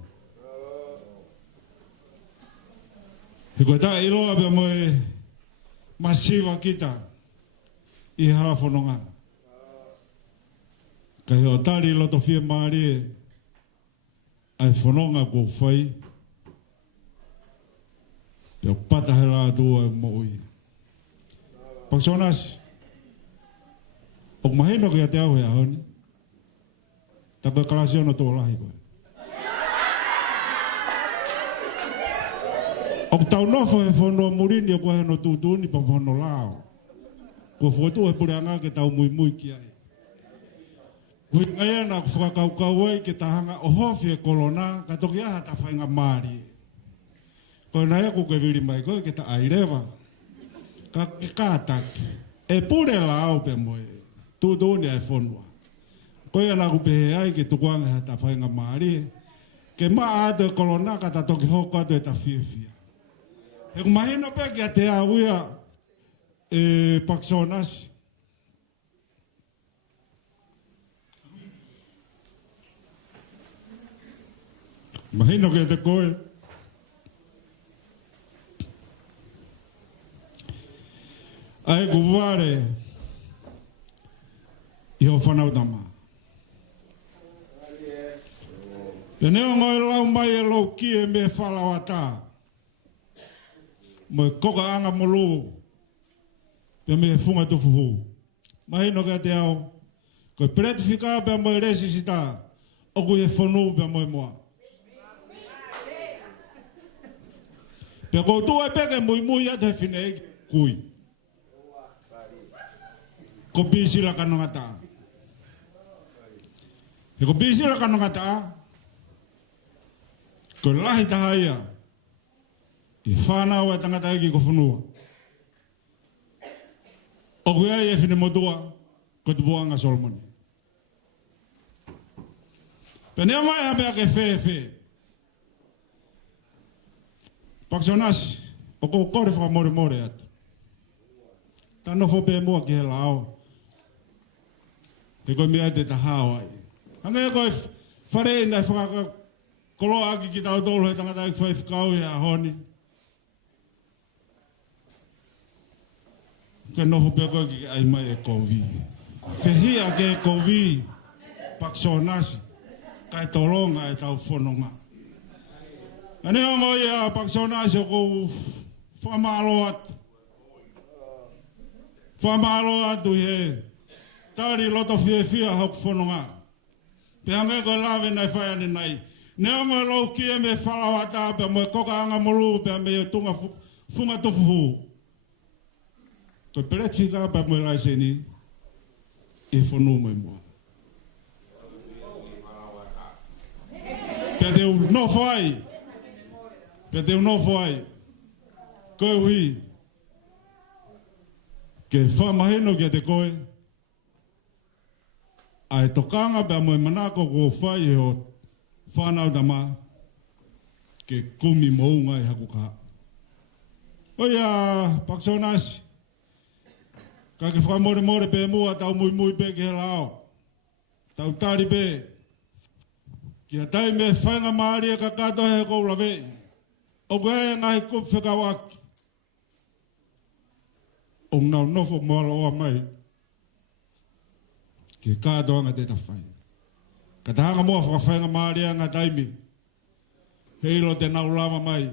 He koe tae iloa pia moe masiwa kita i hara whanonga. Ka he o tari loto whia maari e ai whanonga ko whai. Te o patahera atua e mo ui. Paksionasi. O mahino ke te au he ahoni. Taka kalasio no tō lahi koe. O tau nofo he whanua murini o koe he no tūtuni pa whanua lao. Ko whotu he pure anga ke tau mui ki ai. Hui ngai ana ku whakakaukau ai ke tahanga o hofi e kolona ka toki aha ta whainga maari. Koe nai aku ke viri mai koe ke ta airewa. Ka ke kātaki. E pure lao pe moe. Tūtuni ai whanua. Koe ana ku pehe ai ke tukuanga ha ta whainga maari. Ke maa atu e kolona ka ta toki hoko atu e ta whiawhia. He kumahino pe ki a te awia e paksonasi. Mahino ke te koe. Ai ku ware i ho whanau tama. Pe neo ngoi lau mai e lau ki e me whalau ata. Mo e koka anga molu. Pe me funga tu fuhu. Mahino ke te au. Ko pretifika pe mo e resi sita. O ku e whanu pe mo e moa. Pe koutua e peke mui atu he whine kui. Ko pisila kanongata. E ko pisila kanongata. Ko lahi tahaia. I whanau e tangata eki ko whanua. O kui ai e whine motua. Ko tu buanga Solomoni. Pe nea mai hapea ke whee. Paksionasi, o ko kore whaka more atu. Ta nofo pe mua ki he lao. Te koe mea te tahao ai. Hanga e koe whare ina whaka kolo aki ki tau tolu he tangata i whai whakau e a honi. Ke nofo pe koe ki ai mai e kovi. Whehia ke kovi paksionasi. kai tolonga e tau whanonga. Ane ongo ia Paksonasi o kou whamalo atu. Whamalo atu he tari loto fia hau whanonga. Pe hange koe lawe nei whai ane nei. Ne ongo e lau kia me whalawata pe mo koka anga molu pe me tunga funga tofu. Koe peretika pe mo lai seni e whanu mai mua. Pe te no whai. Pe te no whai. Koe hui. Ke whamahino kia te koe. Ai tokanga pe mo manako ko whai e o whanau dama. Ke kumi mounga e haku kaha. Oia, Paksonasi. Ka ke whamore pe mua tau mui pe ke he lao. Tau tari pe. Kia tai me whainga maari e ka kato he kou lawe. O gaya ngahi kup whekawaki. O ngau nofo moala oa mai. Ke kato anga te tawhai. Ka tahanga mua whakawhainga maari anga taimi. Heilo te nau lama mai.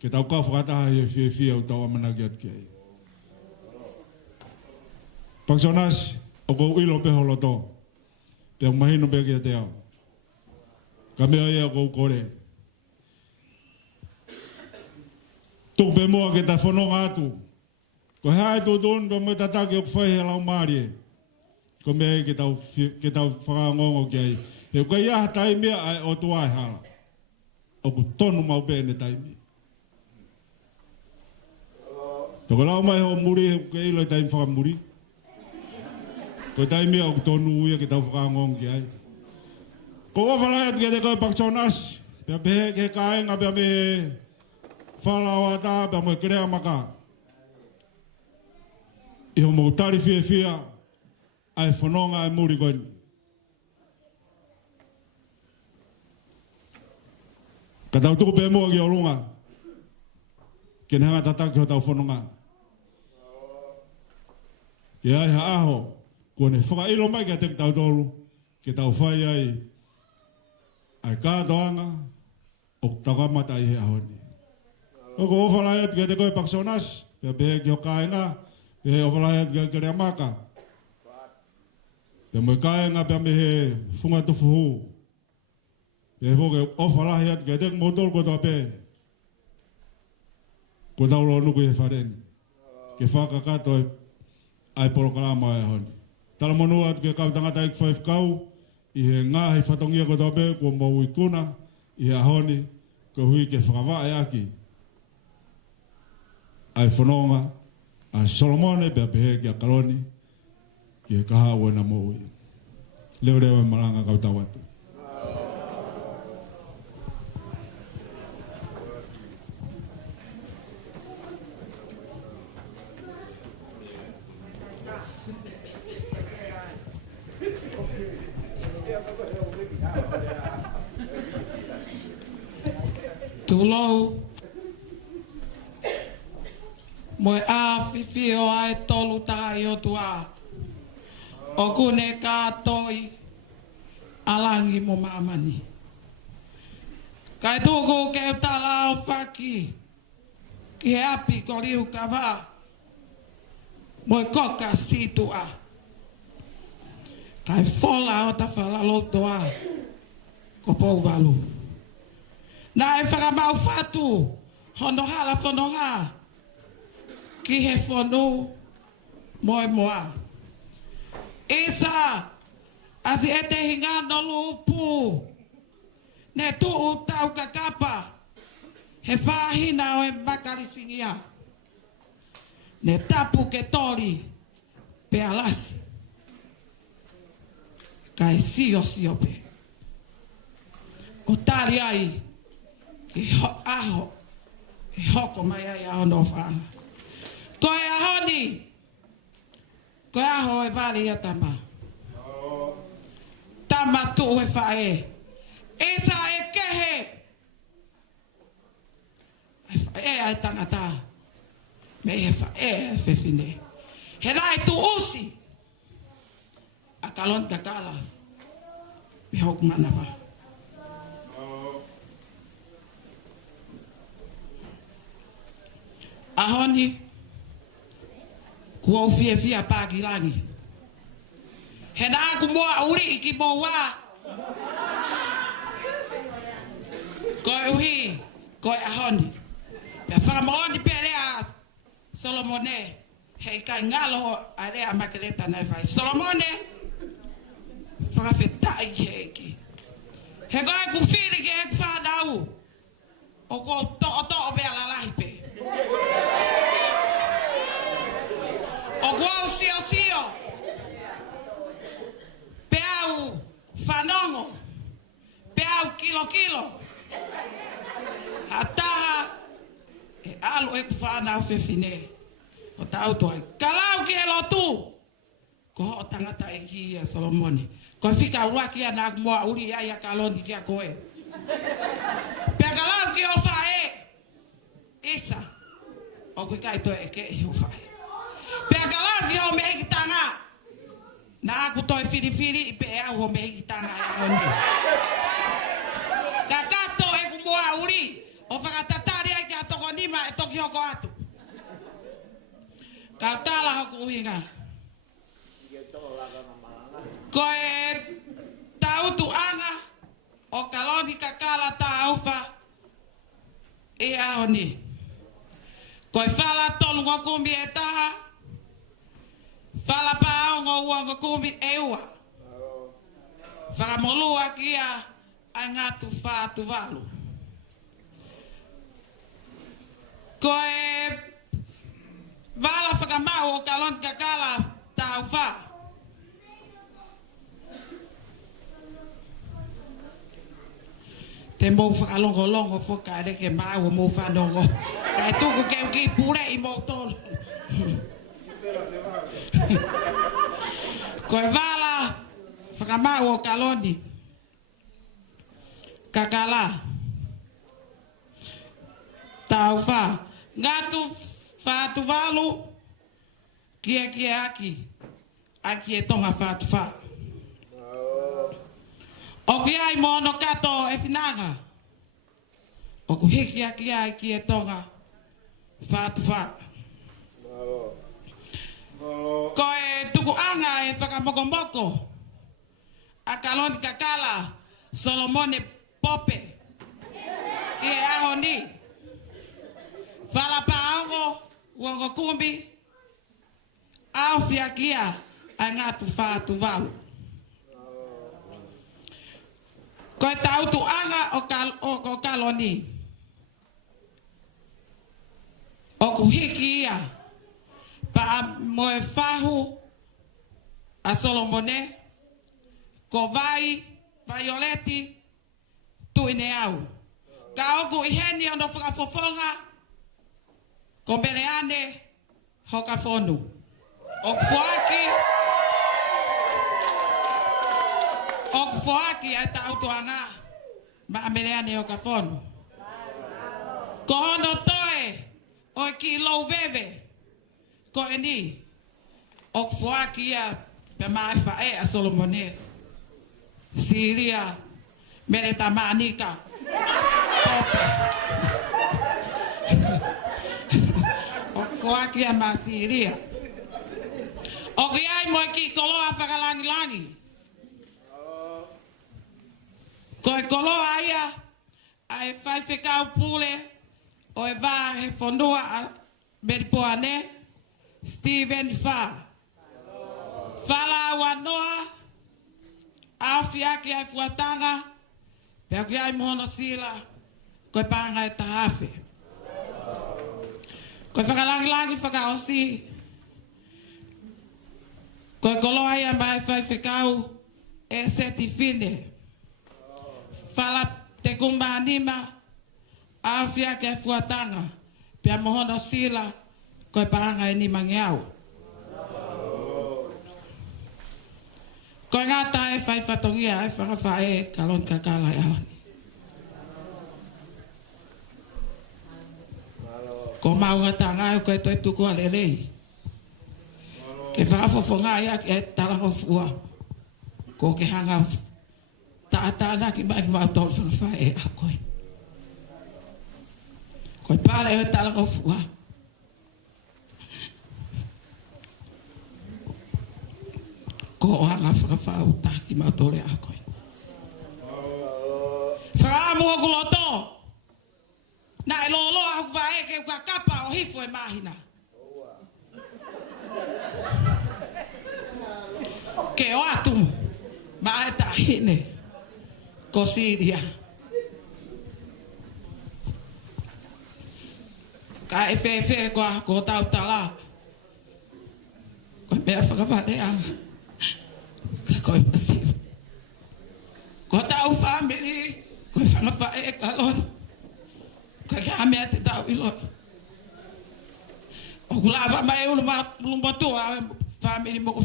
Ke tau ka whakataha he fia o tau amana ki atu ki ai. Paksonasi, o kou ilo pe holoto. Te au mahino pe kia te au. Ka mea ia kou kore. Tuk pe mua ke ta whanonga atu. Ko hea tu tun pe mo tataki o kwhai he lau maari e. Ko mea ke tau whakangongo ki ai. He kai ia taimia ai o tuai hala. O ku tonu mau pene taimia. Toko lau mai ho muri he ke ilo taim whakamuri. Ko taimia o ku tonu uia ke tau whakangongo ki ai. Ko wawalai atu ke te koe Paksonasi. Pea pehe ke kaenga pea me whalawata pea mo kerea maka. Iho mo tari fia ai whanonga ai muri koini. Ka tau tuku pe mua ki o lunga. Ke nehanga tataki ho tau whanonga. Ke ai ha aho. Kone whakailo mai ke te tau tolu. Ke tau whai ai. Ai kātoanga. O takamata i he ahoni. O ko ofalai atu ke te koe Paksonasi. Pea pehe ki o kaenga. Pehe ofalai atu ke rea maka. Te mo kaenga pea me he funga tufu hu. Pehe foke ofalai atu ke te motol ko toa pehe. Ko tau lo nuku he whareni. Ke whakakato ai polokalama ai ahoni. Tala monua atu ke kau tangata ik whaif kau. I he ngahi whatongia ko toa pehe. Ko mau ikuna. I he ahoni. Ko hui ke whakawaa e aki. Ai whanonga. Ai Solomone pea pehe ki a Kaloni. Ki he kaha uena mo ui. Leo rewa malanga kau tau atu. Tulou. Moe a whiwhi o ai tolu tahi o tua. O kune kātoi alangi mo maamani. Kai tuku ke utala o whaki. Ki he api ko riu ka wā. Moe koka situa. Kai whola o ta whalalotoa. Ko pou walu. Nā e whakamau whatu. Hono hala whanonga. Ki he whanu moe moa. Isa, asi e te hinga no lupu. Ne tuu tau kakapa. He whahina o e makarisingia. Ne tapu ke tori pe alasi. Ka e sio pe. O tari ai. Ki aho. Ki hoko mai ai aho no whanga. Koe ahoni. Koe aho e wali ia tama. Tama tu e whae. Isa e kehe. E whae ai tangata. Me e whae e whewhine. He rai tu usi. A kalon kakala. Me hok mana wa. Ahoni, kua fia pakilangi. He nā ku moa uri I ki mo wā. Koe uhi, koe ahoni. Pea whakamooni pere a Solomone. Hei kai ngalo a rea makeleta nai whai. Solomone, whakawhetai he ki. He koe ku whiri ki e ku whanau. O ko to'o bea la lahi pe. O kua sio. Peau whanongo. Peau kilo. Hataha. E alu e ku whanau whewhine. O tau toi. Kalau ki he lotu. Ko ho tangata e ki a Solomone. Ko whika ua ki a nā moa uri ai a kaloni ki a koe. Pea kalau ki o whae. Isa. O kui kai toi e ke I o whae. Pea kalau ki o me ki tanga. Nā aku toi whiri I pe e au ho me ki tanga e honi. Ka kato e ku moa uri. O whakatatari ai ki a toko nima e toki hoko atu. Ka tala hoku uhinga. Ko e tautu anga o kaloni kakala ta aufa e ahoni. Ko e whala tonu ngokumbi e taha. Whala pao ngō ngokumbi e ua. Whakamolua kia ai ngatu whātu walu. Ko e whala whakamau o kaloni kakala ta aufa. Te mou whakalongo whoka ere ke mau o mou whanongo. Kai tuku ke ki pure I mou tonu. Koe wala whakamau o kaloni. Kakala. Tau wha. Ngatu whātu walu. Kia aki. Aki e tonga whātu wha. O ki ai mono kato e whinanga. O ku hiki aki ai ki e tonga whātu wha. Ko e tuku anga e whakamokomoko. A kaloni kakala Solomone pope. I e ahoni. Whala paongo uongo kumbi. Awhia kia ai ngatu whātu walu. Ko e tautu anga o kaloni. O ku hiki ia. Pa moe whahu a Solomone. Ko vai, Violeti, tuine au. Ka oku iheni ono whakafofonga. Ko Meleane, hoka whonu. O kufoaki ai tautu anga. Ma Meleane hoka whonu. Ko hono toe, o ki lou veve. Ko eni, o kufoaki ia pe mai whae a Solomone. Siria, mele tamanika. Pope. O kufoaki ia ma Siria. O ki ai mo ki koloa whakalangi-langi. Ko e koloa ia, ai whai whekau pule, o e wā he whanua a Meripoane, Stephen Wha. Whala wanoa, awhiaki ai fuatanga, pea ki ai mohono sila, ko e panga e tahawhi. Ko e whakalangi-langi whakaosi, ko e koloa ia mai whai whekau e seti fine. Whala te kumanima, awhiaki ai fuatanga, pea mohono sila, ko e panga e ni mangiau. Ko ngata e whai whatongia e whakawhae kalon kakala e aoni. Ko maunga tanga e koe toi tuku a lelei. Ke whakafofonga ia ke e tarango fua. Ko ke hanga ta na ki mai ma to fa e a koi koi pale e tala ko fua ko anga fa uta ki ma to le a koi fa mo ko loto na lo a va e ke ka kapa o hifo e mahina ke o atu ma e ta hine kosidia ka e fe ko tau tala ko me fa ka le anga ka ko e pasi ko tau family ko fa e kalon ko ka me te tau ilo o kula ba mai ulu ma lumba to family mo ko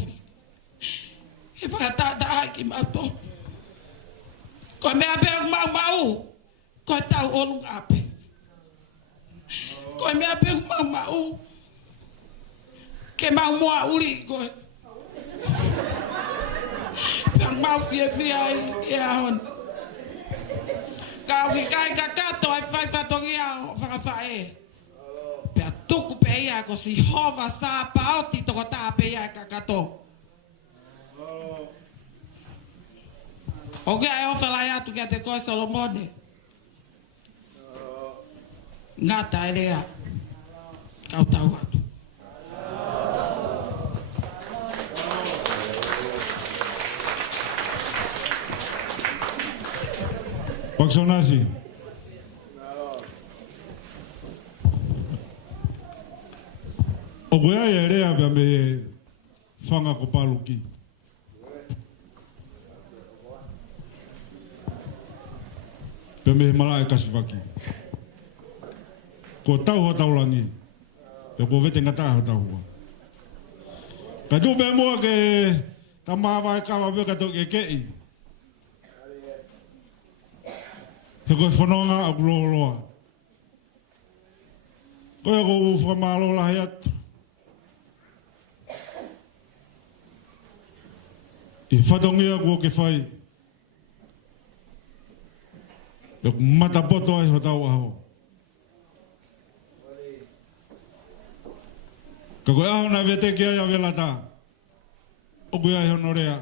e fa ta ki ma to ko me ape mau ko tau olu ape ko me ape mau ke mau mo uli ko pang mau fie ai e hon ka ki kai ka to ai fa tongia fa e pe tuku pe ia ko si hova sa paoti to ta pe ia ka to okay, eu falar já tu quer ter coisa Solomone. Ngata ele é. Kau tahu tu. Paksonasi. O goia ele é me fanga ko paluki. Peme malai kasivaki. Ko tau langi. Pe ko vete ngata tau. Ka tu be mo ke tama vai ka va be ka to ke i. He ko fononga agloloa. Ko ko fa malo la hayat. I fatongia ko ke fai. Dok mata poto ai ho tau aho. Ka koe aho na vete ki ai a velata. O koe ai honorea.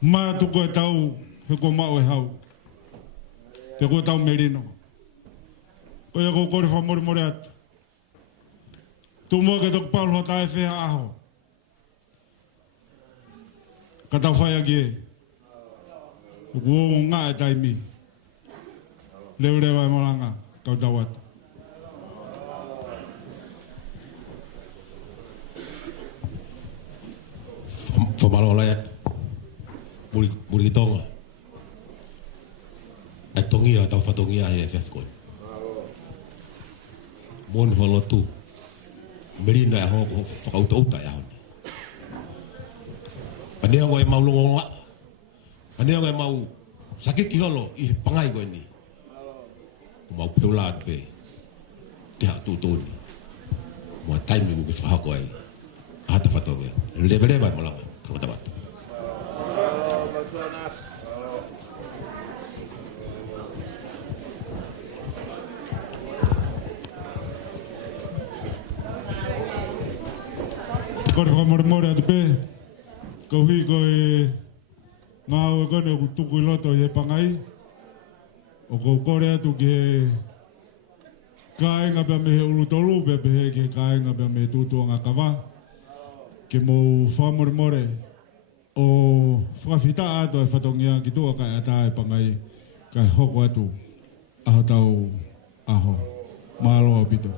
Maa tu koe tau he ko mao e hau. Te koe tau merino. Koe ko kore wha more atu. Tu mua ke tok paulo tae whea aho. Ka tau whai agi e. Kuo ngā e taimi. Leo rewa e moranga, kau tau atu. Whamalo lai atu. Muri ki tonga. Ai tongia tau whatongia e FF koe. Moni whalotu. Merina e hoko whakauta e ahoni. Panea ngoi maulungo ngā. Anea ngai mau sakiki holo I pangai koe ni. Mau peula pe. Te hatu toni. Mo taimi ku fa ko ai. Ata fatonga. Levele ba malanga. Ka ta bat. Kore whamoremore atu pe. Ko hui koe ngā ue kone ku tuku loto I he pangai. O ko kore atu ke kāinga pia me he ulutolu, pia he ke kāinga pia me he tūtua ngā kawa. Ke mō whamoremore o whakawhita ato e whatongia ki tua kai ata e pangai kai hoko atu aho tau aho. Mahalo au pito.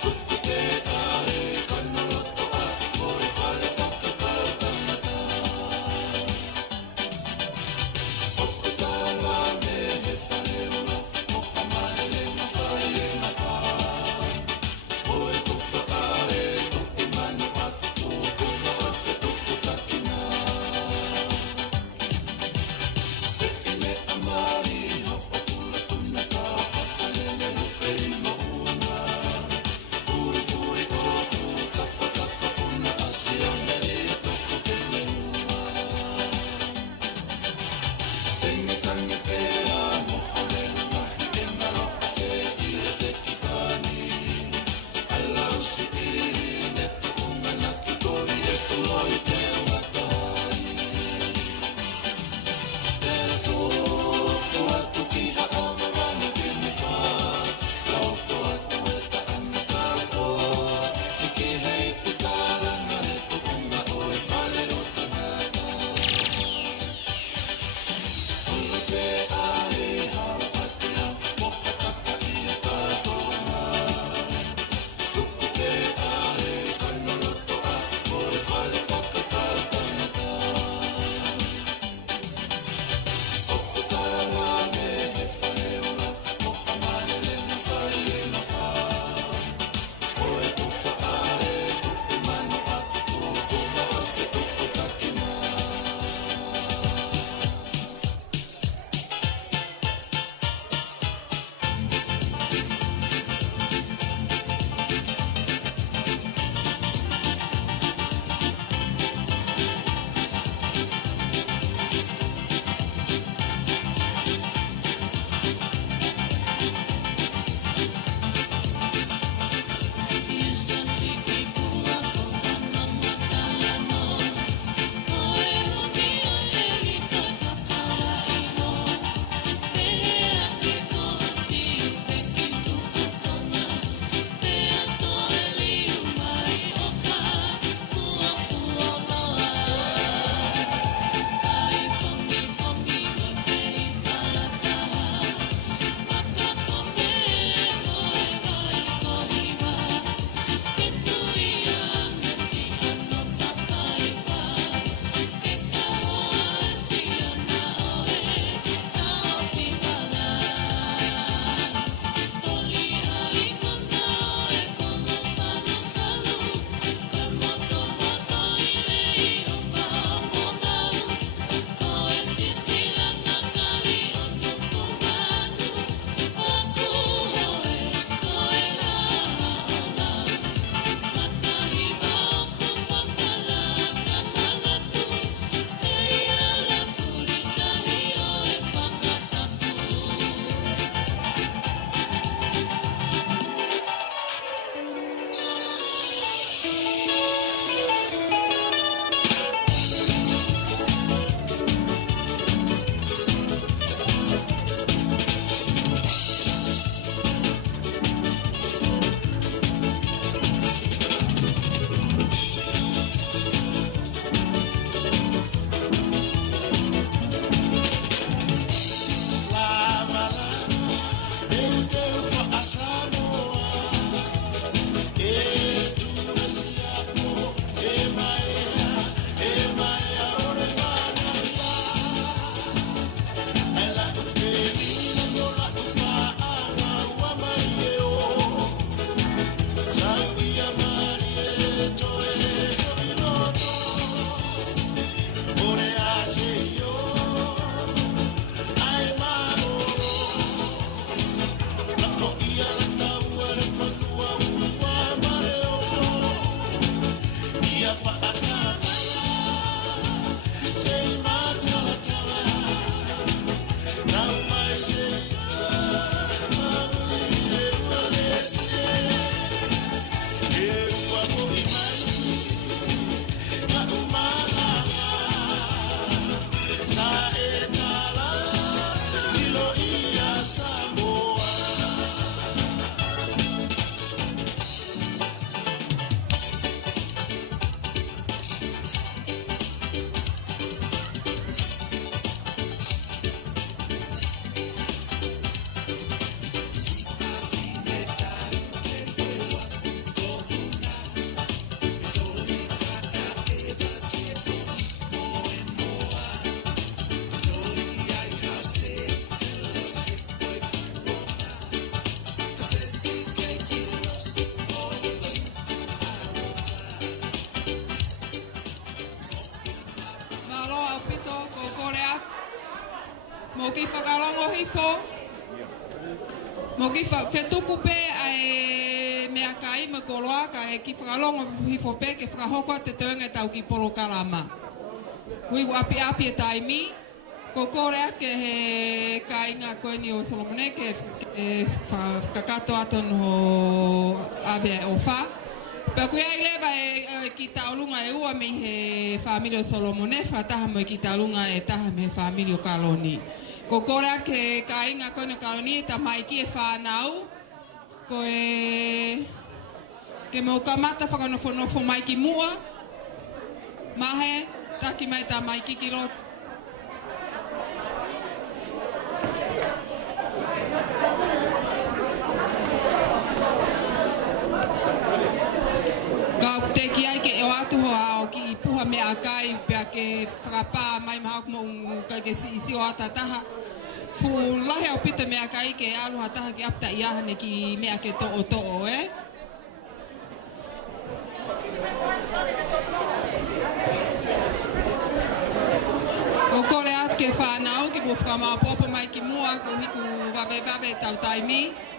Kukute ae kana pito ko korea. Mo ki whakalongo hifo. Mo ki whetuku pe ai mea kai me koloa ka e ki whakalongo hifo pe ke whakahoko te teunga tau ki polo kalama. Kui api api e taimi. Ko korea ke he kainga koe ni o Solomone ke kakato ato no abe o wha. Pea kui ai lewa e ki taulunga e ua mi he familio Solomone, whataha mo ki taulunga e taha me he familio Kaloni. Ko korea ke kainga koe no Kaloni ta mai ki e whanau. Ko e ke mo kamata whakanofo mai ki mua. Mahe, taki mai ta mai ki ki roto. Te ki ai ke o atu hoa o ki puha mea kai pea ke whakapā mai maha mo kai ke si o atataha. Fu lahe au pita mea kai ke aluha taha ki apta i ahane ki mea ke to'o e. O kore atu ke whanau ki mo whakamau popo mai ki mua ko hiku wawe tau taimi.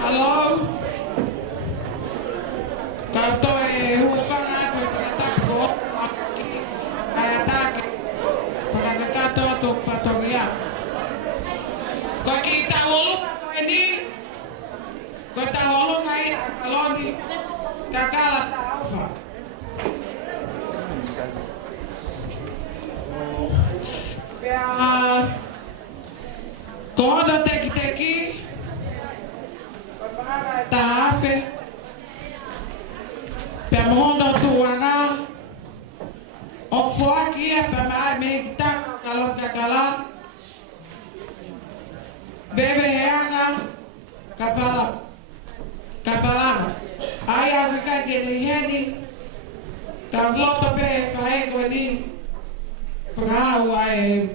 Hello? Tanto hufanga to tatapo ay atake pagkakato to fatoria ko kita wolo ko ini ko ta wolo ngai aloni kakala fa Toda teki tafe pemondo tuanga okfoaki pema megita kalon kakala bebe heanga kafala aya rika gene heni tabloto be faego ni frau ai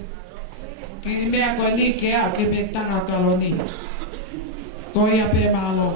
que me agoni que a que me tanga kaloni koia pe malo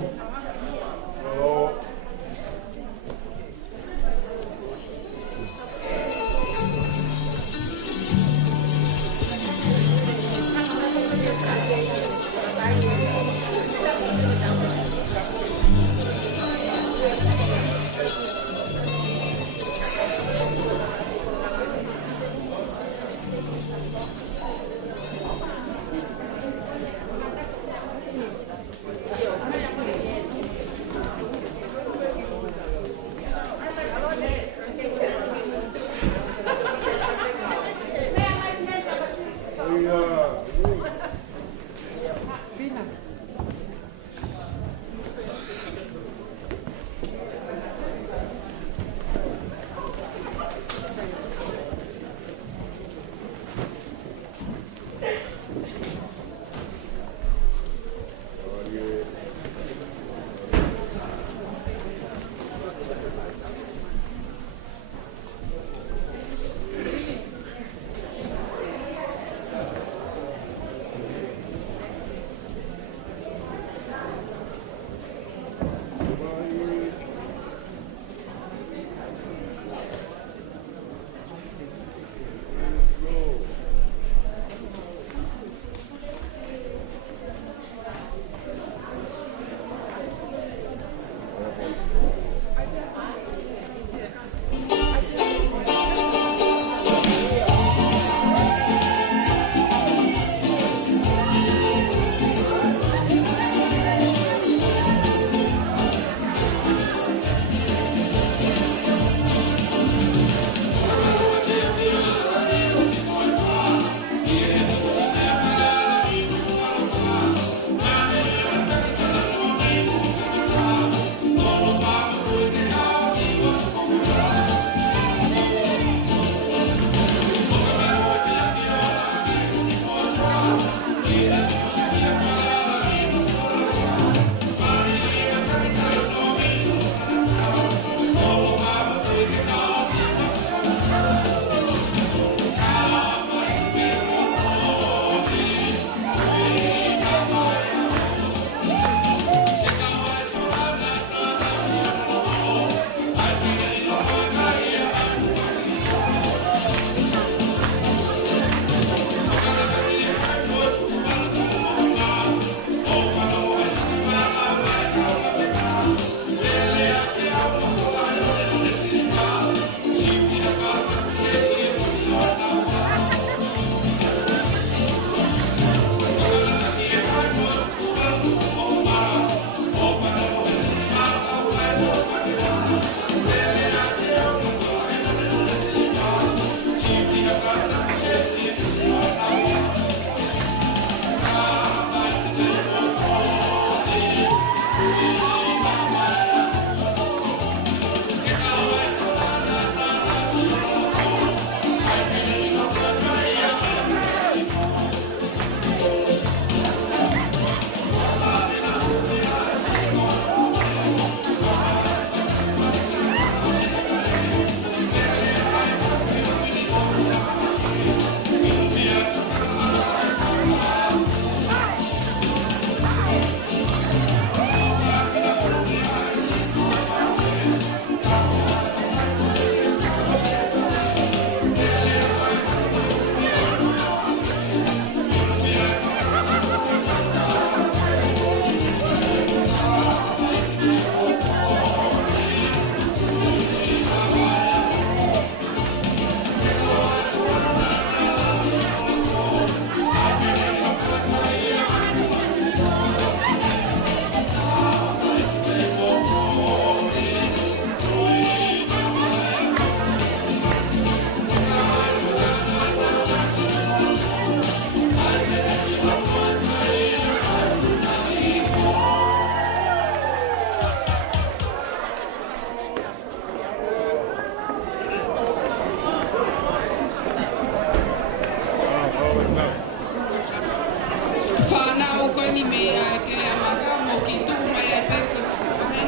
ni me a ke le amaka mo ki tu mai ai pe ke ahe.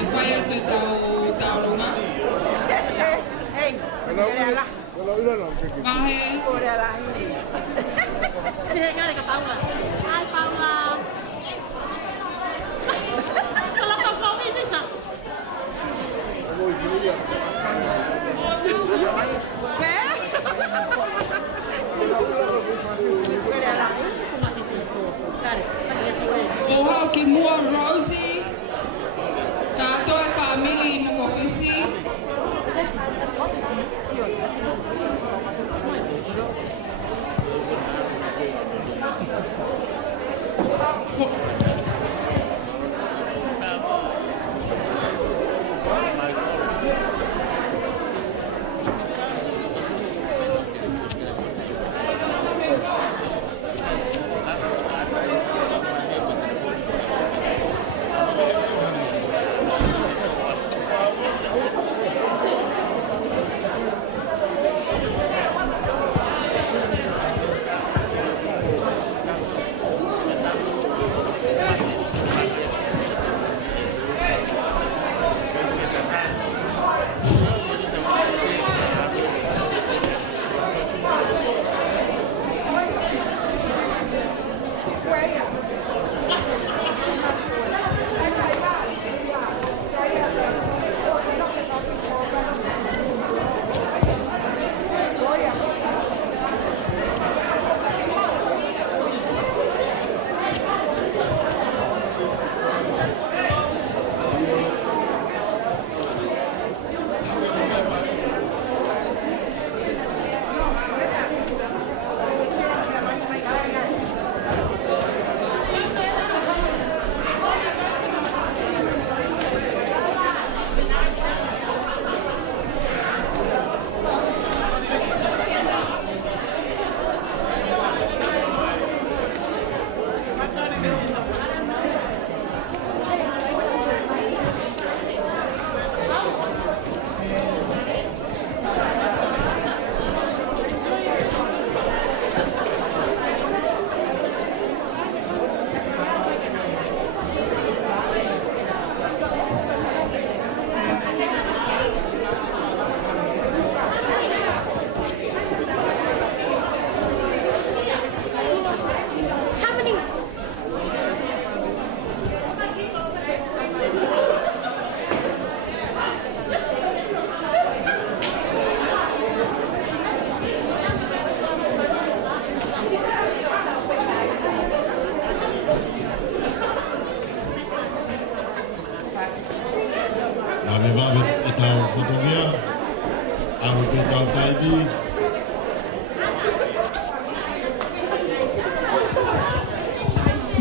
E whai atu tau runga. Hey, la. Mahe. Thế ngay cái bông là hai bông là kalau bông ini bisa O hau ki mua Rosie, ka toi family mo kofisi.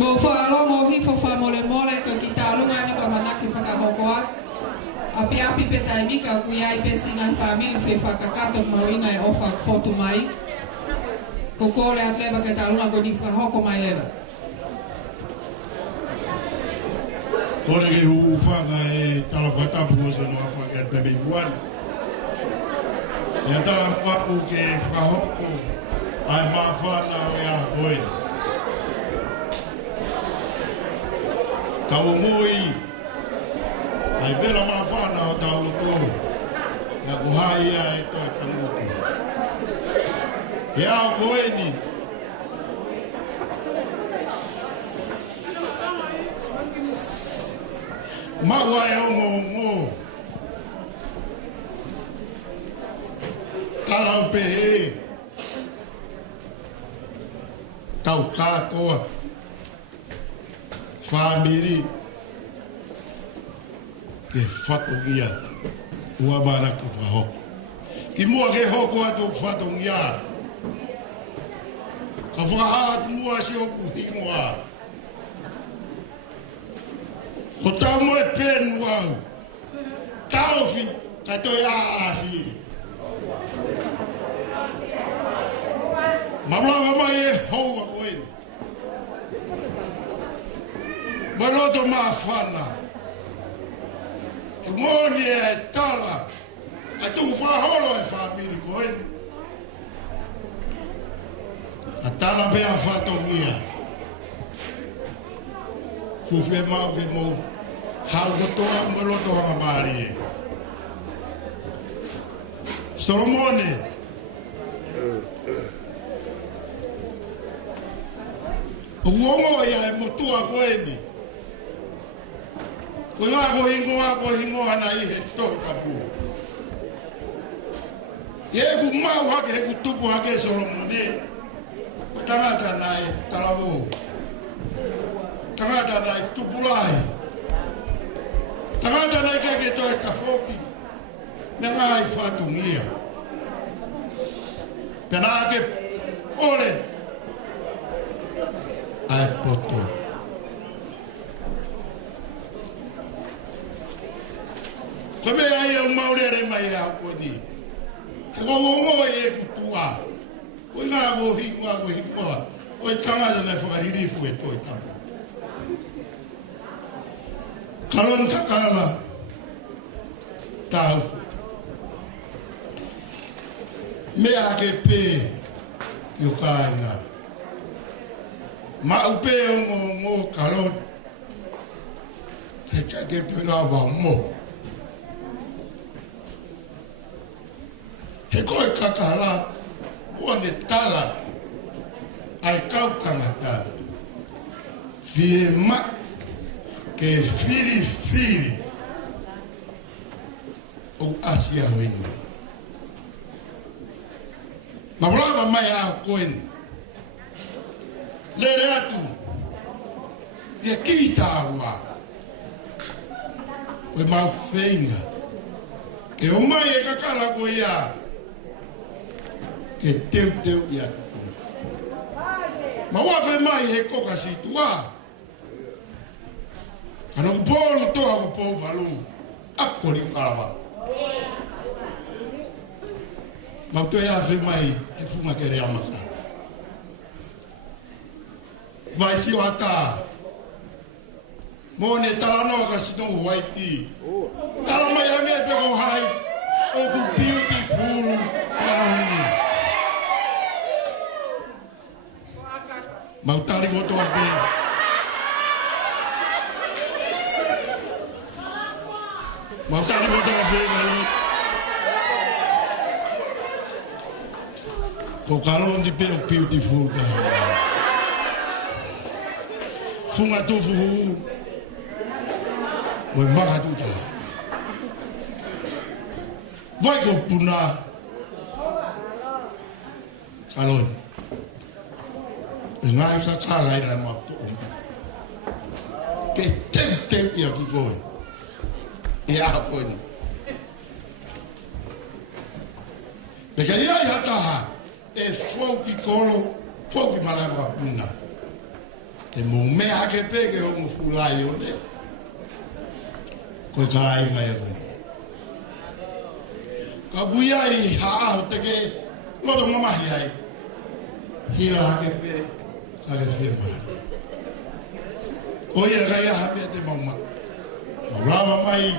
Mo whaalo mo hifo wha mole mole ka ki tālunga ni ka manaki whakahokoat. Api api pe taimi ka kuiai pe singai whamiri whe whakakato mauinga e ofa fotu mai. Ko kore at lewa ka tālunga ko ni whakahoko mai lewa. Kore ke hu whanga e tala whatapu o se noa whaka e pepe muan. E tā wapu ke whakahoko ai maa whana o e a hoi. Tau ngui, ai vera maa whana o tau loto, e ku hai ia e toa tangutu. E au koe ni, maua e ongo ongo, talau pehe, tau katoa, famiri ke whatongia ua mara ka whahoko. Ki mua ke hoko atu whatongia. Ka whahat mua si oku hingoa. Ko tau moe penu au. Tauwhi ka toi a asiri. Mamlawa mai e houwa koeni. Maloto mafana. E ngoni e tala. A tu whaholo e whamiri koeni. A tala pe a whatongia. Fufe mau ke mo. Hau ko toa mo lo toa mari. Solomone. Uongo ya mutua kweni. Ko hingo ana I he to kapu. Ye ku mau hake ku tupu hake Solomone. Ko tangata nai talavo. Tangata nai tupulai. Tangata nai ke to kafoki. Nengai fatungia. Penake ole. Ai poto. Kome ai o maurere mai a koni. He ngo e kutua. Ko nga go hingo. O tangata na fo fu e to tapu. Kalon kakala tau me ake pe yukaina ma upe ngo kalon he ke pe la va mo he ko kakala one tala ai kau kangata vie ma que fili o asia hoinga ma brava mai a koen le reatu e kita wa o ma feinga e o mai e kakala ko ia que teu ia ma wa fe mai he koka situa ano bolo to ako po valu ako ni kalawa ma to ya fe mai e fuma kere amaka vai si ata mo ne talano ka si no white tala mai ame pe go hai o ku beautiful kauni ma utari go to be Mautari ko to be galo. Ko kalon di pe beautiful da. Funga tu fu. We maga tu da. Vai ko puna. Kalon. Ngai ka kala ina ma tu. Ke tem ia ki ko. E a koen. Peka ia i hataha e fauki kolo, fauki malaiwa puna. E mo mea ke peke o mo fulai o ne. Koe ka ai ngai a koen. Ka buia I haa teke loto mamahi ai. Hira hake pe ka le fie mara. Koe e gai a hapea te mauma. Rama mai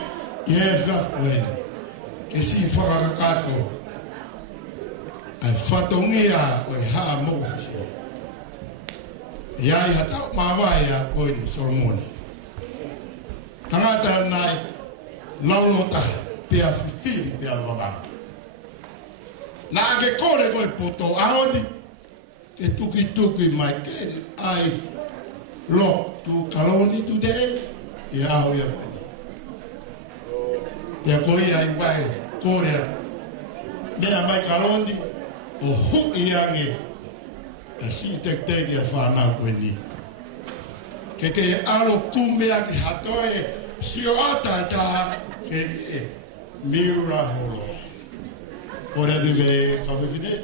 I faf koen. Ke si whakakato. Ai whatongia o I haa mokofisi. Iai hatau mawai a koen Solomone. Tangata nai laulota pia fifiri pia wabanga. Na ake kore koe poto aoni. Ke tuki mai ken ai lock to Kaloni today. I aho ia koen. Ia koi ai wai kōrea mea mai Kaloni o hui ange e si tektegi a whanau koe ni. Ke alo kumea ki hatoe si o ata e taha ke e miura holo. Kōrea tu ke kawhewhine.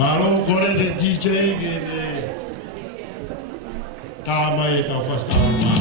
Malo kore de DJ ke de tama e tau fasta ma.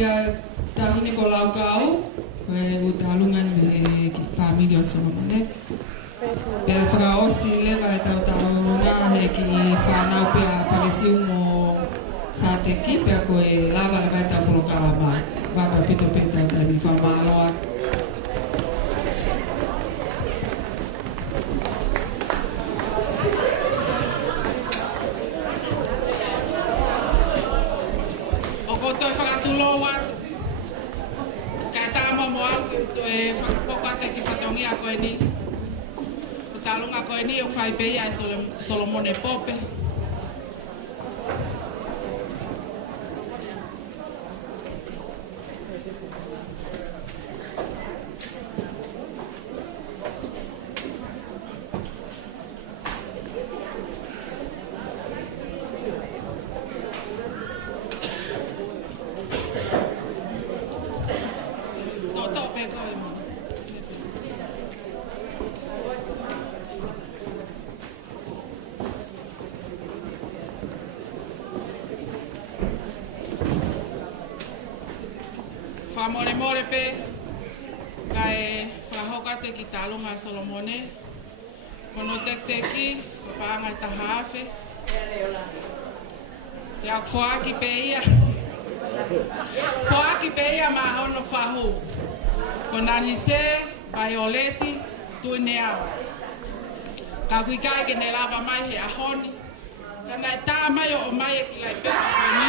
pia tahine ko lau kau, ko e utalungan me ki pamilio Solomone. Pia whakaosi lewa e tau taurunga he ki whanau pia palesiu mo sa te ki, pia ko e lawa lewa e tau Polokalama. Wama pito pita tai mi whamaloa. Toi whakatuloa, ka tāma moa, toi whakapoka te ki whatongia koe ni. O tālunga koe ni o whaipei ai Solomone Pope. Whamore pe, kai whahoka te ki tālunga Solomone, kono tek teki, paanga taha awhe. Te au whaaki pe ia. Whaaki pe ia ma hono whahu. Ko nani se, Violeti, tui nea. Ka kui kai ke ne lava mai he ahoni. Kana e tā mai o mai e ki lai pepa koe ni.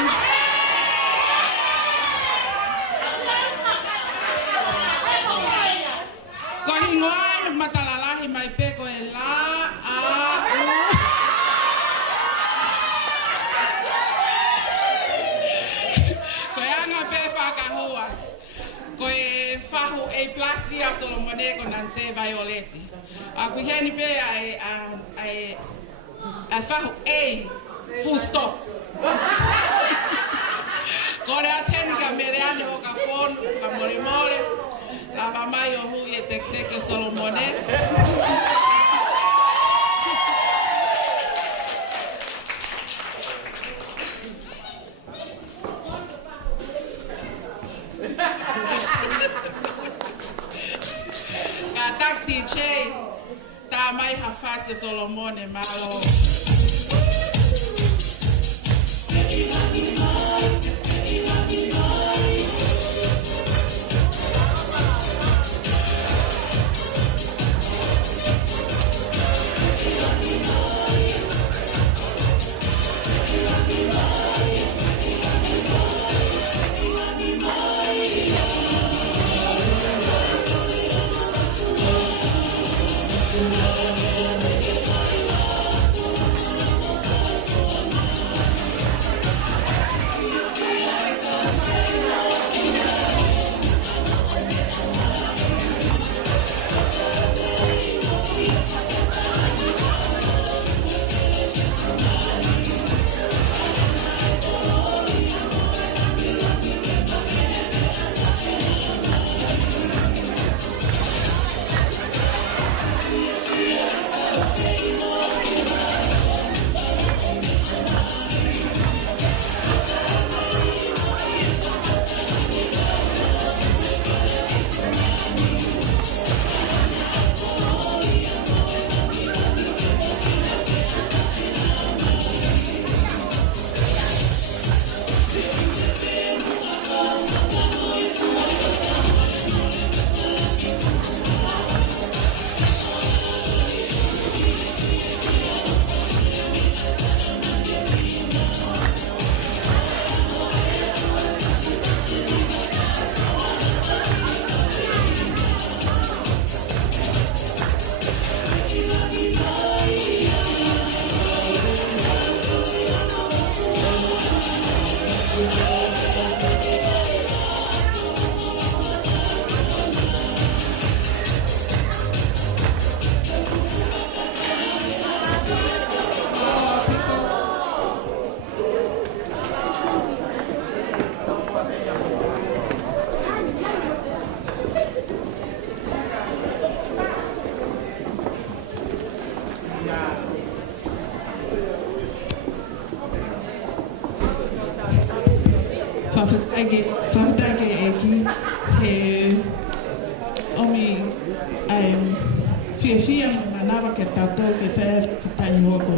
Ko hingoa matalalahi mai pe ko e la a u. Ko e anga pe whakahua. Ko e whahu e plasi a Solomone ko nanse Violeti. A kui heni pe a whahu e full stop. Ko rea tenika me reane o ka whonu, whakamore more. Lava mai o hui e tek teke Solomone. Ka takti che, ta mai hafase Solomone malo. whawhatake e ki he omi fia manawa ke tātou ke whai hoko.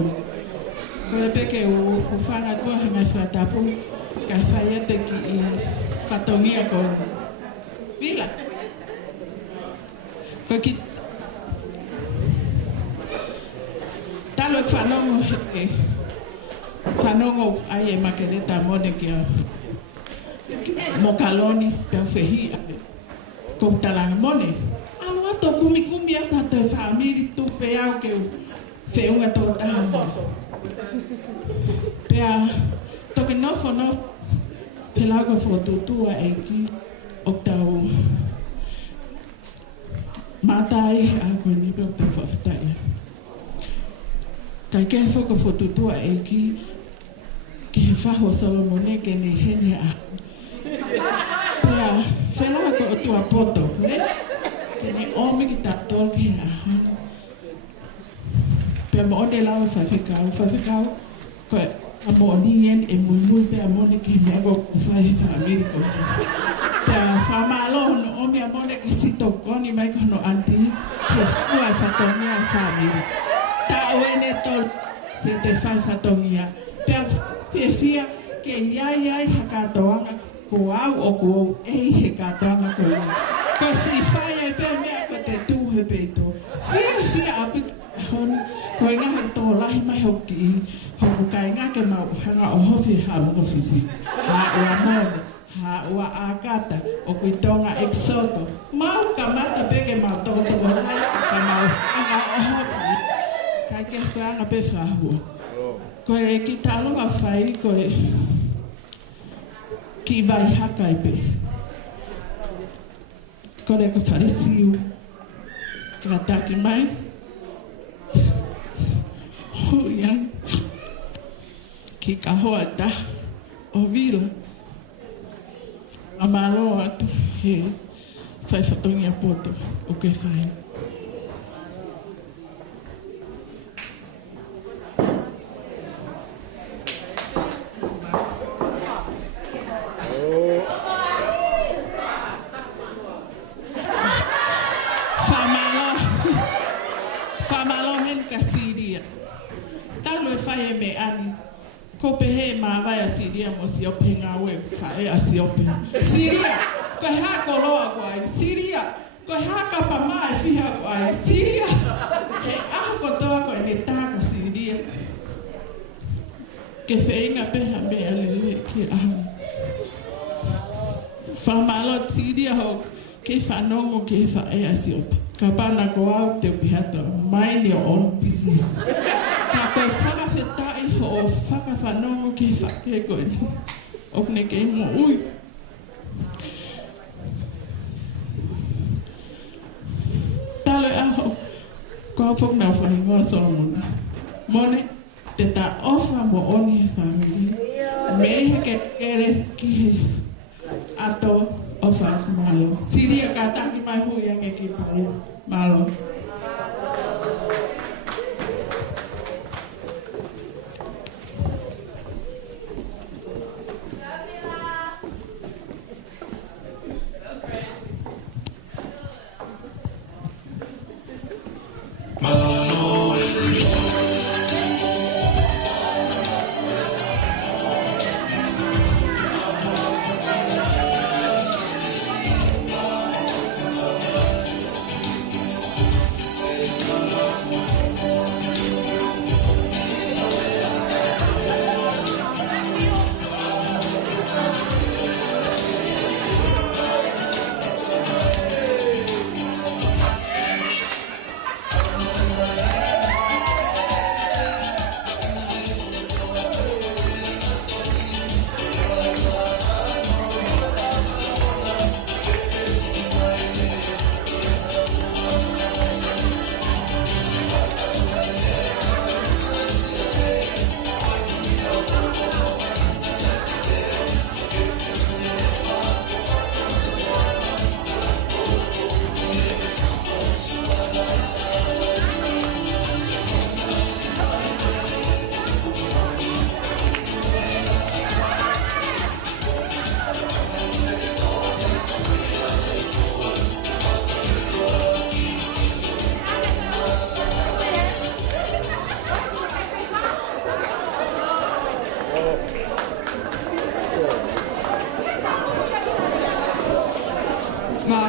Ko le peke o whanga tua hanga whatapu kai whai ate ki I whatongia ko. Vila. Ko ki talo e whanongo he whanongo ai e makereta mone kia mokaloni pe whehi ko talanga mone. Alo ato kumi ata te whamiri tu pe au ke wheunga tō taha. Pea toke nofo no pelago whotutua e ki o tau mātai a koe nipe o tau whawhatai. Kai ke whoko whotutua e ki ke he whaho Solomone ke ne hene a. Pea whelago o tua poto, ne? Ke ne ome ki tātou ke a hana. Pea mo o te lawa whawhikau, koe a mo ni en e mui pea mone ki mea go whai whamiri ko. Pea whamalo no ome a mone ki sito koni mai kono anti, he whua e whatongia e whamiri. Ta uene tol se te whai whatongia. Pea whiawhia ke iai hakatoanga ko au o ko ei he katoanga ko ia. Ko si whai e pea mea ko te tūhe peito. Whiawhia apit honi, ko inga he tō lahi mai hoki hoku ka inga ke mau hanga o hofi ha mungo fisi. Ha ua mone, ha ua akata, o kui tonga exoto. Mau ka mata peke mau toko lai, ka mau hanga o hofi. Kai ke koe anga pe whahua. Koe ki talonga whai, koe ki vai haka i pe. Koe ko wharisiu, ka taki mai, Yang ki ka hoa ta o vila a malo atu he whai whatongia poto o ke whai. Whamalo hen ka siria. Talo e whai e me ani. Ko pe he maa vai a siria mo si ope ngā ue whae a si ope. Siria, koe hā koloa koai. Siria, koe hā kapa maa e whiha koai. Siria, he aho kotoa koe ne tāka siria. Ke whainga peha mea lele ki aho. Whamalo siria ho ke whanongo ke whae a si ope. Ka pana ko au te pihata, mind your own business. Ka koe whakawhetai ho o whakawhanongo ke whake koe. Okne ke mo ui. Talo e aho, ko au whokna whaingoa Solomone. Mone, te ta ofa mo oni e whamiri. Me he ke kere ki he ato ofa malo. Siria ka taki mai hui ange ki pare malo.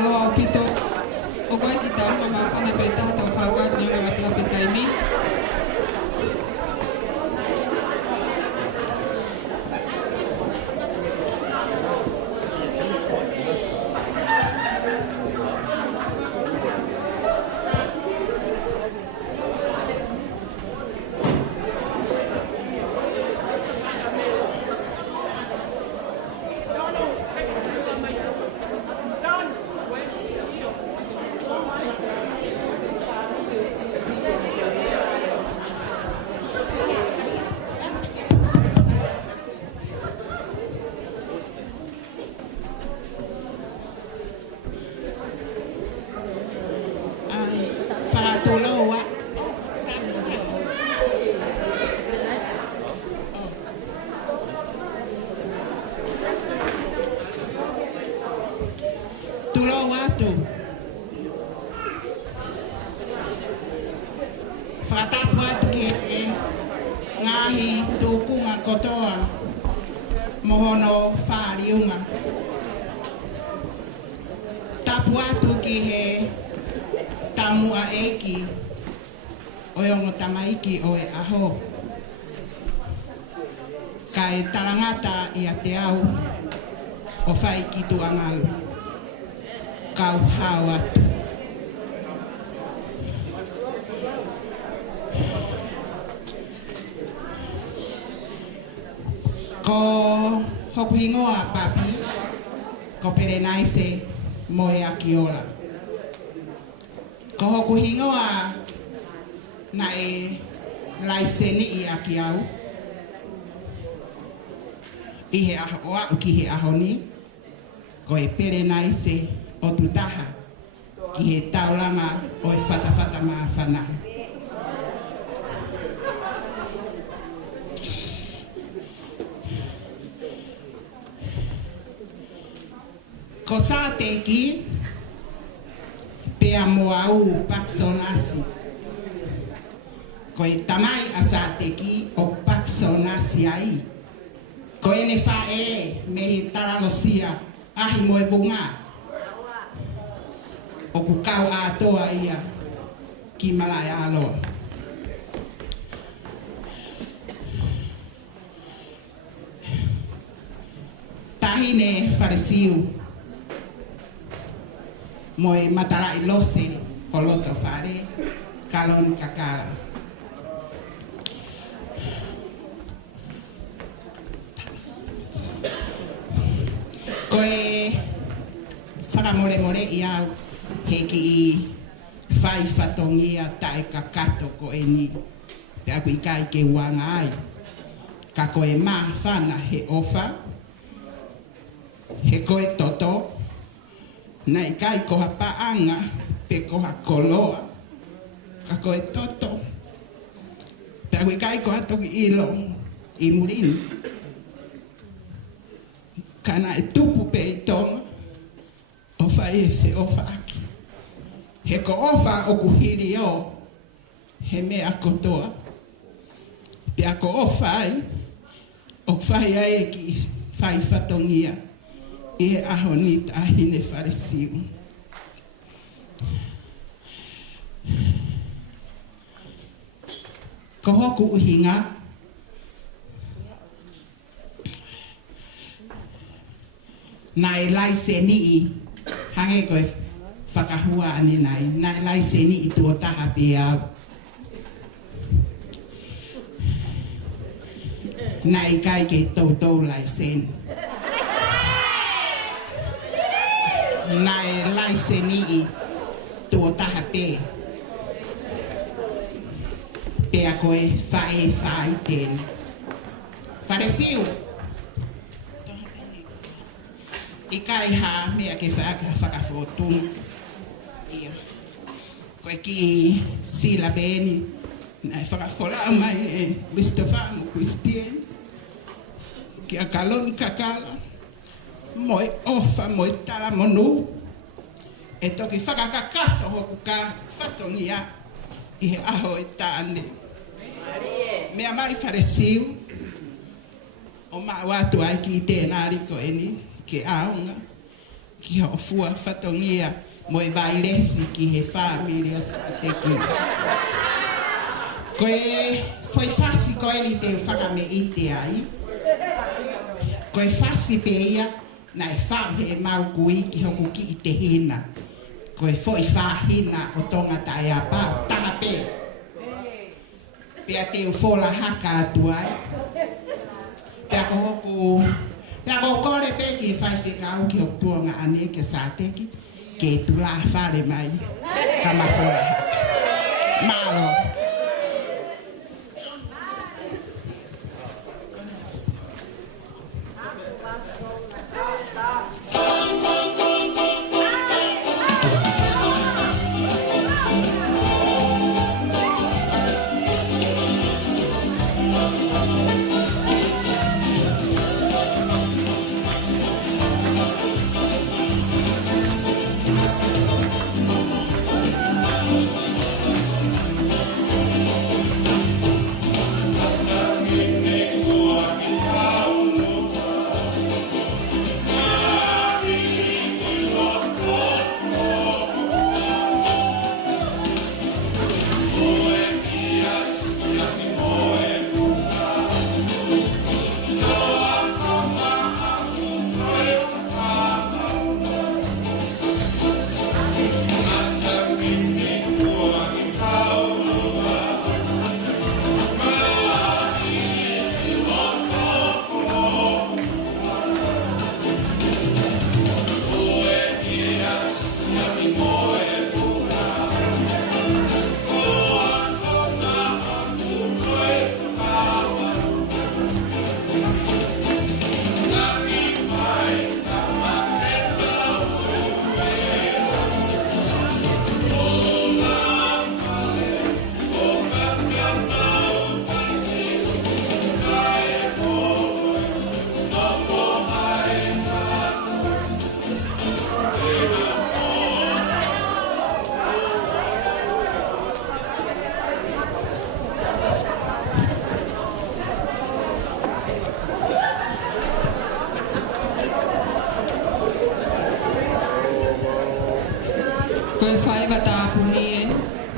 loa o pito. O koe ki tau ma mawhana pe taha tau whaukat ni o ngā pe taimi. Whakatoloa. Tuloa atu. Whakatapu atu ki e ngahi tūkunga kotoa mohono whaariunga. Tapu atu ki he tamua eki o ongo tamaiki o e aho. Kai tarangata i a te au o whai ki tu angalu. Kau hau atu. Ko hoku hingoa papi, ko pere naise mo e akiola. Ko hoku hingoa na e laiseni i aki au. I he aho au ki he ahoni. Ko e pere naise o tutaha ki he taulanga o e whatawhata maa whanau. Ko sa te ki pea mo au paksonasi. Ko e tamai a sa te ki o paksonasi ai. Ko e ne wha e me he taralosia ahi mo e vunga. O ku kau atoa ia ki malai aloa. Tahine farisiu mo e matarai lose o loto whare, kalon kakara. Ko e whakamore i au he ki i whai whatongia tae kakato ko e ni. Te aku i kai ke wanga ai. Ka ko e maa whana he ofa, he koe toto, nei kai koha paanga pe koha koloa. Ka koe toto. Pe aku i kai koha toki ilo i murini. Kana e tupu pe i tonga. Ofa e se ofa aki. He ko ofa o kuhiri o. He mea kotoa. Pe ako ofa ai. O whai ai ki whai whatongia. I he aho ni tahine farisiu. Ko hoku uhinga. Nai laise nii. Hange koe whakahua ane nai. Nai laise nii tuo taha pe au. Nai kai ke tautou laisen. Nai laise nii tuo taha pe. Pe a koe whae tēne. Faresiu. I kai ha mea ke whakawhotuna. Koe ki sila beni. Nai whakawhola mai e Christopher Christian. Ki a kalon kakala. Moi ofa, moi tala monu. E toki whakakakato hoku ka whatongia. I he aho e tāne. Mea mai faresiu. O maa watu ai ki tēnā riko eni. Ke aonga. ki ho fua whatongia mo e vai lesi ki he whamiri o sa te ki. Koe foi fasi koe ni te whakame i te ai. Koe fasi pe ia na e wham he mau kui ki hoku ki i te hina. Koe foi whahina o tonga tae a pāu, taha pe. Pea te ufola haka atu ai. Pea ko hoku, pea ko kore pe ki whai whikau ki o tuanga ane ke sa teki, ke tu la whare mai, ka mafola haka. Malo. Koe whaiva tā punien,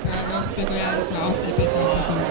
ka ospe koe ala wha ose pe tā patona.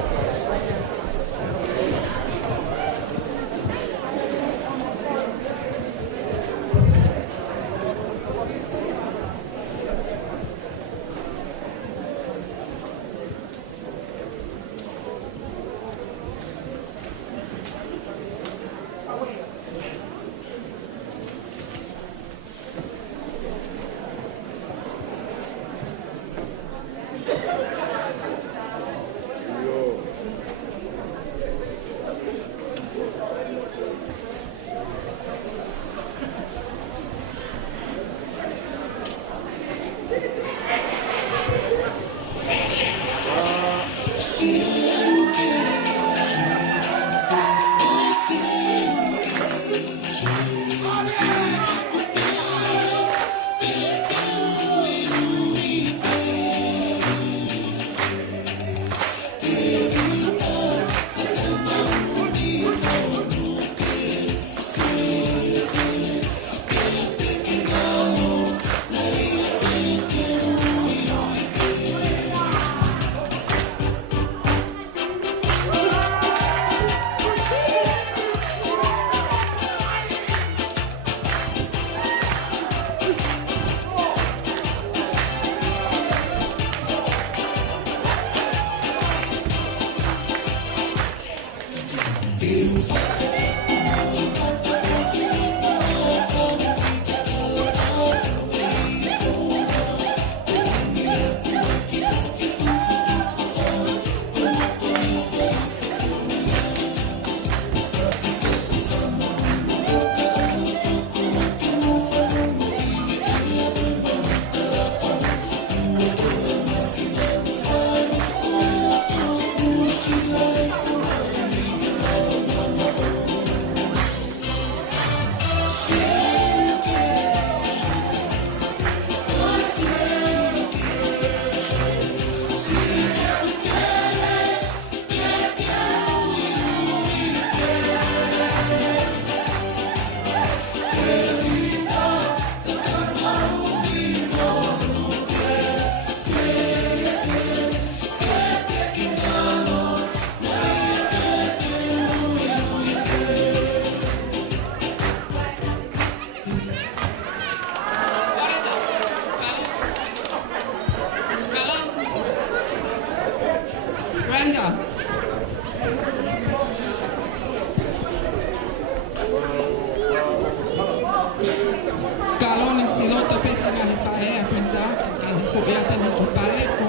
tu paleko.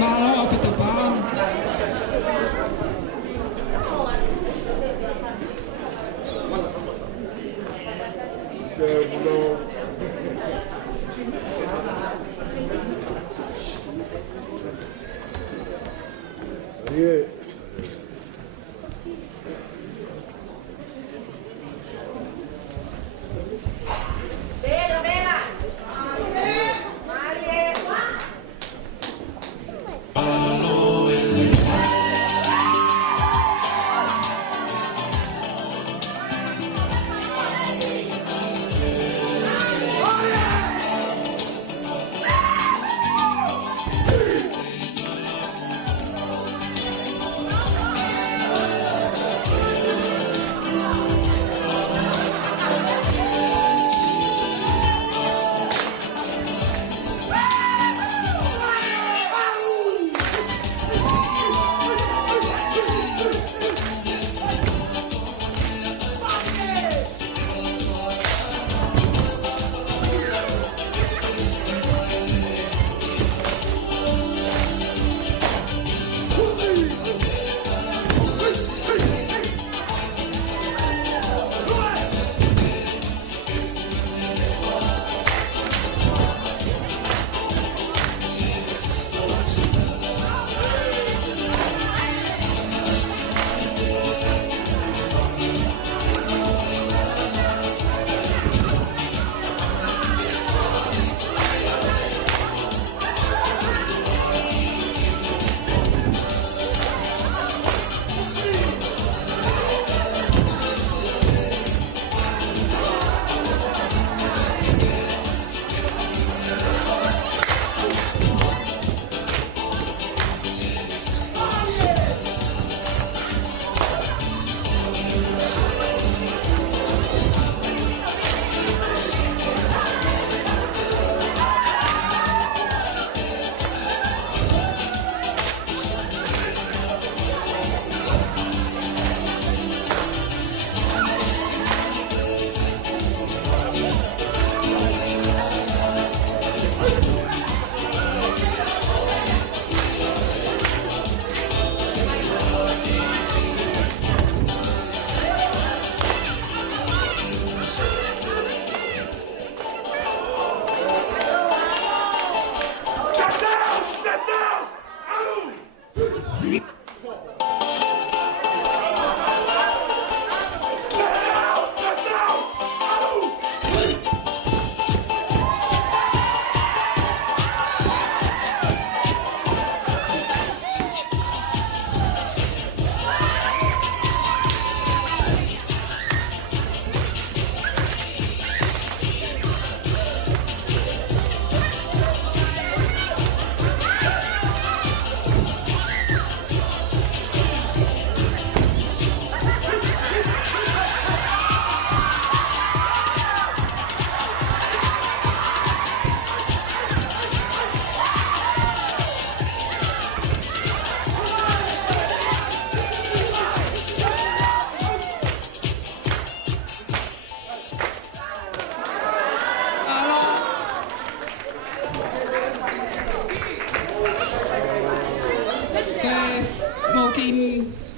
Malo o pito pao. Yeah.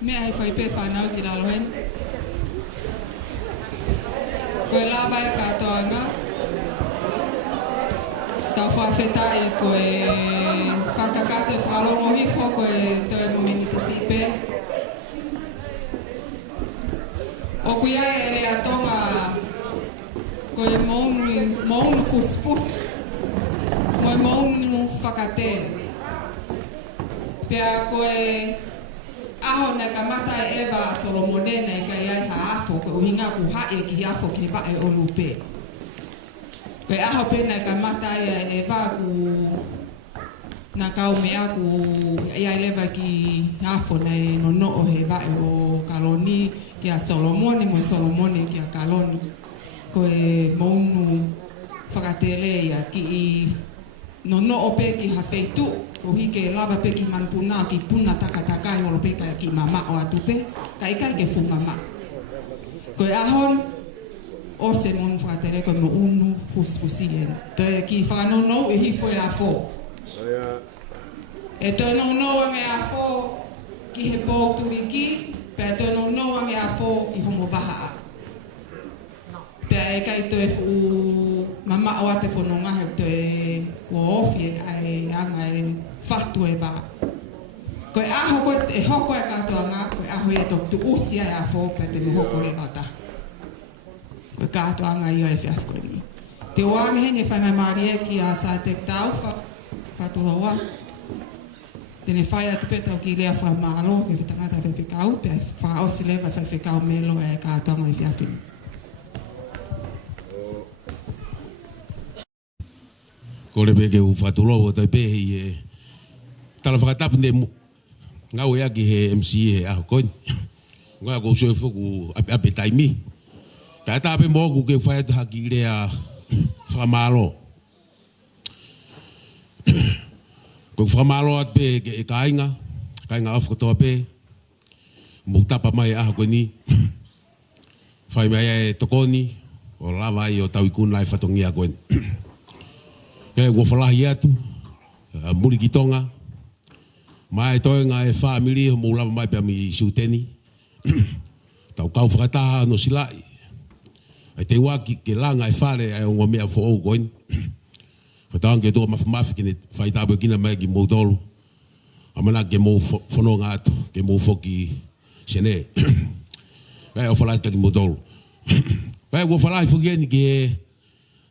mea he whai pe whanau ki raro hen. Koe la vai katoa ngā. Tau whawhetai koe whakakate whalongo hifo koe toi momeni te sipe. O kuia e le atonga koe mounu fuspus. Moe mounu whakate. Pea koe aho na kamata e ewa Solomone na i kai ai haafo koe uhinga ku hae ki hafo ke wae o lupe. Koe aho pe na kamata e ewa ku na kau mea ku ai lewa ki hafo na e nono o he wae o kaloni ki a Solomone mo Solomone ki a kaloni. Koe mounu whakatele ia ki i nono o pe ki hawheitu. Ko hike lava pe ki manpuna ki puna takatakai olo pe ki mama o atupe ka ikai ke fu mama. Ko ahon o se mon whakatere koe mo unu husfusien. Te ki whakanono e hifo e a fō. E tono noa me a fō ki he pōturi ki, pe tono noa me a fō i homo waha. Pe e kai to e fu mama o ate whanonga hau to e kua ofi e anga e whatu e wā. Koe aho koe e hoko e katoa ngā, koe aho e tok tu usia e a fō pe te muhoko le ngata. Koe katoa ngā i o e whiaf koe ni. Te oange hene whanai maari e ki a sa te tau whatola wā. Tene whai atu peta o ki lea wha maalo, ke whetangata whewhikau, pe wha osi lewa whewhikau melo e katoa ngā i whiafini. Ko le peke u whatulo o tai pehe i e tala whakatapu ne ngau ea ki he MC he aho koini. Ngā ko usoi whuku ape taimi. Ka tape mōku ke whai atu haki lea whamalo. Ko whamalo at pe ke e kainga afu kotoa pe. Mutapa mai aho koini. Whai mai e tokoni, o lawa i o tau ikuna e whatongia koini. Kaya ua whalahi atu, muri ki tonga, mai toi ngā e whaamiri ho mō lava mai pia mi siuteni. Tau kau whakataha no silai. Ai te waki ke langa e whare ai o ngā mea who'ou koini. Whatau ke toa mawhamafi kene whaitapu kina mai ki mō tolu. Amana ke mō whanonga atu, ke mō whoki sene. Kaya o whalahi taki mō tolu. Kaya ua whalahi whukieni ke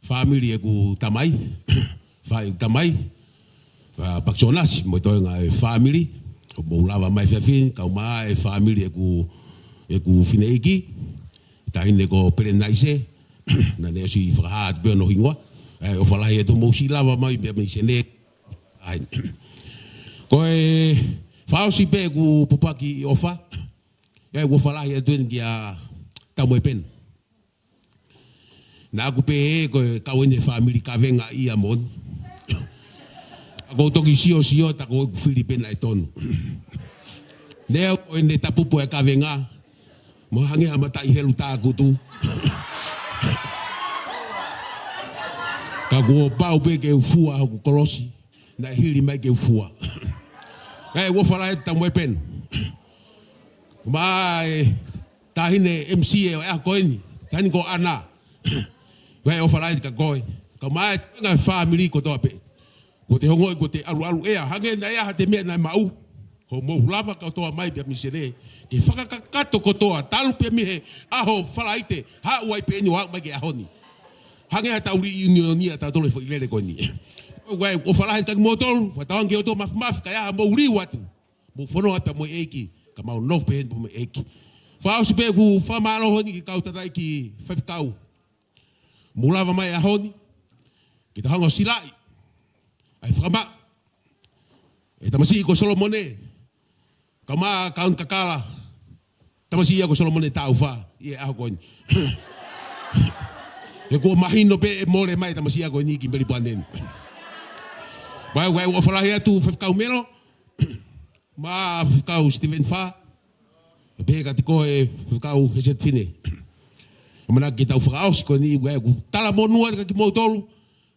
whaamiri e ku tamai. Whai tamai, paksionasi, mo toi ngā e whaamiri, mo lawa mai whiawhin, kau maa e whaamiri e ku whine iki, ta hine ko pere naise, na neo si whakahaat peo no hingoa, o whalahi e to mo si lawa mai pia mi sene, ko e whaosi pe ku pupaki i ofa, e ua whalahi e tuen ki a tau e pen. Na aku pe e ko kau ene whaamiri ka venga i a mon. Ako toki sio ta ko Filipina e tonu. Neo ko ene tapupo e ka venga. Mo hange amata i helu ta kutu. Ka ko pau pe ke ufua ku kolosi. Na hiri mai ke ufua. E wo fala e tamu e pen. Mai tahine MC e a koini. Tani ko ana. Wai o whalai ka koe. Ka mai ngā whaamiri ko toa pe. Ko te hongoi ko te alu ea. Hange na ea ha te mea nai mau. Ho mou lava ka toa mai pia misere. Ke whakakakato ko toa. Talu pia mihe aho whalai te. Ha uai pe eni wak mai ke ahoni. Hange ha tauri i unionia ta tole fo ilere ko ni. Wai o whalai ka motolu. Whatawang ke o to maf ka ea mou riu atu. Mou whono ata mo eiki. Ka mau nof pe hen po mo eiki. Whaosi pe ku whamalo honi ki kautatai ki whawhikau. Mulava mai ahoni, ki te hanga silai, ai whakama, e tamasi ko Solomone, ka maa kaun kakala, tamasi ko Solomone tau wha, i e aho koini. E ko mahino pe e more mai tamasi ko ni ki mbeli puanen. Wai ua whalahi atu whawhikau melo, maa whawhikau Stephen Fa, e pe ka tiko e whawhikau Heset Fine. Mana ki tau whakaos ko ni wea ku tala monua ka ki motolu.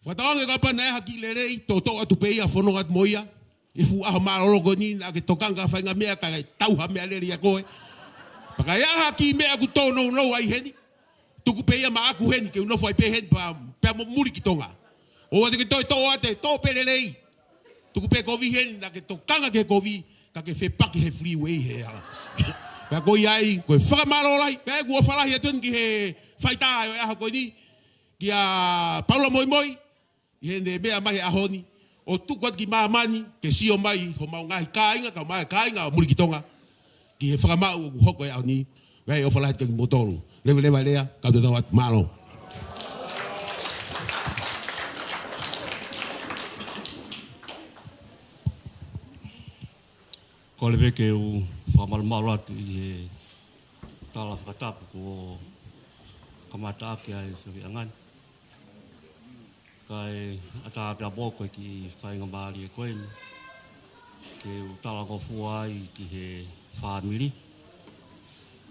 Whataonge ka pa nae haki lerei to atu pe ia whanonga at moia. Ifu aho marolo ko ni na ke tokanga whainga mea ka tau ha mea leri a koe. Paka ia haki mea ku tono no ai heni. Tuku pe ia ma aku heni ke unofu ai pe heni pa mo muri ki tonga. O wate ke toi to ate to pe lerei. Tuku pe kovi heni na ke tokanga ke kovi ka ke whepaki he freeway he ala. Pea koi ai, koe whakamaro lai, pea kua whalahi atun ki he whaitaa e aho koe ni, ki a Paula Moi Moi, i he ne mea mahi ahoni, o tukuat ki maamani, ke sio mai, ho mau ngahi kāinga, ka mai kāinga, o muri ki tonga, ki he whakamau o hoko e aho ni, pea o whalahi atun ki motoru, lewa lea, kau te tawat malo. Ko le peke u whamalumalo atu i he tala whakatapu ko kamata ake ai whiwi angani. Kai ata apea boko ki whainga maari e koe ni. Ke u tala ko fua ai ki he whaamiri.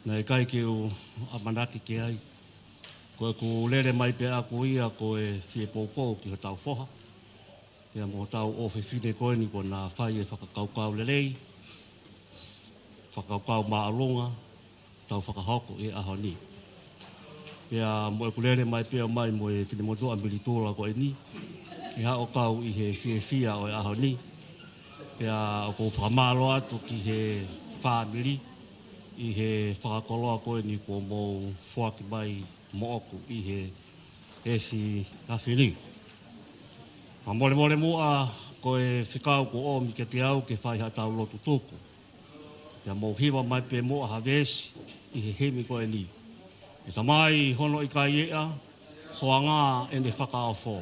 Nei kai ke u amanaki ke ai. Ko ku lere mai pe aku ia ko e fie popo ki ho tau foha. Pea mo tau o fe fine koe ni ko na whai e whakakaukau lelei. Whakaukau maalonga, tau whakahoko e aho ni. Pea mo e kulere mai pea mai mo e fine motoa militola ko e ni. I hao kau i he fia o e aho ni. Pea o ko whakamalo atu ki he whamiri. I he whakakoloa koe ni ko mo whaki mai mo oku i he esi hawhiri. Ma mole mua ko e whikau ko o mi ke te au ke whai hatau lotu tōku. Pea mo hiwa mai pe mo a hawesi i he hemi koe ni. E tamai hono i kai ea, hoa ngā e ne whakao fō.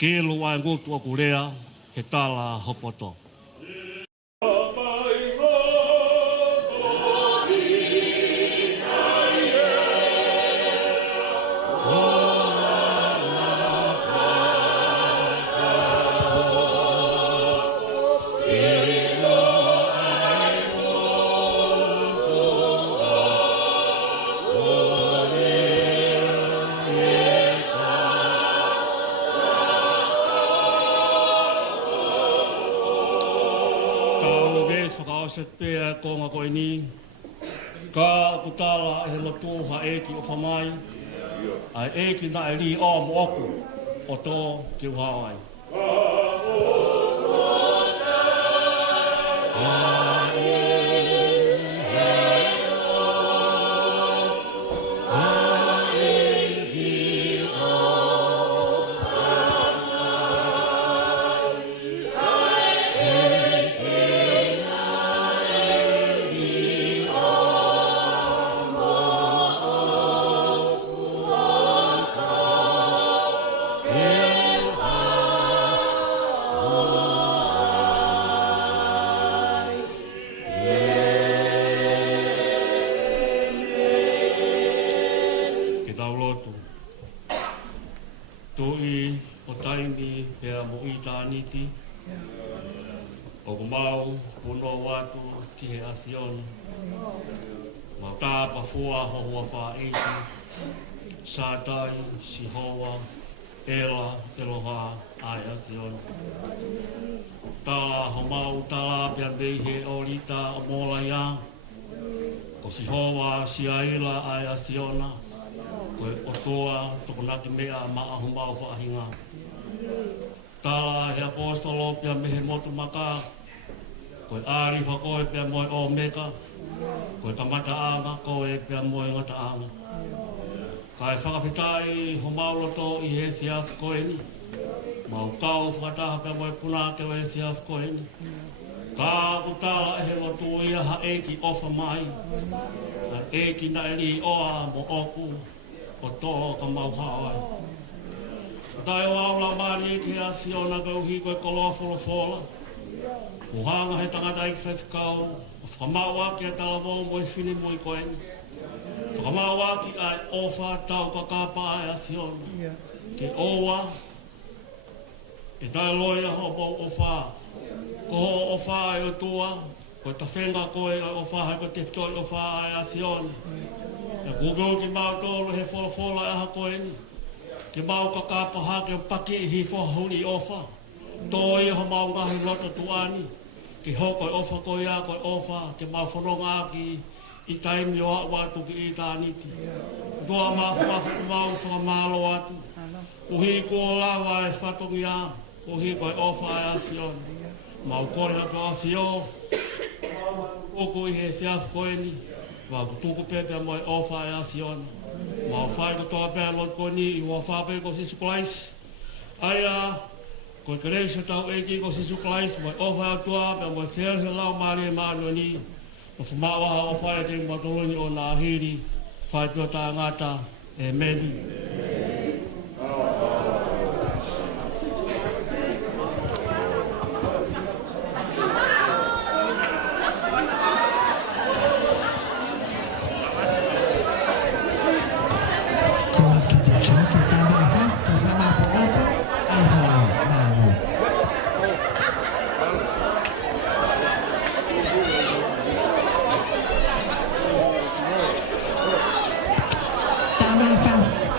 Kēlo ai ngotu o kurea, he tala hopoto. Se pea konga koe ni, ka kutala e lo tōha eki o whamai, ai eki na e li o mo oku o tō ki uhawai. O mau puno watu ki he asiona. Ma tāpa fua hoa wha eiti. Sātai, sihoa, ela, eloha, ai asiona. Tala ho mau tala pia mei he orita o mola ia. Ko sihoa, siaila, ai asiona. Koe otoa, tokonaki mea maa ho mau whaahinga. Tala he apostolo pia mehe motu maka. Koe ari whakoe pia moe o meka. Koe kamata anga koe pia moe ngata anga. Kai whakawhitai ho mauloto i he thiaf koe ni. Mau kau whakataha pia moe punake o he thiaf koe ni. Ka kutala e he lotu ia ha eki ofa mai. Na eki na eli oa mo oku o tō ka mau haoi. Tai o aula mari ki a Fiona Gauhi koe koloa wholofola. Ko hanga he tangata i whewhikau. O whakamaua ki a talavou mo i whini mo i koe ni. Whakamaua ki ai ofa tau ka kapa ai a Fiona. Ke oua. E tai loia ho bau ofa. Ko ho ofa ai o tua. Ko ta whenga koe ai ofa hai ko te toi ofa ai a Fiona. E kukau ki mau tōru he wholofola e aha koe ni. Ke mau ka kāpaha ke paki i hi whahuri ofa. Tō i ho mau ngahi loto tuani. Ke hoko i ofa ko ia ko i ofa. Ke mau whanonga ki i taimi o watu ki i tāniti. Toa mau whakamalo atu. Uhi ko lawa e whatongi a. Uhi ko i ofa e asiona. Mau kore hako a fio. Oko i he fiaf koe ni. Wau tuku pepe mo i ofa e asiona. Mau whai ko toa pēr lot ko ni i hoa whape ko Sisu Klais. Aia, ko i kareisha tau eki ko Sisu Klais, mo i ofa atua, pēr mo i whewhi lau maare maano ni. Mo whamawaha o whai te matoloni o nā hiri, whai tua tā ngata, e meni. Tamara Fass.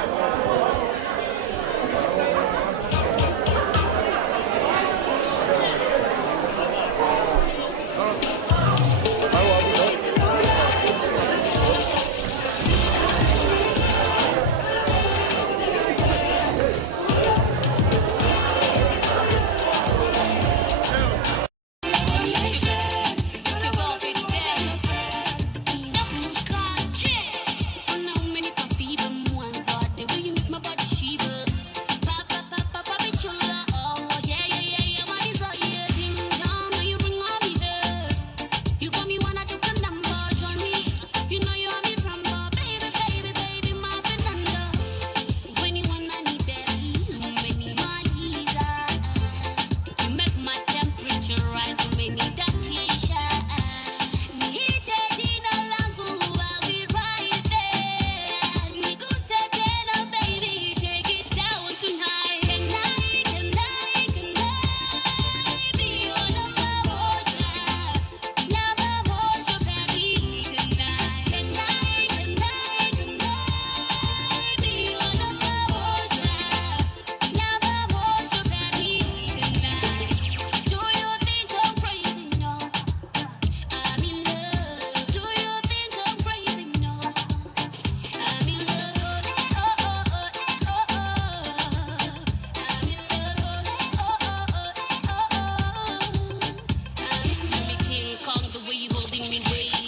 sing me way